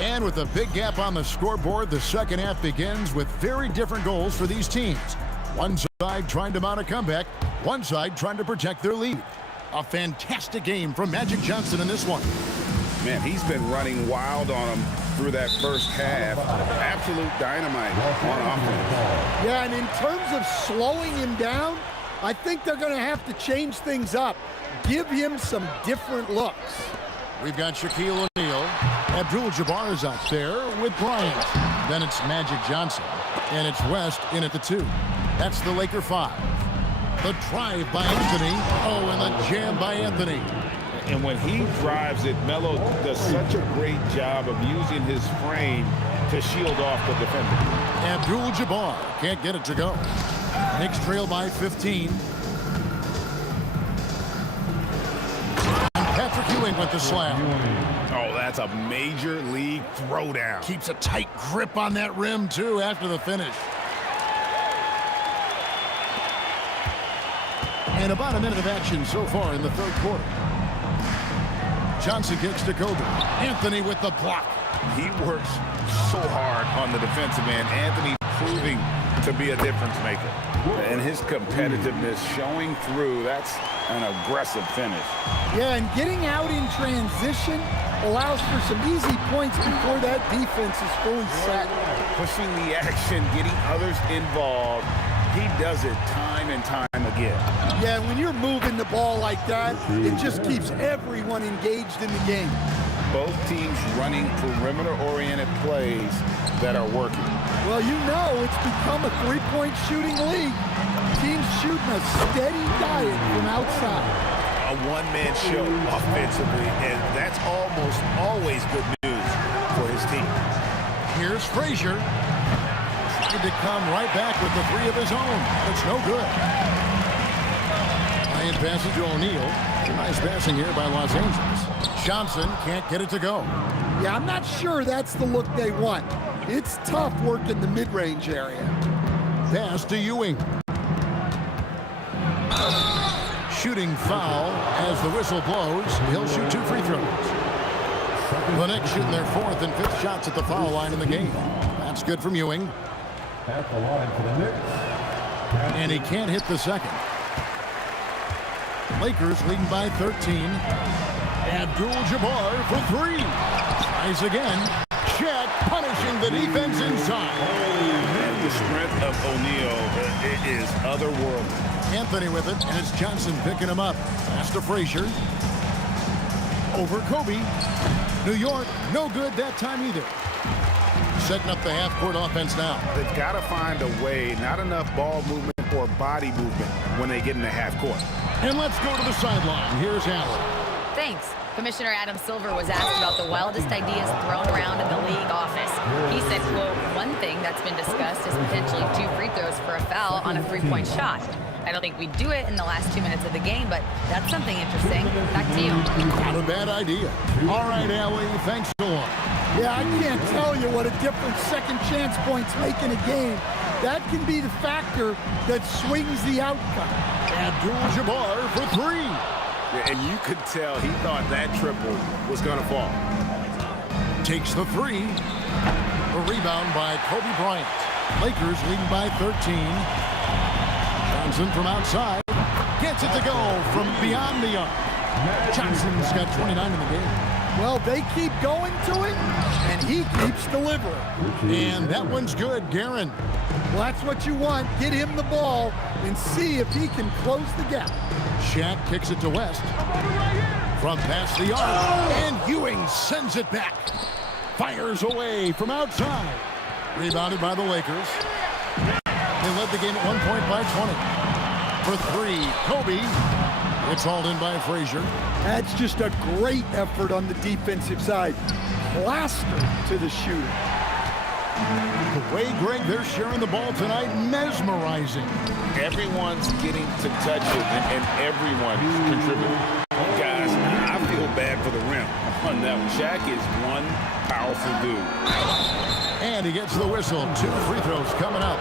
And with a big gap on the scoreboard, the second half begins with very different goals for these teams. One side trying to mount a comeback, one side trying to protect their lead. A fantastic game from Magic Johnson in this one. Man, he's been running wild on him through that first half. Absolute dynamite on offense. Yeah, and in terms of slowing him down, I think they're going to have to change things up. Give him some different looks. We've got Shaquille O'Neal. Abdul-Jabbar is out there with Bryant. Then it's Magic Johnson. And it's West in at the 2. That's the Laker 5. The drive by Anthony. Oh, and the jam by Anthony. And when he drives it, Melo does such a great job of using his frame to shield off the defender. Abdul-Jabbar can't get it to go. Knicks trail by 15. And Patrick Ewing with the slam. Oh, that's a major league throwdown. Keeps a tight grip on that rim, too, after the finish. And about a minute of action so far in the third quarter. Johnson kicks to Kobe. Anthony with the block. He works so hard on the defensive end. Anthony proving to be a difference maker. And his competitiveness showing through. That's an aggressive finish. Yeah, and getting out in transition allows for some easy points before that defense is fully set. Pushing the action, getting others involved. He does it time and time again. Yeah, when you're moving the ball like that, it just keeps everyone engaged in the game. Both teams running perimeter-oriented plays that are working. Well, you know it's become a three-point shooting league. Teams shooting a steady diet from outside. A one-man show offensively, and that's almost always good news for his team. Here's Frazier. Tried to come right back with the 3 of his own. It's no good. Ryan passes to O'Neal. Nice passing here by Los Angeles. Johnson can't get it to go. Yeah, I'm not sure that's the look they want. It's tough working the mid-range area. Pass to Ewing. Shooting foul as the whistle blows. He'll shoot 2 free throws. The Knicks shooting their 4th and 5th shots at the foul line in the game. That's good from Ewing. At the line for the Knicks. And he can't hit the second. Lakers leading by 13. Abdul-Jabbar for 3. Tries again. Chet punishing the defense inside. And the strength of O'Neal is otherworldly. Anthony with it, and it's Johnson picking him up. Pass to Frazier. Over Kobe. New York, no good that time either. Setting up the half-court offense now. They've got to find a way, not enough ball movement or body movement when they get in the half-court. And let's go to the sideline. Here's Allen. Thanks. Commissioner Adam Silver was asked about the wildest ideas thrown around in the league office. He said, quote, one thing that's been discussed is potentially 2 free throws for a foul on a 3-point shot. I don't think we'd do it in the last 2 minutes of the game, but that's something interesting. Back to you. Not a bad idea. All right, Allie, thanks a lot. Yeah, I can't tell you what a difference second chance points make in a game. That can be the factor that swings the outcome. Abdul-Jabbar for 3. And you could tell he thought that triple was going to fall. Takes the three. A rebound by Kobe Bryant. Lakers leading by 13. Johnson from outside. Gets it to go from beyond the arc. Johnson's got 29 in the game. Well, they keep going to him, and he keeps delivering. And that one's good, Guerin. Well, that's what you want. Get him the ball and see if he can close the gap. Shaq kicks it to West. From past the arc, and Ewing sends it back. Fires away from outside. Rebounded by the Lakers. They led the game at 1 point by 20. For three, Kobe. It's hauled in by Frazier. That's just a great effort on the defensive side. Plaster to the shooter. The way, Greg, they're sharing the ball tonight, mesmerizing. Everyone's getting to touch it, and everyone's contributing. Guys, I feel bad for the rim on that one. Shaq is one powerful dude. And he gets the whistle. 2 free throws coming up.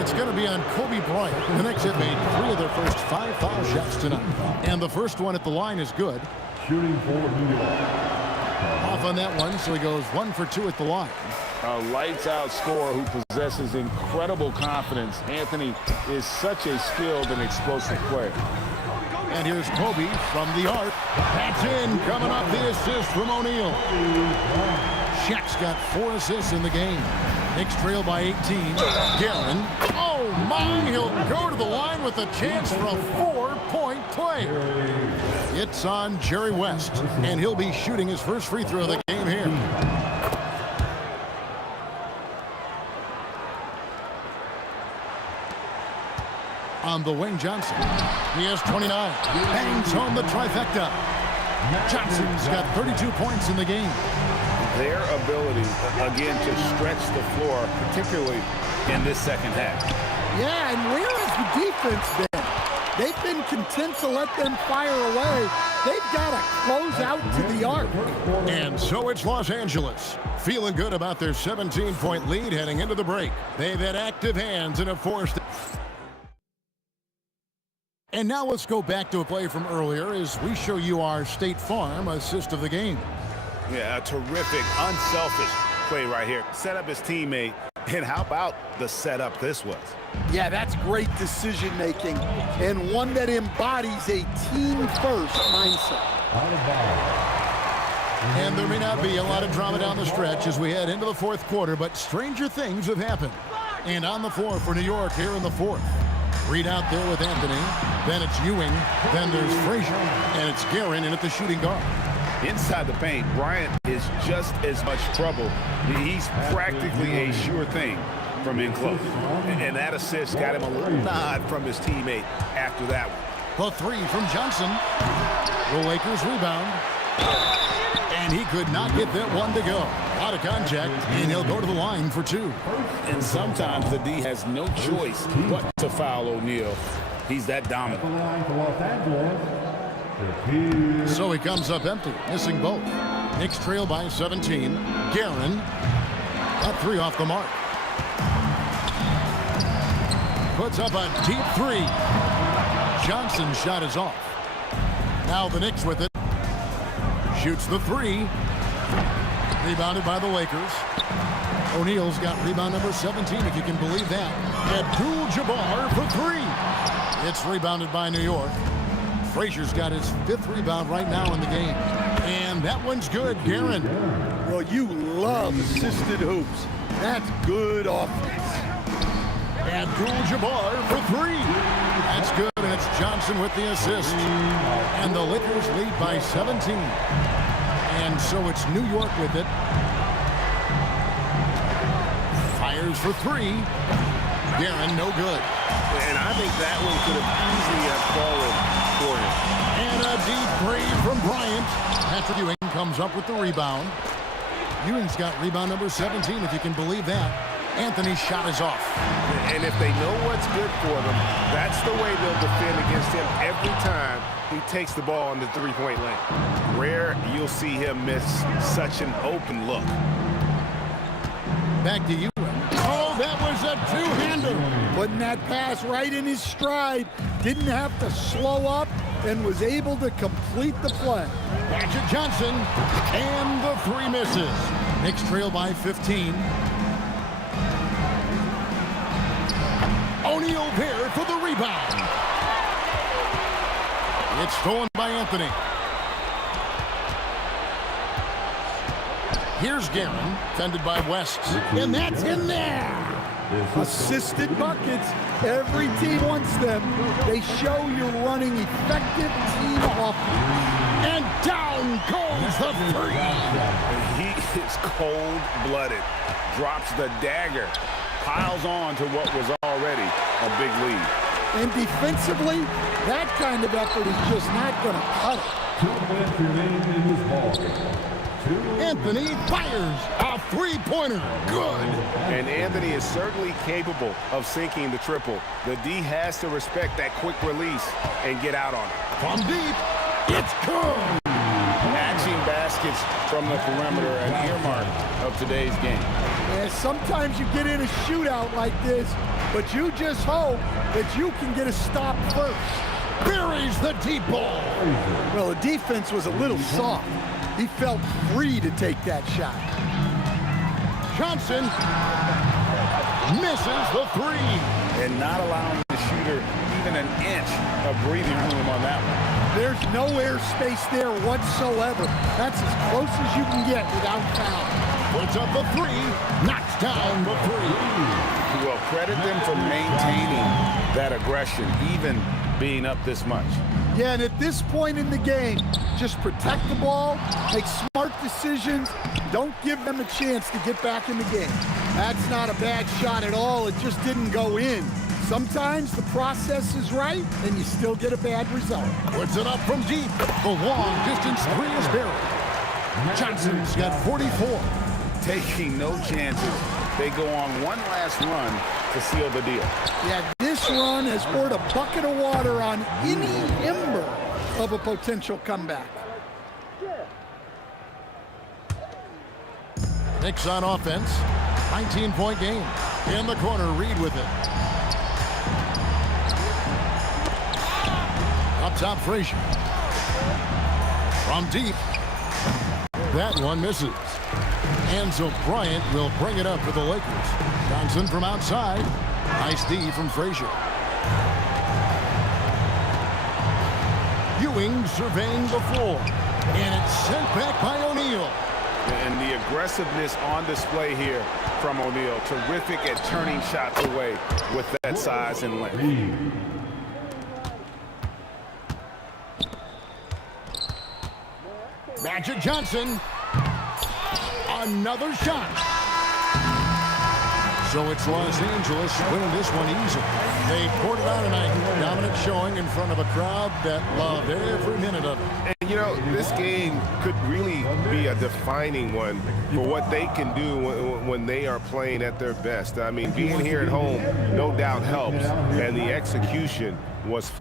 It's going to be on Kobe Bryant. The Knicks have made 3 of their first 5 foul shots tonight. And the first one at the line is good. Shooting for New York. Off on that one, so he goes 1 for 2 at the line. A lights-out scorer who possesses incredible confidence. Anthony is such a skilled and explosive player. And here's Kobe from the arc. That's in. Coming up, the assist from O'Neal. Shaq's got 4 assists in the game. Knicks trail by 18. Guerin. Oh, my. He'll go to the line with a chance for a 4-point play. It's on Jerry West, and he'll be shooting his first free throw of the game here. On the wing, Johnson. He has 29. Bangs home the trifecta. Johnson's got 32 points in the game. Their ability, again, to stretch the floor, particularly in this second half. Yeah, and where has the defense been? They've been content to let them fire away. They've got to close out to the arc. And so it's Los Angeles. Feeling good about their 17-point lead heading into the break. They've had active hands and have forced it. And now let's go back to a play from earlier as we show you our State Farm assist of the game. Yeah, a terrific, unselfish play right here. Set up his teammate. And how about the setup this was? Yeah, that's great decision-making and one that embodies a team-first mindset. And there may not be a lot of drama down the stretch as we head into the fourth quarter, but stranger things have happened. And on the floor for New York here in the fourth. Reed out there with Anthony. Then it's Ewing. Then there's Frazier. And it's Guerin in at the shooting guard. Inside the paint, Bryant is just as much trouble. He's practically a sure thing from in close. And that assist got him a little nod from his teammate after that one. The three from Johnson. The Lakers rebound. And he could not get that one to go. Out of contact, and he'll go to the line for 2. And sometimes the D has no choice but to foul O'Neal. He's that dominant. So he comes up empty, missing both. Knicks trail by 17. Guerin, a 3 off the mark. Puts up a deep 3. Johnson's shot is off. Now the Knicks with it. Shoots the 3. Rebounded by the Lakers. O'Neal's got rebound number 17, if you can believe that. Abdul-Jabbar for 3. It's rebounded by New York. Frazier's got his 5th rebound right now in the game. And that one's good, Guerin. Well, you love assisted hoops. That's good offense. Abdul-Jabbar for 3. That's good, and it's Johnson with the assist. And the Lakers lead by 17. And so it's New York with it. Fires for 3. Guerin, no good. And I think that one could have easily fallen for him. And a deep 3 from Bryant. Patrick Ewing comes up with the rebound. Ewing's got rebound number 17, if you can believe that. Anthony's shot is off. And if they know what's good for them, that's the way they'll defend against him every time he takes the ball in the three-point lane. Rare you'll see him miss such an open look. Back to Ewing. Oh, that was a two-hander. Putting that pass right in his stride. Didn't have to slow up and was able to complete the play. Magic Johnson, and the three misses. Knicks trail by 15. O'Neal there for the rebound. It's stolen by Anthony. Here's Guerin, fended by West, and that's in there. Assisted buckets. Every team wants them. They show you're running effective team offense. And down goes the three. He is cold-blooded. Drops the dagger. Piles on to what was already a big lead. And defensively, that kind of effort is just not going to cut it. 2 minutes remain in this ball. Anthony fires a three-pointer. Good. And Anthony is certainly capable of sinking the triple. The D has to respect that quick release and get out on it. From deep, it's good. Matching baskets from the perimeter, an earmark of today's game. And sometimes you get in a shootout like this, but you just hope that you can get a stop first. Buries the deep ball. Well, the defense was a little soft. He felt free to take that shot. Johnson misses the three. And not allowing the shooter even an inch of breathing room on that one. There's no airspace there whatsoever. That's as close as you can get without foul. Puts up the three, knocks down the three. Well, credit them for maintaining that aggression, even being up this much. Yeah, and at this point in the game, just protect the ball, make smart decisions, don't give them a chance to get back in the game. That's not a bad shot at all. It just didn't go in. Sometimes the process is right, and you still get a bad result. Puts it up from deep. The long-distance three is buried. Johnson's got 44. Taking no chances. They go on one last run to seal the deal. Yeah, this run has poured a bucket of water on any ember of a potential comeback. Knicks on offense. 19-point game. In the corner, Reed with it. Up top, Frazier. From deep. That one misses. And so Bryant will bring it up for the Lakers. Johnson from outside. Nice D from Frazier. Ewing surveying the floor. And it's sent back by O'Neal. And the aggressiveness on display here from O'Neal. Terrific at turning shots away with that size and length. Magic Johnson. Another shot. So it's Los Angeles winning this one easy. They poured it out tonight. Dominant showing in front of a crowd that loved every minute of it. And, you know, this game could really be a defining one for what they can do when they are playing at their best. I mean, being here at home, no doubt helps. And the execution was